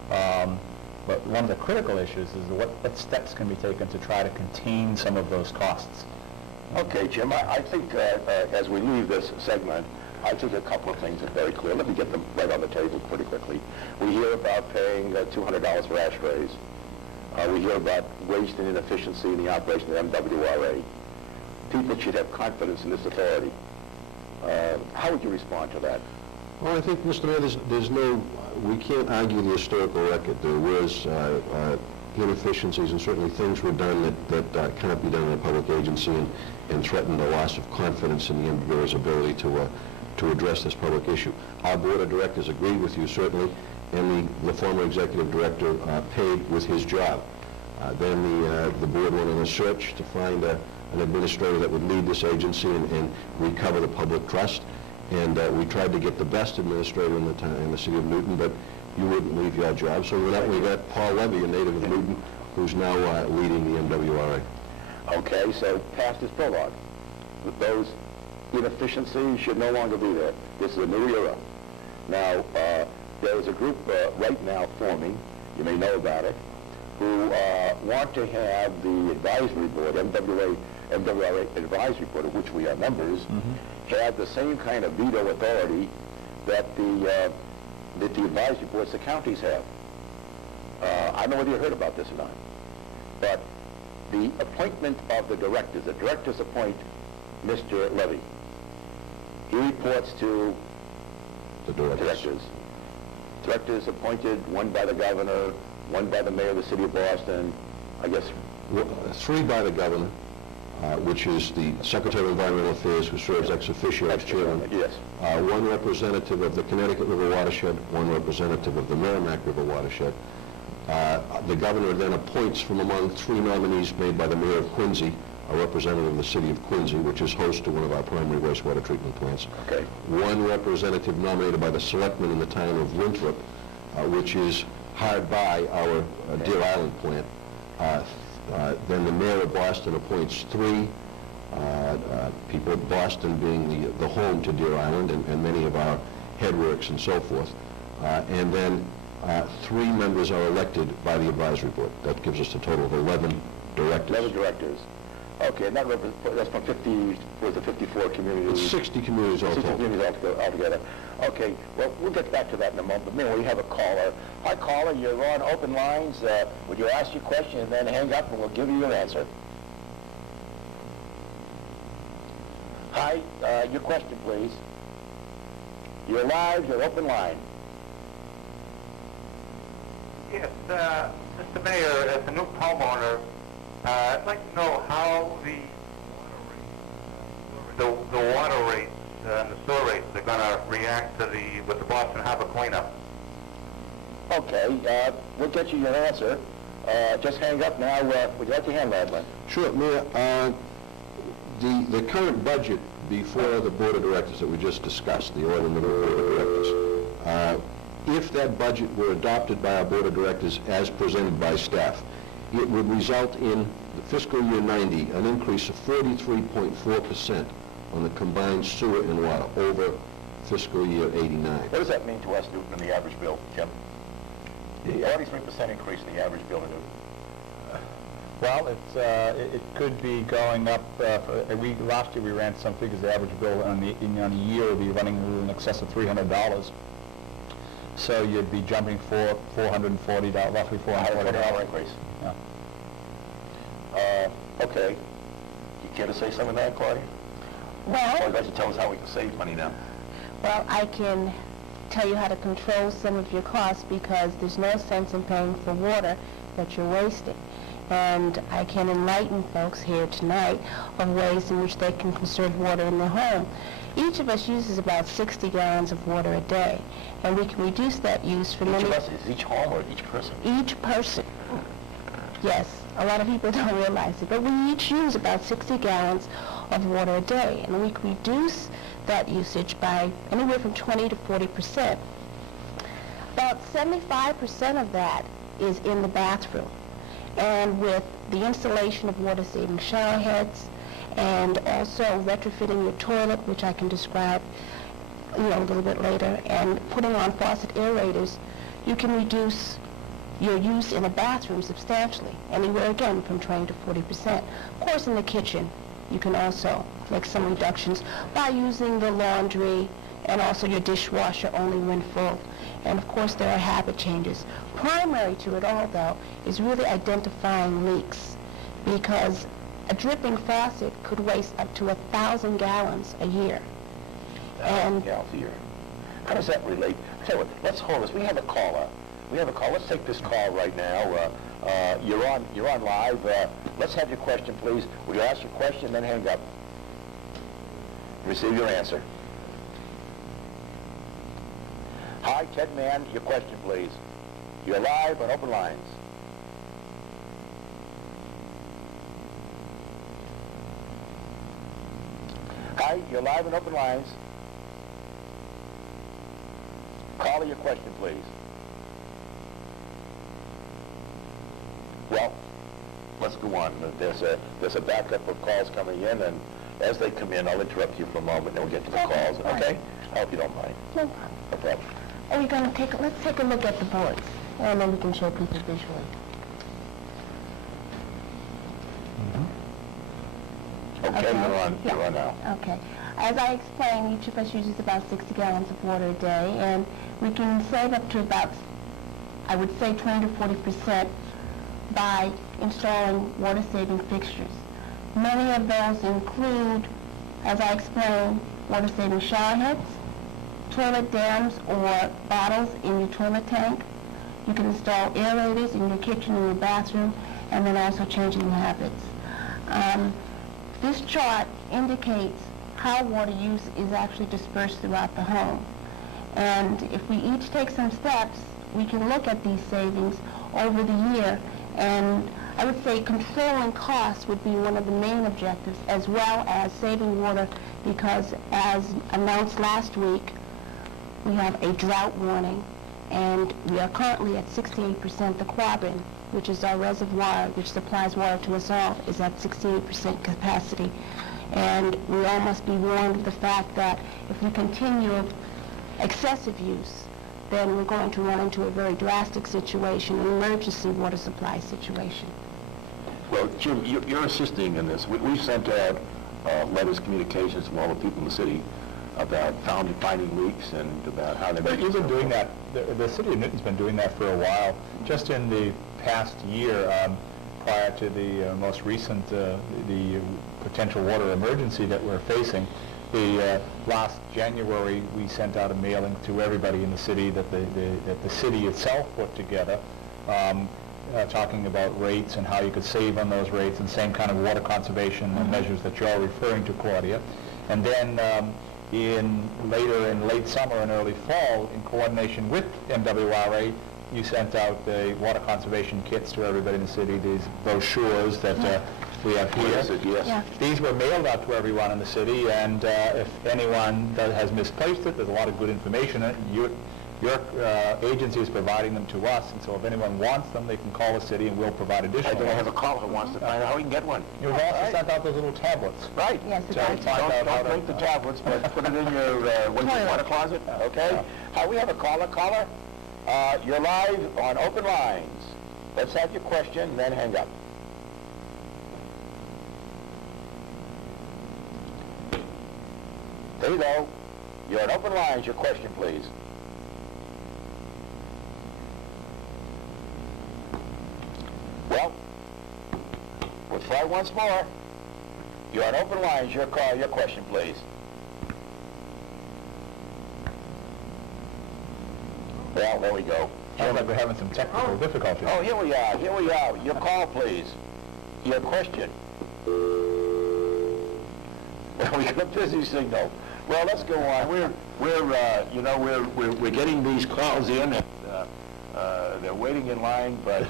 But one of the critical issues is what steps can be taken to try to contain some of those costs. Okay, Jim, I think as we leave this segment, I think a couple of things are very clear. Let me get them right on the table pretty quickly. We hear about paying $200 for ashtrays. We hear about waste and inefficiency in the operation of the MWRA. People should have confidence in this authority. How would you respond to that? Well, I think, Mr. Mayor, we can't argue the historical record. There was inefficiencies, and certainly things were done that cannot be done in a public agency and threatened the loss of confidence in the MWRA's ability to address this public issue. Our board of directors agreed with you, certainly, and the former executive director paid with his job. Then the board went on a search to find an administrator that would lead this agency and recover the public trust. And we tried to get the best administrator in the city of Newton, but you wouldn't leave your job. So we got Paul Levy, a native of Newton, who's now leading the MWRA. Okay, so past is prologue. Those inefficiencies should no longer be there. This is a new era. Now, there is a group right now forming, you may know about it, who want to have the advisory board, MWRA advisory board, of which we are members, have the same kind of veto authority that the advisory boards the counties have. I don't know whether you heard about this or not, but the appointment of the directors appoint Mr. Levy. He reports to The directors. Directors appointed, one by the governor, one by the mayor of the city of Boston, I guess. Three by the governor, which is the Secretary of Environmental Affairs, who serves ex officio as chairman. Yes. One representative of the Connecticut River watershed, one representative of the Merrimack River watershed. The governor then appoints from among three nominees made by the mayor of Quincy, a representative of the city of Quincy, which is host to one of our primary wastewater treatment plants. Okay. One representative nominated by the selectmen in the town of Winthrop, which is hard by our Deer Island plant. Then the mayor of Boston appoints three people, Boston being the home to Deer Island and many of our headworks and so forth. And then three members are elected by the advisory board. That gives us a total of 11 directors. 11 directors. Okay, and that's from 54 communities. It's 60 communities all 60 total. communities altogether. Okay, well, we'll get back to that in a moment. But meanwhile, we have a caller. Hi, caller, you're on open lines. Would you ask your question and then hang up and we'll give you your answer? Hi, your question, please. You're live, you're open line. Yes, Mr. Mayor, as a new homeowner, I'd like to know how the water rates and the sewer rates are going to react to with the Boston Harbor cleanup. Okay, we'll get you your answer. Just hang up now. Would you like to handle that, Lynn? Sure, Mayor. The current budget before the board of directors that we just discussed, the order-member board of directors, if that budget were adopted by our board of directors as presented by staff, it would result in the fiscal year 90 an increase of 43.4% on the combined sewer and water over fiscal year 89. What does that mean to us, Newton, in the average bill, Jim? The 43% increase in the average bill in Newton. Well, it could be going up. Last year we ran some figures. The average bill on a year would be running in excess of $300. So you'd be jumping for $440, roughly $440 increase. Yeah. Okay. You care to say something on that, Claudia? Well, Or would you like to tell us how we can save money now? well, I can tell you how to control some of your costs because there's no sense in paying for water that you're wasting. And I can enlighten folks here tonight of ways in which they can conserve water in their home. Each of us uses about 60 gallons of water a day, and we can reduce that use for many... Each of us, is each home or each person? Each person. Yes, a lot of people don't realize it, but we each use about 60 gallons of water a day, and we can reduce that usage by anywhere from 20 to 40%. About 75% of that is in the bathroom. And with the installation of water-saving shower heads and also retrofitting your toilet, which I can describe a little bit later, and putting on faucet aerators, you can reduce your use in a bathroom substantially, anywhere again from 20 to 40%. Of course, in the kitchen, you can also make some reductions by using the laundry and also your dishwasher only when full. And of course, there are habit changes. Primary to it all, though, is really identifying leaks, because a dripping faucet could waste up to 1,000 gallons a year. And gallons a year. How does that relate? Tell you what, let's hold this. We have a caller. Let's take this call right now. You're on live. Let's have your question, please. Will you ask your question, then hang up? Receive your answer. Hi, Ted Mann. Your question, please. You're live on Open Lines. Hi, you're live on Open Lines. Caller, your question, please. Well, let's go on. There's a backup of calls coming in, and as they come in, I'll interrupt you for a moment, and we'll get to the calls. Okay? I hope you don't mind. No problem. Are we going to let's take a look at the boards, and then we can show people visually. Okay, you're on now. Okay. As I explained, each of us uses about 60 gallons of water a day, and we can save up to about, I would say, 20 to 40% by installing water-saving fixtures. Many of those include, as I explained, water-saving shower heads, toilet dams or bottles in your toilet tank. You can install aerators in your kitchen and your bathroom, and then also changing the habits. This chart indicates how water use is actually dispersed throughout the home. And if we each take some steps, we can look at these savings over the year. And I would say controlling costs would be one of the main objectives, as well as saving water, because as announced last week, we have a drought warning, and we are currently at 68%. The Quabbin, which is our reservoir, which supplies water to us all, is at 68% capacity. And we all must be warned of the fact that if we continue excessive use, then we're going to run into a very drastic situation, an emergency water supply situation. Well, Jim, you're assisting in this. We sent out letters, communications from all the people in the city about finding leaks and about how they... But you've been doing that. The city of Newton's been doing that for a while. Just in the past year, prior to the most recent the potential water emergency that we're facing, last January we sent out a mailing to everybody in the city that the city itself put together, talking about rates and how you could save on those rates, and same kind of water conservation measures that you're referring to, Claudia. And then later in late summer and early fall, in coordination with MWRA, you sent out the water conservation kits to everybody in the city, these brochures that we have here. Yes. Yeah. These were mailed out to everyone in the city, and if anyone has misplaced it, there's a lot of good information in it. Your agency is providing them to us, and so if anyone wants them, they can call the city and we'll provide additional. I don't have a caller who wants to find out how he can get one. You've also sent out those little tablets. Right. Yes, Don't drink the tablets, but put it in your water closet. Okay. We have a caller. Caller, you're live on Open Lines. Let's have your question, then hang up. There you go. You're on Open Lines. Your question, please. Well, we'll try once more. You're on Open Lines. Your call. Your question, please. Well, there we go. Sounds like we're having some technical difficulties. Oh, here we are. Your call, please. Your question. We got a busy signal. Well, let's go on. We're getting these calls in. They're waiting in line, but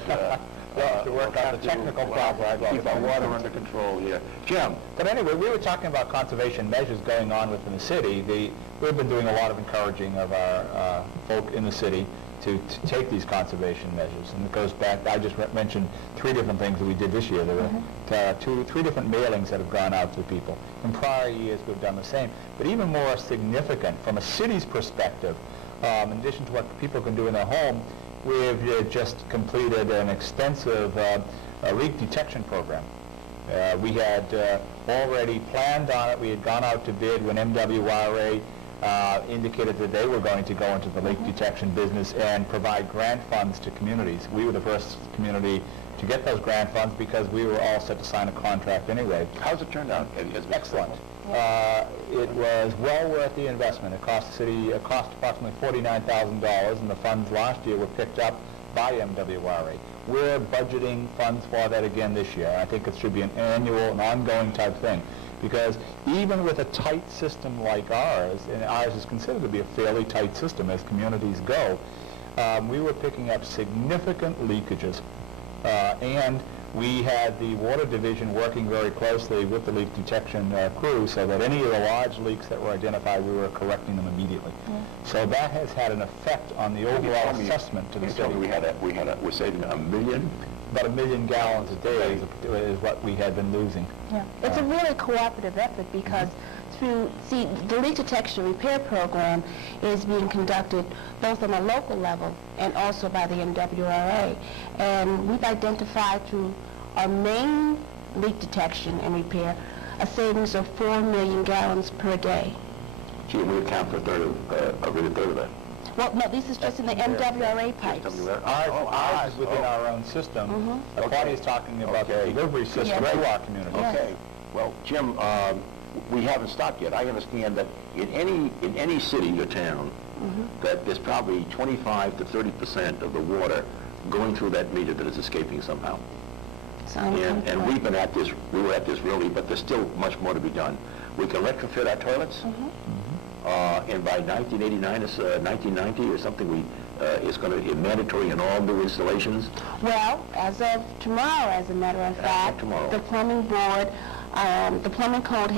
to work out the technical problem. Keep our water under control here. Jim? But anyway, we were talking about conservation measures going on within the city. We've been doing a lot of encouraging of our folk in the city to take these conservation measures. And it goes back, I just mentioned 3 different things that we did this year. There were 3 different mailings that have gone out to people. In prior years, we've done the same. But even more significant, from a city's perspective, in addition to what people can do in their home, we've just completed an extensive leak detection program. We had already planned on it. We had gone out to bid when MWRA indicated that they were going to go into the leak detection business and provide grant funds to communities. We were the first community to get those grant funds because we were all set to sign a contract anyway. How's it turned out? Excellent. It was well worth the investment. It cost the city, approximately $49,000, and the funds last year were picked up by MWRA. We're budgeting funds for that again this year. I think it should be an annual and ongoing type thing, because even with a tight system like ours, and ours is considered to be a fairly tight system as communities go, we were picking up significant leakages, and we had the water division working very closely with the leak detection crew so that any of the large leaks that were identified, we were correcting them immediately. So that has had an effect on the overall assessment to the city. We're saving $1 million? About 1 million gallons a day is what we had been losing. Yeah, it's a really cooperative effort because the leak detection repair program is being conducted both on a local level and also by the MWRA. And we've identified through our main leak detection and repair a savings of 4 million gallons per day. Gee, we account for a third of that. Well, no, this is just in the MWRA pipes. Ours is within our own system. The party is talking about the delivery system to our community. Okay. Well, Jim, we haven't stopped yet. I understand that in any city or town, that there's probably 25 to 30% of the water going through that meter that is escaping somehow. And we've been at this. We were at this really, but there's still much more to be done. We can retrofit our toilets. And by 1989, 1990 or something, it's going to be mandatory in all new installations. Well, as of tomorrow, as a matter of fact, the plumbing board, the plumbing code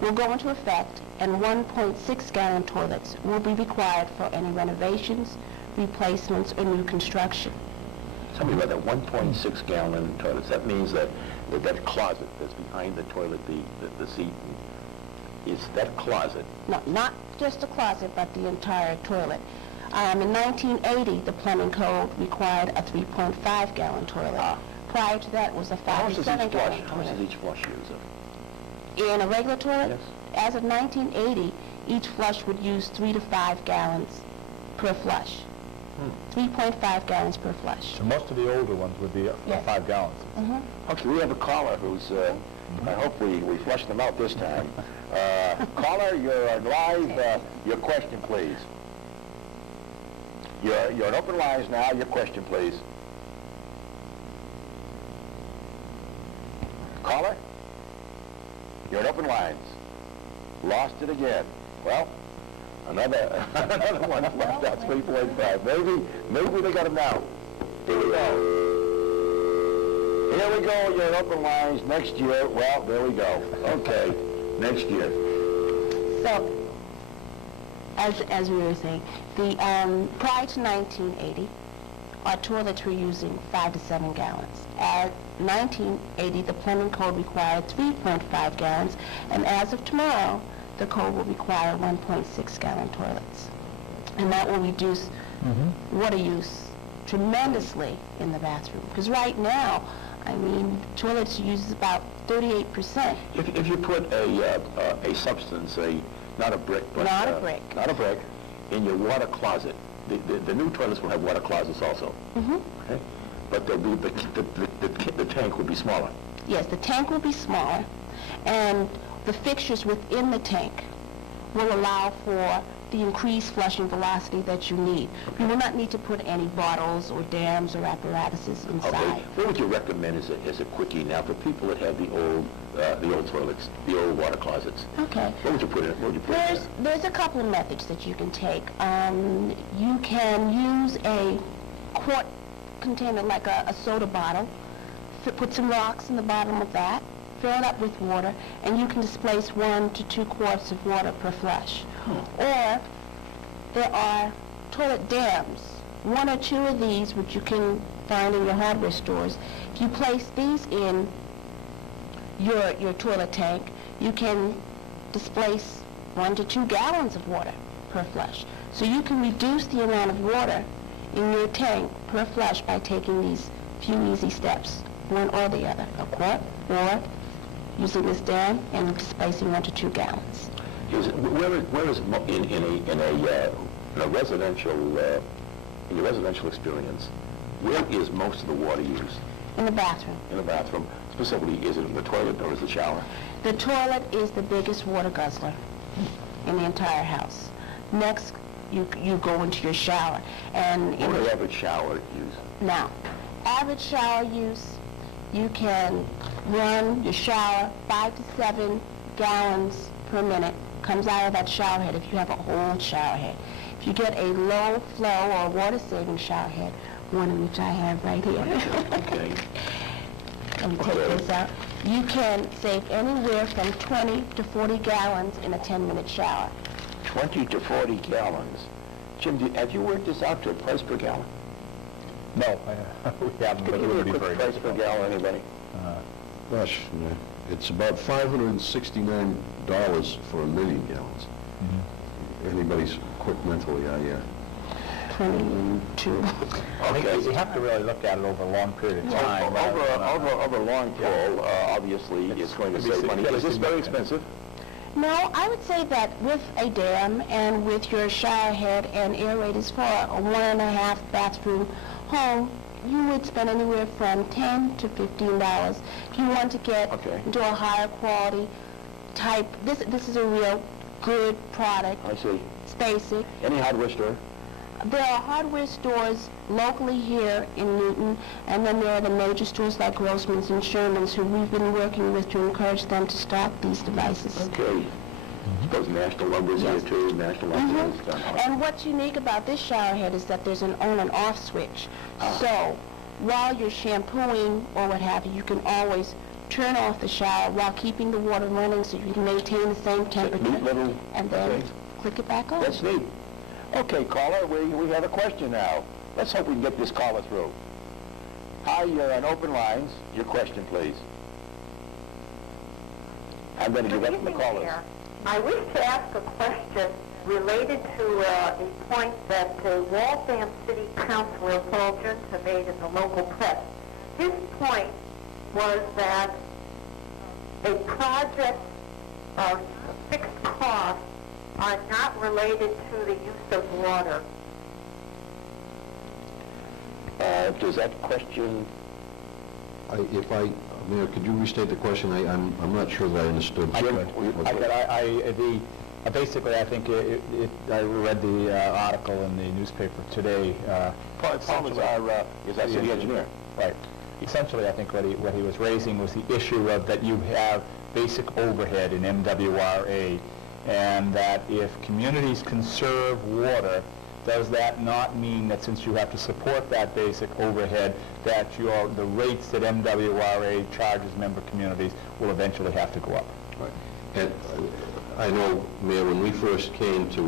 will go into effect, and 1.6 gallon toilets will be required for any renovations, replacements, or new construction. Tell me about that 1.6 gallon toilets. That means that closet that's behind the toilet, the seat, is that closet? No, not just a closet, but the entire toilet. In 1980, the plumbing code required a 3.5 gallon toilet. Prior to that was a 5 to 7 gallon toilet. How much does each flush use? In a regular toilet? Yes. As of 1980, each flush would use 3 to 5 gallons per flush. 3.5 gallons per flush. So most of the older ones would be 5 gallons. Okay, we have a caller who's, I hope we flush them out this time. Caller, you're live. Your question, please. You're on open lines now. Your question, please. Caller? You're on open lines. Lost it again. Well, another one flushed out 3.5. Maybe they got him now. Here we go. Here we go. You're on open lines next year. Well, there we go. Okay, next year. So, as we were saying, prior to 1980, our toilets were using 5 to 7 gallons. At 1980, the plumbing code required 3.5 gallons, and as of tomorrow, the code will require 1.6 gallon toilets. And that will reduce water use tremendously in the bathroom. Because right now, I mean, toilets use about 38%. If you put a substance, not a brick, but not a brick, in your water closet, the new toilets will have water closets also. Okay? But the tank will be smaller. Yes, the tank will be smaller, and the fixtures within the tank will allow for the increased flushing velocity that you need. You will not need to put any bottles or dams or apparatuses inside. Okay. What would you recommend as a quickie now for people that have the old toilets, the old water closets? Okay. What would you put in? There's a couple of methods that you can take. You can use a quart container, like a soda bottle, put some rocks in the bottom of that, fill it up with water, and you can displace 1 to 2 quarts of water per flush. Or there are toilet dams, 1 or 2 of these, which you can find in your hardware stores. If you place these in your toilet tank, you can displace 1 to 2 gallons of water per flush. So you can reduce the amount of water in your tank per flush by taking these few easy steps, one or the other, a quart or using this dam and displacing 1 to 2 gallons. Where is in a residential in your residential experience, where is most of the water used? In the bathroom. In the bathroom. Specifically, is it in the toilet or is it the shower? The toilet is the biggest water guzzler in the entire house. Next, you go into your shower. And what does average shower use? Now, average shower use, you can run your shower 5 to 7 gallons per minute. Comes out of that shower head if you have an old shower head. If you get a low flow or water-saving shower head, one of which I have right here. Okay. Let me take this out. You can save anywhere from 20 to 40 gallons in a 10-minute shower. 20 to 40 gallons. Jim, have you worked this out to a price per gallon? No, we haven't, but it would be very price per gallon, anybody? Gosh, it's about $569 for 1 million gallons. Anybody's quick mentally, yeah. 22. Okay. You have to really look at it over a long period of time. Over a long pull, obviously, it's going to save money. Is this very expensive? No, I would say that with a dam and with your shower head and aerators for a 1.5 bathroom home, you would spend anywhere from $10 to $15. If you want to get into a higher quality type, this is a real good product. I see. It's basic. Any hardware store? There are hardware stores locally here in Newton, and then there are the major stores like Grossman's and Sherman's, who we've been working with to encourage them to stock these devices. Okay. Suppose National Lumber's here too, National Lumber is done. And what's unique about this shower head is that there's an on and off switch. So while you're shampooing or what have you, you can always turn off the shower while keeping the water running so you can maintain the same temperature, and then click it back on. That's neat. Okay, caller, we have a question now. Let's hope we can get this caller through. Hi, you're on open lines. Your question, please. I'm going to give up the callers. I wish to ask a question related to a point that Waltham City Councilor Paul Junta made in the local press. His point was that a project of fixed costs are not related to the use of water. Does that question... Mayor, could you restate the question? I'm not sure that I understood. Basically, I think I read the article in the newspaper today. Paul is our city engineer. Right. Essentially, I think what he was raising was the issue of that you have basic overhead in MWRA, and that if communities conserve water, does that not mean that since you have to support that basic overhead, that the rates that MWRA charges member communities will eventually have to go up? Right. And I know, Mayor, when we first came to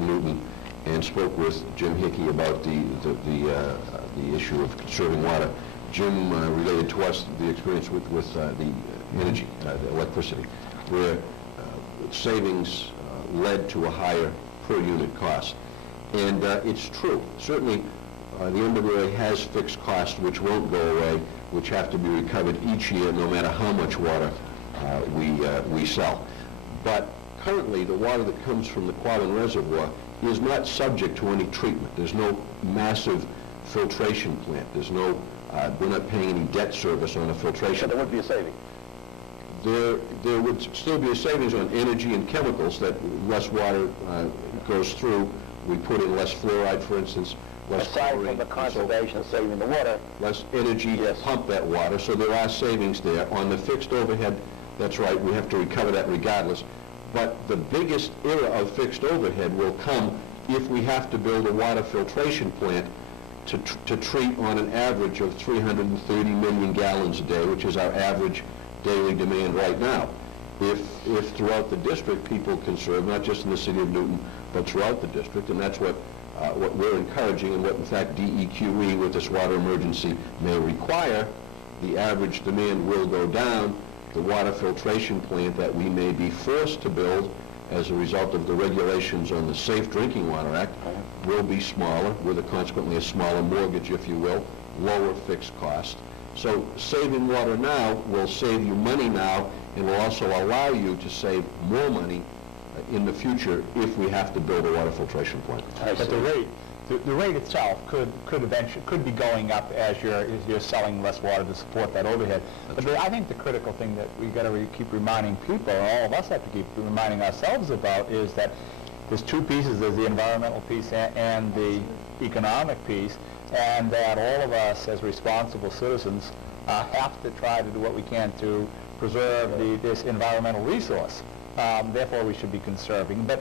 Newton and spoke with Jim Hickey about the issue of conserving water, Jim related to us the experience with the energy, the electricity, where savings led to a higher per unit cost. And it's true. Certainly, the MWA has fixed costs which won't go away, which have to be recovered each year, no matter how much water we sell. But currently, the water that comes from the Quabbin Reservoir is not subject to any treatment. There's no massive filtration plant. There's no, we're not paying any debt service on a filtration. So there would be a saving. There would still be a savings on energy and chemicals that less water goes through. We put in less fluoride, for instance, less aside from the conservation of saving the water, less energy to pump that water, so there are savings there. On the fixed overhead, that's right, we have to recover that regardless. But the biggest era of fixed overhead will come if we have to build a water filtration plant to treat on an average of 330 million gallons a day, which is our average daily demand right now. If throughout the district people conserve, not just in the city of Newton, but throughout the district, and that's what we're encouraging and what in fact DEQE with this water emergency may require, the average demand will go down. The water filtration plant that we may be forced to build as a result of the regulations on the Safe Drinking Water Act will be smaller, with consequently a smaller mortgage, if you will, lower fixed cost. So saving water now will save you money now and will also allow you to save more money in the future if we have to build a water filtration plant. But the rate itself could be going up as you're selling less water to support that overhead. But I think the critical thing that we got to keep reminding people, and all of us have to keep reminding ourselves about, is that there's two pieces: there's the environmental piece and the economic piece, and that all of us as responsible citizens have to try to do what we can to preserve this environmental resource. Therefore, we should be conserving. But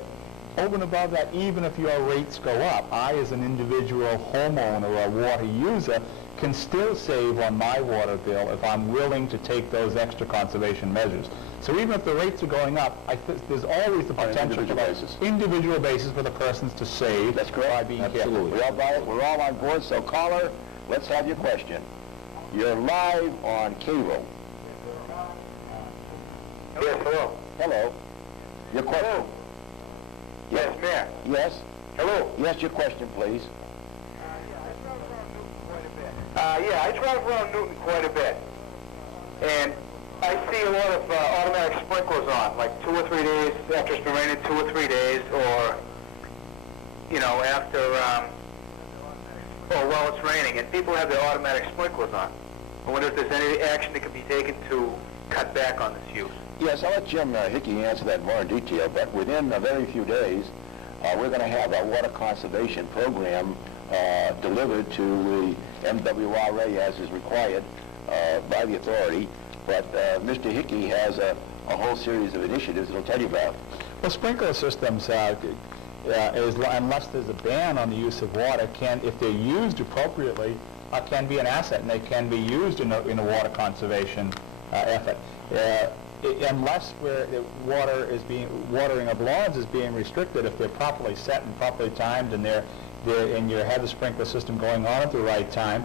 over and above that, even if your rates go up, I, as an individual homeowner or water user, can still save on my water bill if I'm willing to take those extra conservation measures. So even if the rates are going up, there's always the potential for individual basis for the persons to save. That's correct. By being careful. We're all on board. So caller, let's have your question. You're live on cable. Yes, hello. Hello. Your question. Hello. Yes, Mayor. Yes. Hello. Yes, your question, please. Yeah, I travel around Newton quite a bit, and I see a lot of automatic sprinklers on, like 2 or 3 days after it's been raining, 2 or 3 days, or, you know, after, or while it's raining, and people have their automatic sprinklers on. I wonder if there's any action that can be taken to cut back on this use. Yes, I'll let Jim Hickey answer that more in detail, but within a very few days, we're going to have a water conservation program delivered to the MWRA as is required by the authority. But Mr. Hickey has a whole series of initiatives that he'll tell you about. Well, sprinkler systems, unless there's a ban on the use of water, if they're used appropriately, can be an asset, and they can be used in a water conservation effort. Unless watering of lawns is being restricted, if they're properly set and properly timed, and you have the sprinkler system going on at the right time,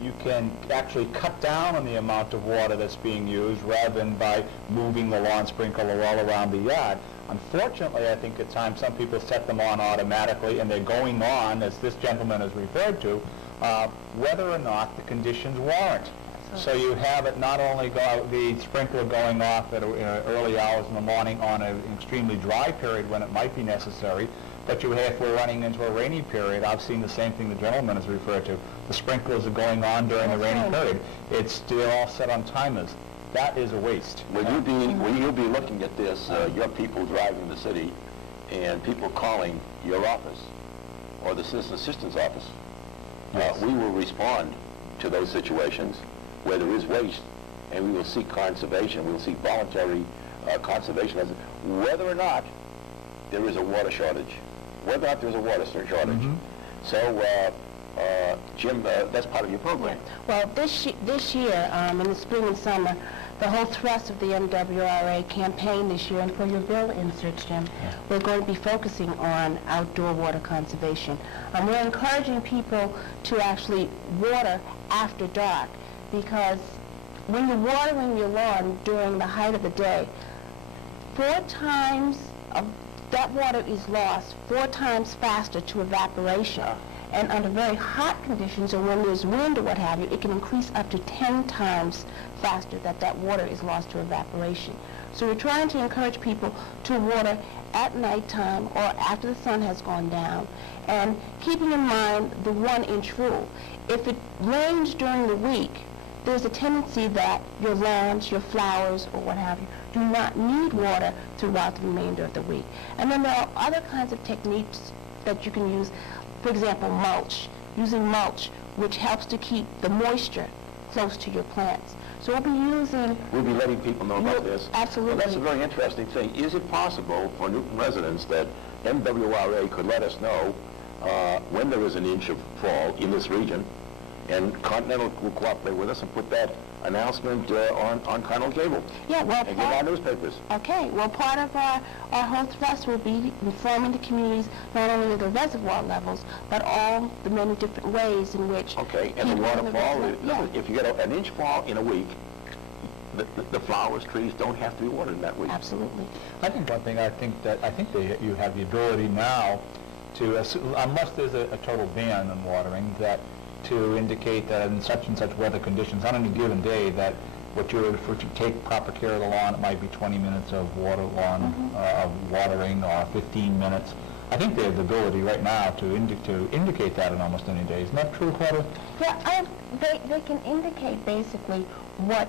you can actually cut down on the amount of water that's being used rather than by moving the lawn sprinkler all around the yard. Unfortunately, I think at times some people set them on automatically, and they're going on, as this gentleman has referred to, whether or not the conditions warrant. So you have it not only the sprinkler going off at early hours in the morning on an extremely dry period when it might be necessary, but if we're running into a rainy period, I've seen the same thing the gentleman has referred to. The sprinklers are going on during the rainy period. They're all set on timers. That is a waste. Will you be looking at this, your people driving the city, and people calling your office or the citizen assistance office? Yes. We will respond to those situations where there is waste, and we will seek conservation. We will seek voluntary conservation, whether or not there is a water shortage. Whether or not there's a water shortage. Mm-hmm. So, Jim, that's part of your program. Well, this year, in the spring and summer, the whole thrust of the MWRA campaign this year, and for your bill inserts, Jim, we're going to be focusing on outdoor water conservation. We're encouraging people to actually water after dark, because when you're watering your lawn during the height of the day, 4 times of that water is lost 4 times faster to evaporation. And under very hot conditions, or when there's wind or what have you, it can increase up to 10 times faster that water is lost to evaporation. So we're trying to encourage people to water at nighttime or after the sun has gone down, and keeping in mind the 1-inch rule. If it rains during the week, there's a tendency that your lawns, your flowers, or what have you, do not need water throughout the remainder of the week. And then there are other kinds of techniques that you can use. For example, mulch, using mulch, which helps to keep the moisture close to your plants. So we'll be letting people know about this. Absolutely. Well, that's a very interesting thing. Is it possible for Newton residents that MWRA could let us know when there is an inch of fall in this region, and Continental will cooperate with us and put that announcement on Continental Cable. Yeah, well, and get our newspapers. Okay, well, part of our whole thrust will be informing the communities not only of the reservoir levels, but all the many different ways in which... Okay, and the waterfall, if you get an inch fall in a week, the flowers, trees don't have to be watered in that week. Absolutely. I think one thing, I think that you have the ability now to, unless there's a total ban on watering, that to indicate that in such and such weather conditions on any given day that if you take proper care of the lawn, it might be 20 minutes of of watering or 15 minutes. I think they have the ability right now to indicate that on almost any day. Isn't that true, Carter? Yeah, they can indicate basically what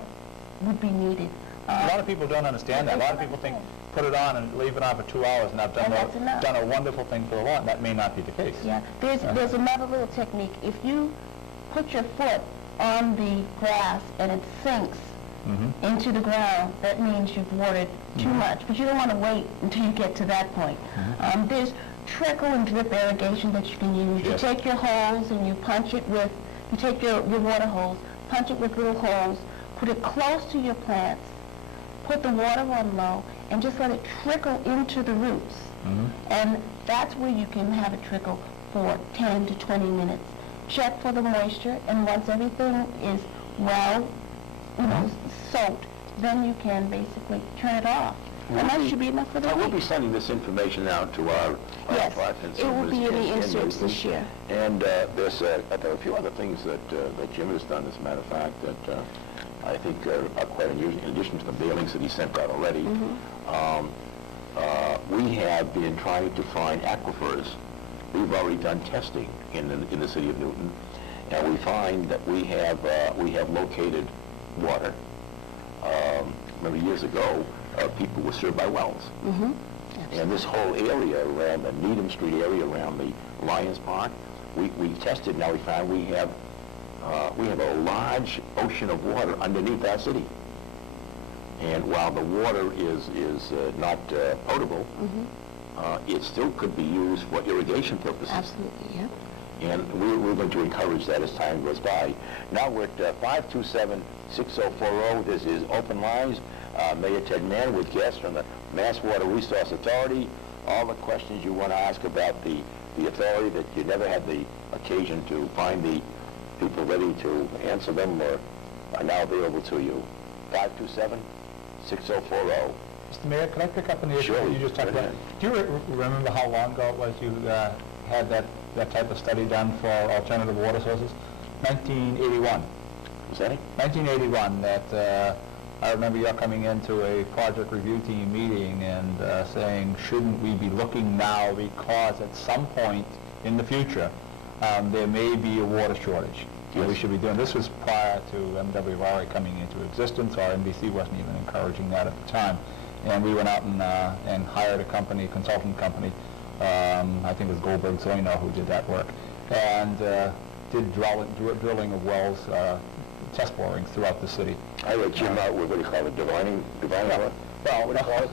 would be needed. A lot of people don't understand that. A lot of people think, put it on and leave it on for 2 hours and I've done a wonderful thing for the lawn. That may not be the case. Yeah, there's another little technique. If you put your foot on the grass and it sinks into the ground, that means you've watered too much. But you don't want to wait until you get to that point. There's trickle and drip irrigation that you can use. Yes. You take your hose and you punch it with, you take your water hose, punch it with little holes, put it close to your plants, put the water on low, and just let it trickle into the roots. And that's where you can have it trickle for 10 to 20 minutes. Check for the moisture, and once everything is well, soaked, then you can basically turn it off. And that should be enough for the week. We'll be sending this information out to our consumers. It will be in the inserts this year. And there's there are a few other things that Jim has done, as a matter of fact, that I think are quite unusual, in addition to the mailings that he sent out already. We have been trying to find aquifers. We've already done testing in the city of Newton, and we find that we have located water. Remember years ago, people were served by wells. And this whole area around the Needham Street area, around the Lions Park, we tested. Now we found we have a large ocean of water underneath our city. And while the water is not potable, it still could be used for irrigation purposes. Absolutely, yeah. And we're going to encourage that as time goes by. Now we're at 527-6040. This is Open Lines. Mayor Ted Mann with guests from the Mass Water Resource Authority. All the questions you want to ask about the authority that you never had the occasion to find the people ready to answer them are now available to you. 527-6040. Mr. Mayor, can I pick up on the issue Sure, that you just talked about? Do you remember how long ago it was you had that type of study done for alternative water sources? 1981. Was that it? 1981, that I remember you coming into a project review team meeting and saying, shouldn't we be looking now because at some point in the future there may be a water shortage. And we should be doing this. Was prior to MWRA coming into existence, or NBC wasn't even encouraging that at the time. And we went out and hired a consultant company, I think it was Goldberg Zoino who did that work, and did drilling of wells, test borings throughout the city. I let Jim out with, what do you call it, divining work? Well, What do you call it?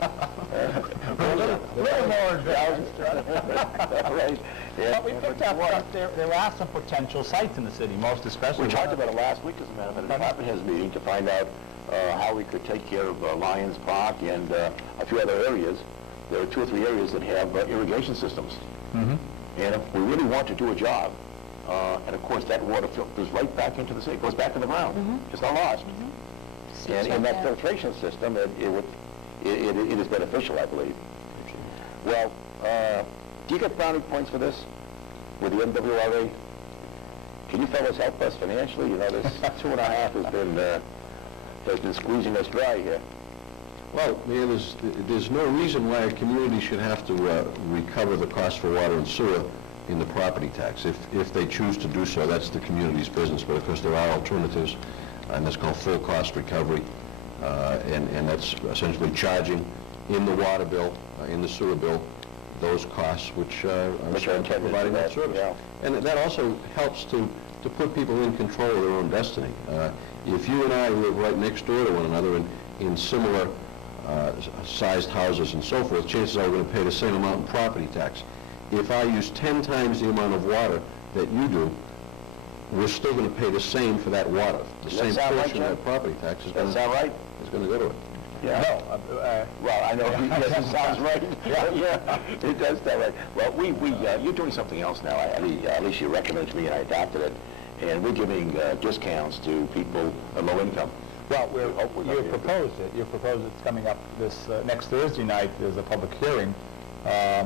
a little more advanced. Right. Yeah. But we picked up that there are some potential sites in the city, most especially. We talked about it last week, as a matter of fact, at the department heads meeting, to find out how we could take care of Lions Park and a few other areas. There are 2 or 3 areas that have irrigation systems. And if we really want to do a job, and of course that water filters right back into the city, goes back in the ground. It's not lost. And in that filtration system, it is beneficial, I believe. Well, do you get brownie points for this with the MWRA? Can you fellows help us financially? You know, this 2.5 has been squeezing us dry here. Well, Mayor, there's no reason why a community should have to recover the cost for water and sewer in the property tax. If they choose to do so, that's the community's business. But of course, there are alternatives, and that's called full cost recovery, and that's essentially charging in the water bill, in the sewer bill, those costs which are intended for providing that service. Yeah. And that also helps to put people in control of their own destiny. If you and I live right next door to one another in similar sized houses and so forth, chances are we're going to pay the same amount in property tax. if I use 10 times the amount of water that you do, we're still going to pay the same for that water. The same portion of that property tax is going to go to it. Yeah. No. Well, I know, yes, it sounds right. Yeah, it does sound right. Well, you're doing something else now. At least you recommended to me and I adopted it. And we're giving discounts to people of low income. Well, you proposed it. You proposed it's coming up this next Thursday night. There's a public hearing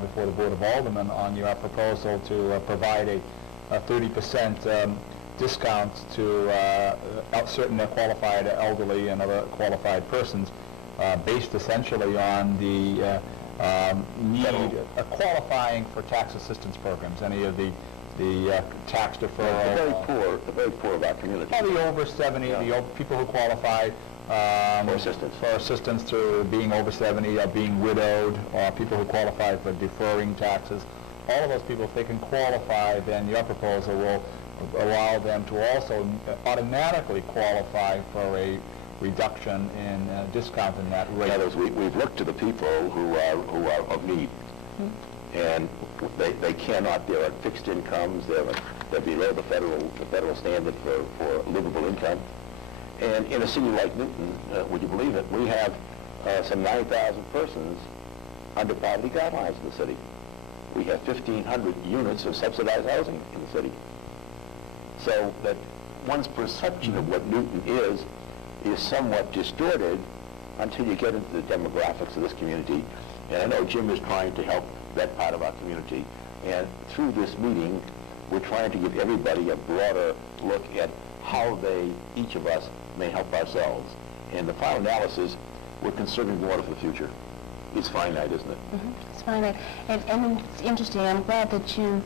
before the Board of Aldermen on your proposal to provide a 30% discount to certain qualified elderly and other qualified persons, based essentially on the need qualifying for tax assistance programs, any of the tax deferral. The very poor of our community. The over 70, the people who qualify for assistance to being over 70, or being widowed, or people who qualify for deferring taxes. All of those people, if they can qualify, then your proposal will allow them to also automatically qualify for a reduction in discount in that rate. In other words, we've looked to the people who are of need, and they cannot. They're at fixed incomes. They're below the federal standard for livable income. And in a city like Newton, would you believe it? We have some 9,000 persons under poverty guidelines in the city. We have 1,500 units of subsidized housing in the city. So that one's perception of what Newton is somewhat distorted until you get into the demographics of this community. And I know Jim is trying to help that part of our community. And through this meeting, we're trying to give everybody a broader look at how each of us, may help ourselves. And the final analysis, we're conserving water for the future. It's finite, isn't it? It's finite. And it's interesting. I'm glad that you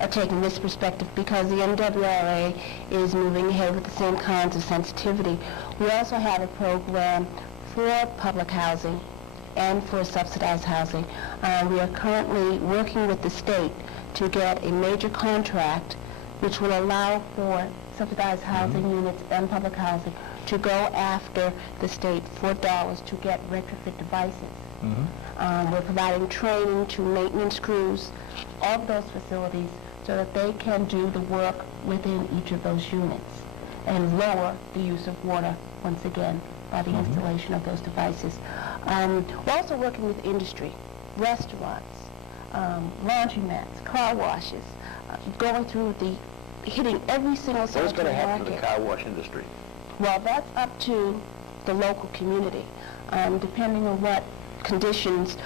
are taking this perspective, because the MWRA is moving ahead with the same kinds of sensitivity. We also have a program for public housing and for subsidized housing. We are currently working with the state to get a major contract which will allow for subsidized housing units and public housing to go after the state for dollars to get retrofit devices. We're providing training to maintenance crews of those facilities so that they can do the work within each of those units and lower the use of water once again by the installation of those devices. We're also working with industry, restaurants, laundromats, car washes, going through hitting every single sector of the market. What's going to happen to the car wash industry? Well, that's up to the local community, depending on what conditions,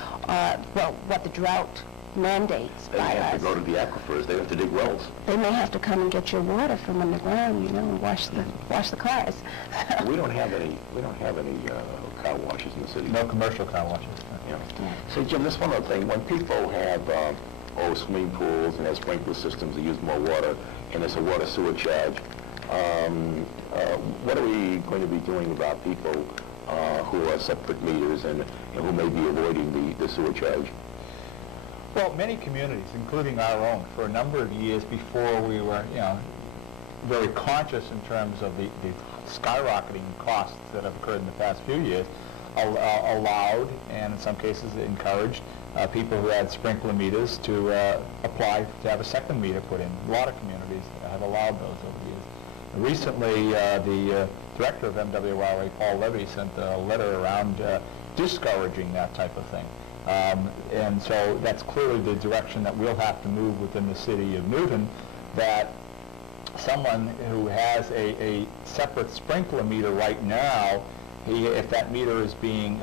what the drought mandates by us. They have to go to the aquifers. They have to dig wells. They may have to come and get your water from underground, and wash the cars. We don't have any car washes in the city. No commercial car washes. Yeah. So Jim, this one other thing. When people have swimming pools and have sprinkler systems that use more water, and there's a water sewer charge, what are we going to be doing about people who are separate meters and who may be avoiding the sewer charge? Well, many communities, including our own, for a number of years before we were, very conscious in terms of the skyrocketing costs that have occurred in the past few years, allowed, and in some cases encouraged, people who had sprinkler meters to apply to have a second meter put in. A lot of communities have allowed those over the years. Recently, the director of MWRA, Paul Levy, sent a letter around discouraging that type of thing. And so that's clearly the direction that we'll have to move within the city of Newton, that someone who has a separate sprinkler meter right now, if that meter is being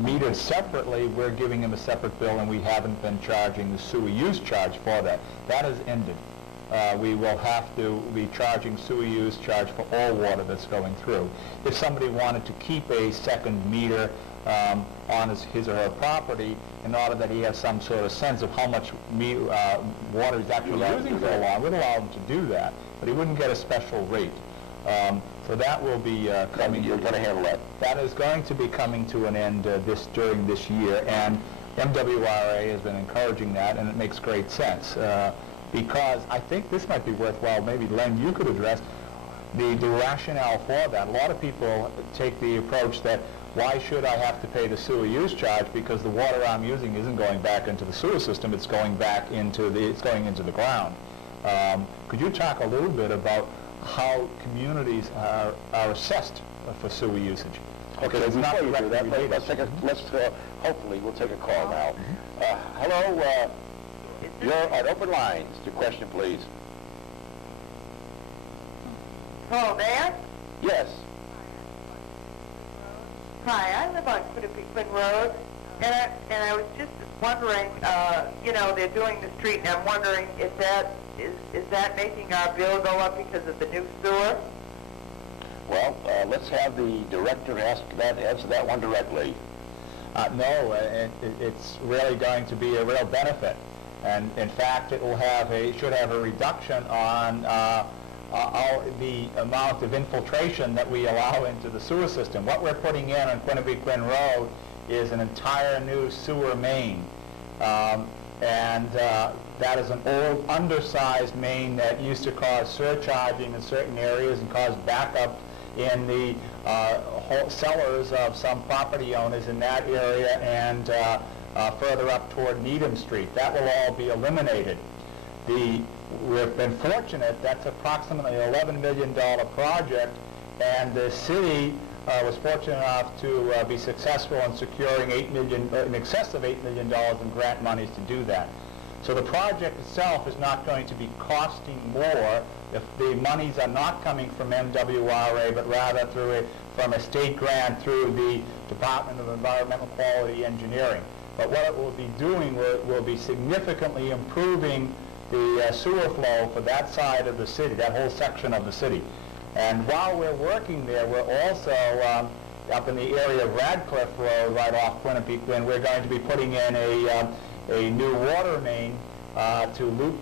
metered separately, we're giving him a separate bill, and we haven't been charging the sewer use charge for that. That has ended. We will have to be charging sewer use charge for all water that's going through. If somebody wanted to keep a second meter on his or her property, in order that he has some sort of sense of how much water he's actually using for a while, we'd allow him to do that, but he wouldn't get a special rate. So that will be coming. You're going to handle that. That is going to be coming to an end during this year, and MWRA has been encouraging that, and it makes great sense. Because I think this might be worthwhile, maybe Len, you could address. the rationale for that. A lot of people take the approach that, why should I have to pay the sewer use charge, because the water I'm using isn't going back into the sewer system, it's going back into the ground. Could you talk a little bit about how communities are assessed for sewer usage? Okay, It's not before you do that, directly let's hopefully we'll take a call now. Hello, you're on open lines. Your question, please. Hello there. Yes. Hi, I live on Quinnipiac Road, and I was just wondering, they're doing the street, and I'm wondering if that is that making our bill go up because of the new sewer? Well, let's have the director answer that one directly. No, it's really going to be a real benefit, and in fact, it should have a reduction on the amount of infiltration that we allow into the sewer system. What we're putting in on Quinnipiac Road is an entire new sewer main, and that is an old, undersized main that used to cause surcharging in certain areas and cause backup in the cellars of some property owners in that area and further up toward Needham Street. That will all be eliminated. We've been fortunate, that's approximately an $11 million project, and the city was fortunate enough to be successful in securing in excess of $8 million in grant monies to do that. So the project itself is not going to be costing more if the monies are not coming from MWRA, but rather from a state grant through the Department of Environmental Quality Engineering. But what it will be doing will be significantly improving the sewer flow for that side of the city, that whole section of the city. And while we're working there, we're also up in the area of Radcliffe Road, right off Quinnipiac, when we're going to be putting in a new water main to loop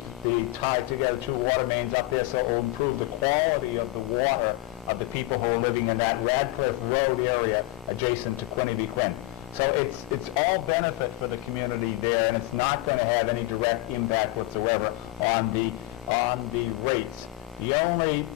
tie together two water mains up there, so it will improve the quality of the water of the people who are living in that Radcliffe Road area adjacent to Quinnipiac. So it's all benefit for the community there, and it's not going to have any direct impact whatsoever on the rates. The only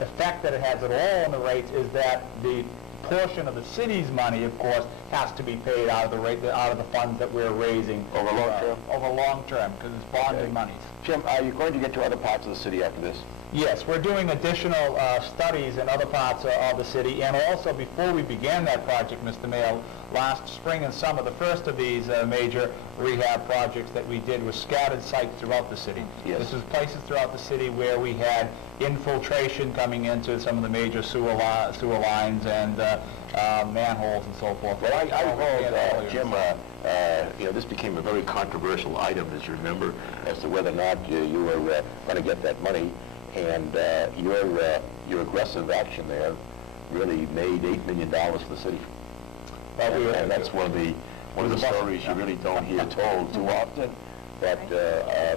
effect that it has at all on the rates is that the portion of the city's money, of course, has to be paid out of the funds that we're raising over long term. Over long term, because it's bonded monies. Jim, are you going to get to other parts of the city after this? Yes, we're doing additional studies in other parts of the city, and also before we began that project, Mr. Mayor, last spring and summer, the first of these major rehab projects that we did was scattered sites throughout the city. Yes. This was places throughout the city where we had infiltration coming into some of the major sewer lines and manholes and so forth. Well, I heard, Jim, this became a very controversial item, as you remember, as to whether or not you were going to get that money. And your aggressive action there really made $8 million for the city. And that's one of the stories you really don't hear told too often. But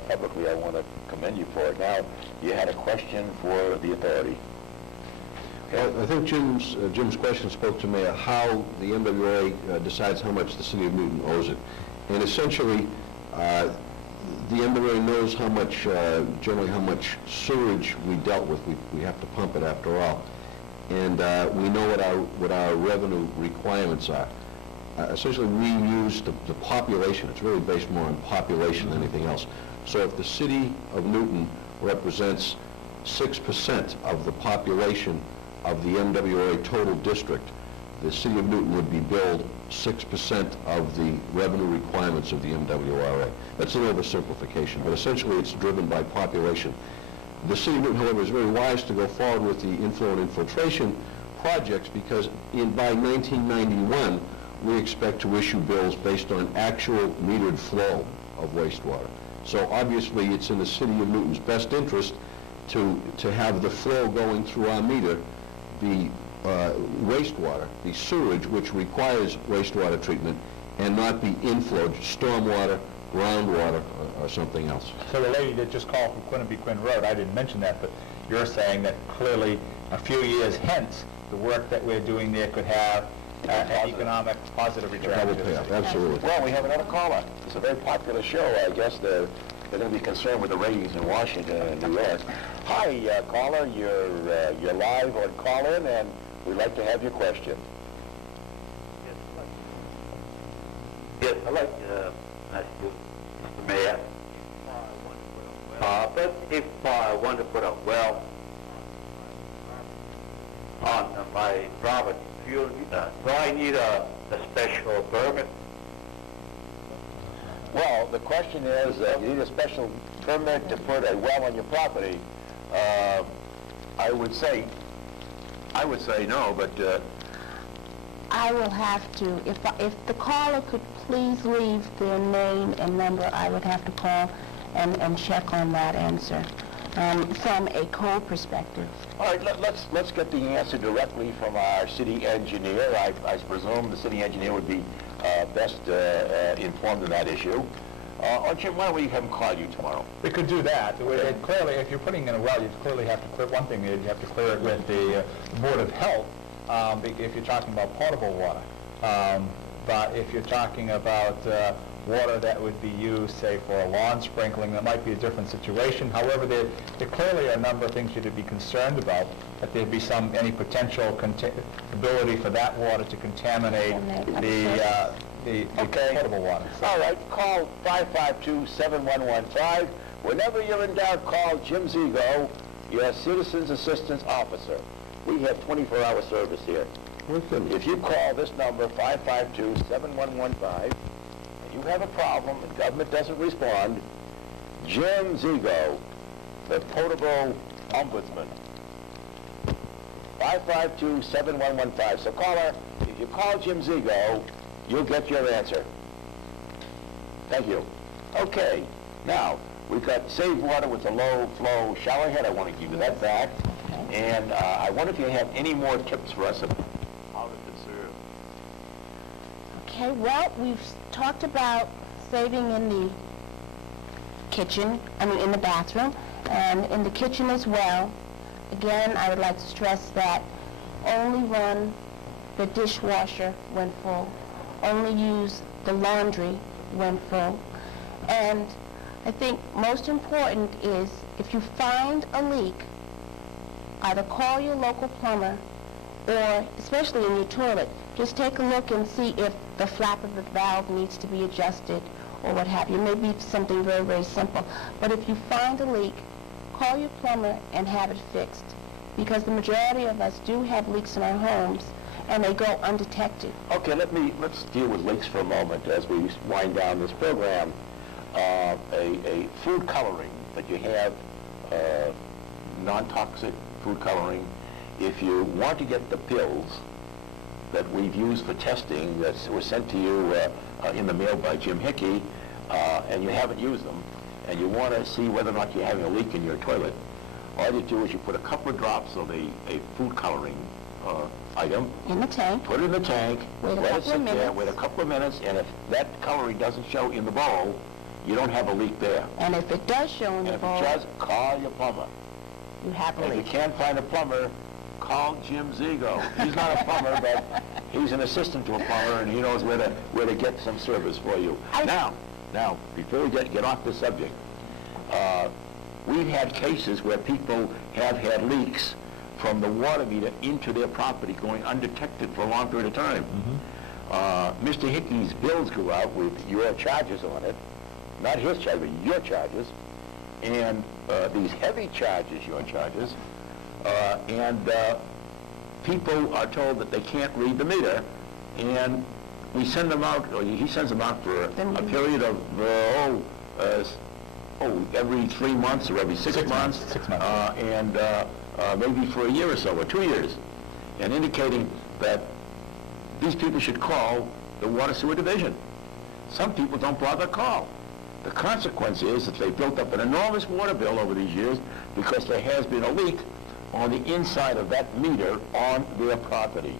publicly, I want to commend you for it. Now, you had a question for the authority. Well, I think Jim's question spoke to me how the MWA decides how much the city of Newton owes it. And essentially, the MWA knows how much, generally how much sewage we dealt with. We have to pump it after all. And we know what our revenue requirements are. Essentially, we use the population. It's really based more on population than anything else. So if the city of Newton represents 6% of the population of the MWA total district, the city of Newton would be billed 6% of the revenue requirements of the MWRA. That's an oversimplification, but essentially it's driven by population. The city of Newton, however, is very wise to go forward with the inflow and infiltration projects because by 1991, we expect to issue bills based on actual metered flow of wastewater. So obviously it's in the city of Newton's best interest to have the flow going through our meter be wastewater, the sewage, which requires wastewater treatment, and not be inflowed, stormwater, groundwater, or something else. So the lady that just called from Quinnipiac Road, I didn't mention that, but you're saying that clearly a few years hence, the work that we're doing there could have an economic positive return. Absolutely. Well, we have another caller. It's a very popular show. I guess they're going to be concerned with the ratings in Washington and New York. Hi, caller, you're live on call-in, and we'd like to have your question. Yes, I'd like to ask you, Mr. Mayor, but if I want to put a well on my property, do I need a special permit? Well, the question is, you need a special permit to put a well on your property. I would say no, but I will have to, if the caller could please leave their name and number, I would have to call and check on that answer from a code perspective. all right. Let's get the answer directly from our city engineer. I presume the city engineer would be best informed on that issue. Or Jim, why don't we have him call you tomorrow? We could do that. Clearly, if you're putting in a well, you clearly have to clear one thing. You have to clear it with the Board of Health if you're talking about potable water. But if you're talking about water that would be used, say, for a lawn sprinkling, that might be a different situation. However, there clearly are a number of things you should be concerned about, that there'd be any potential ability for that water to contaminate the potable water. All right, call 552-7115. Whenever you're in doubt, call Jim Zigo, your Citizens Assistance Officer. We have 24-hour service here. If you call this number, 552-7115, and you have a problem and government doesn't respond, Jim Zigo, the potable ombudsman. 552-7115. So caller, if you call Jim Zigo, you'll get your answer. Thank you. Okay, now, we've got Save Water with the low flow shower head. I want to give you that back. And I wonder if you have any more tips for us about how to conserve. Okay, well, we've talked about saving in the kitchen, in the bathroom, and in the kitchen as well. Again, I would like to stress that only run the dishwasher when full. Only use the laundry when full. And I think most important is if you find a leak, either call your local plumber or, especially in your toilet, just take a look and see if the flap of the valve needs to be adjusted or what have you. Maybe something very, very simple. But if you find a leak, call your plumber and have it fixed, because the majority of us do have leaks in our homes and they go undetected. Okay, let's deal with leaks for a moment as we wind down this program. A food coloring that you have, non-toxic food coloring, if you want to get the pills that we've used for testing that were sent to you in the mail by Jim Hickey, and you haven't used them, and you want to see whether or not you're having a leak in your toilet, all you do is you put a couple of drops of a food coloring item in the tank. Put it in the tank. Wait let it sit there. Wait a couple of minutes, and if that coloring doesn't show in the bowl, you don't have a leak there. And if it does show in the bowl, if it does, call your plumber. You have a leak. If you can't find a plumber, call Jim Zigo. He's not a plumber, but he's an assistant to a plumber, and he knows where to get some service for you. Now, before we get off the subject, we've had cases where people have had leaks from the water meter into their property going undetected for a long period of time. Mr. Hickey's bills go out with your charges on it, not his charge, but your charges, and these heavy charges, your charges, and people are told that they can't read the meter, and we send them out, or he sends them out for a period of, every 3 months or every 6 months. 6 months. And maybe for a year or so, or 2 years, and indicating that these people should call the Water Sewer Division. Some people don't bother to call. The consequence is that they built up an enormous water bill over these years because there has been a leak on the inside of that meter on their property.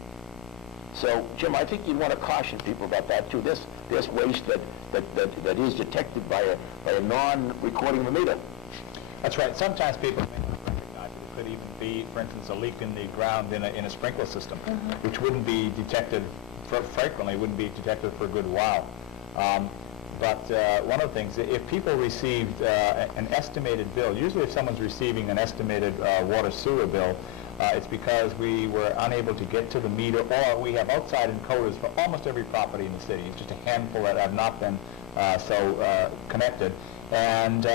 So, Jim, I think you'd want to caution people about that too. This waste that is detected by a non-recording of the meter. That's right. Sometimes people may not recognize it. It could even be, for instance, a leak in the ground in a sprinkler system, which wouldn't be detected frequently, wouldn't be detected for a good while. but one of the things, if people received an estimated bill, usually if someone's receiving an estimated water sewer bill, it's because we were unable to get to the meter, or we have outside encoders for almost every property in the city. It's just a handful that have not been connected. And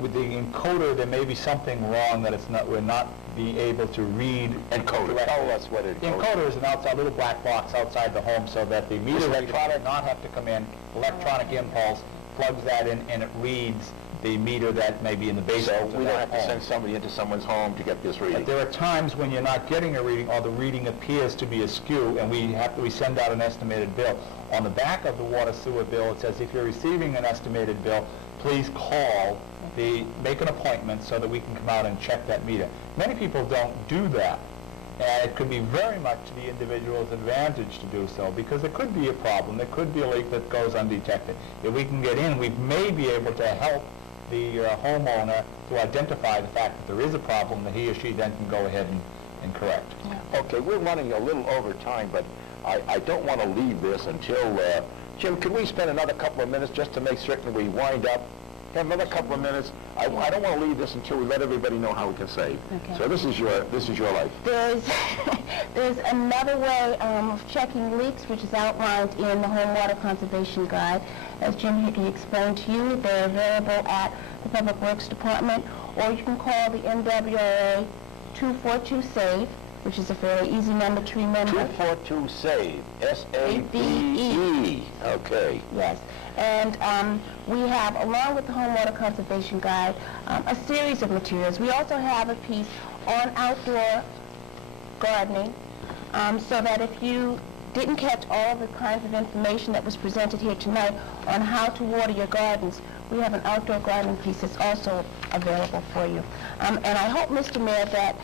with the encoder, there may be something wrong that we're not being able to read. Encoder, tell us what it The encoder is a little black box outside the home, so that the meter does not have to come in. Electronic impulse plugs that in, and it reads the meter that may be in the basement. So we don't have to send somebody into someone's home to get this reading. But there are times when you're not getting a reading, or the reading appears to be askew, and we send out an estimated bill. On the back of the water sewer bill, it says, if you're receiving an estimated bill, please call make an appointment so that we can come out and check that meter. Many people don't do that, and it could be very much to the individual's advantage to do so, because there could be a problem. There could be a leak that goes undetected. If we can get in, we may be able to help the homeowner to identify the fact that there is a problem that he or she then can go ahead and correct. Okay, we're running a little over time, but I don't want to leave this until, Jim, could we spend another couple of minutes just to make certain we wind up? Have another couple of minutes. I don't want to leave this until we let everybody know how we can save. Okay. So this is your life. There's another way of checking leaks, which is outlined in the Home Water Conservation Guide. As Jim Hickey explained to you, they're available at the Public Works Department, or you can call the NWRA 242-SAVE, which is a fairly easy number to remember. 242-SAVE, S-A-V-E. Okay. Yes. And we have, along with the Home Water Conservation Guide, a series of materials. We also have a piece on outdoor gardening, so that if you didn't catch all the kinds of information that was presented here tonight on how to water your gardens, we have an outdoor gardening piece that's also available for you. And I hope, Mr. Mayor, that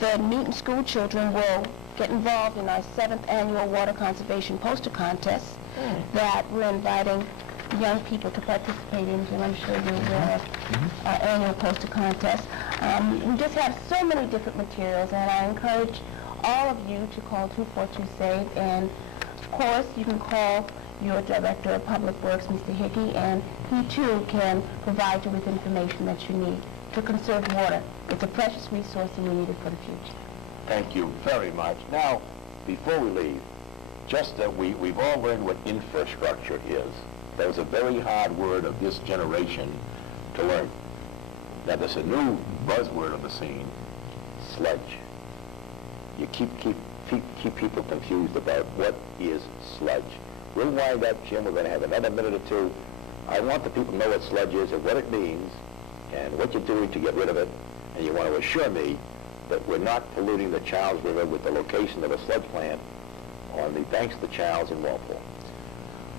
the Newton school children will get involved in our 7th annual water conservation poster contest that we're inviting young people to participate in, and I'm sure you're aware of our annual poster contest. We just have so many different materials, and I encourage all of you to call 242-SAVE, and of course you can call your Director of Public Works, Mr. Hickey, and he too can provide you with information that you need to conserve water. It's a precious resource and we need it for the future. Thank you very much. Now, before we leave, just that we've all learned what infrastructure is. That was a very hard word of this generation to learn. Now, there's a new buzzword on the scene, sludge. You keep people confused about what is sludge. We'll wind up, Jim. We're going to have another minute or two. I want the people to know what sludge is and what it means and what you're doing to get rid of it. And you want to assure me that we're not polluting the Charles River with the location of a sludge plant on the banks of the Charles in Walpole.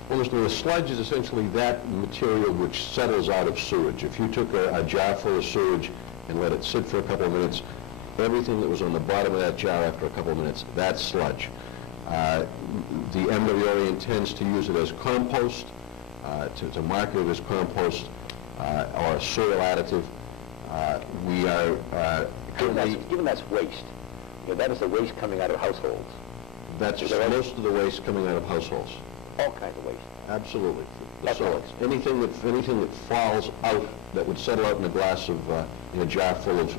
Well, Mr. Mayor, sludge is essentially that material which settles out of sewage. If you took a jar full of sewage and let it sit for a couple of minutes, everything that was on the bottom of that jar after a couple of minutes, that's sludge. The MWRA intends to use it as compost, to market it as compost or soil additive. We are Given that's waste, that is the waste coming out of households. That's most of the waste coming out of households. All kinds of waste. Absolutely. That's So anything that falls out that would settle out in a glass of in a jar full of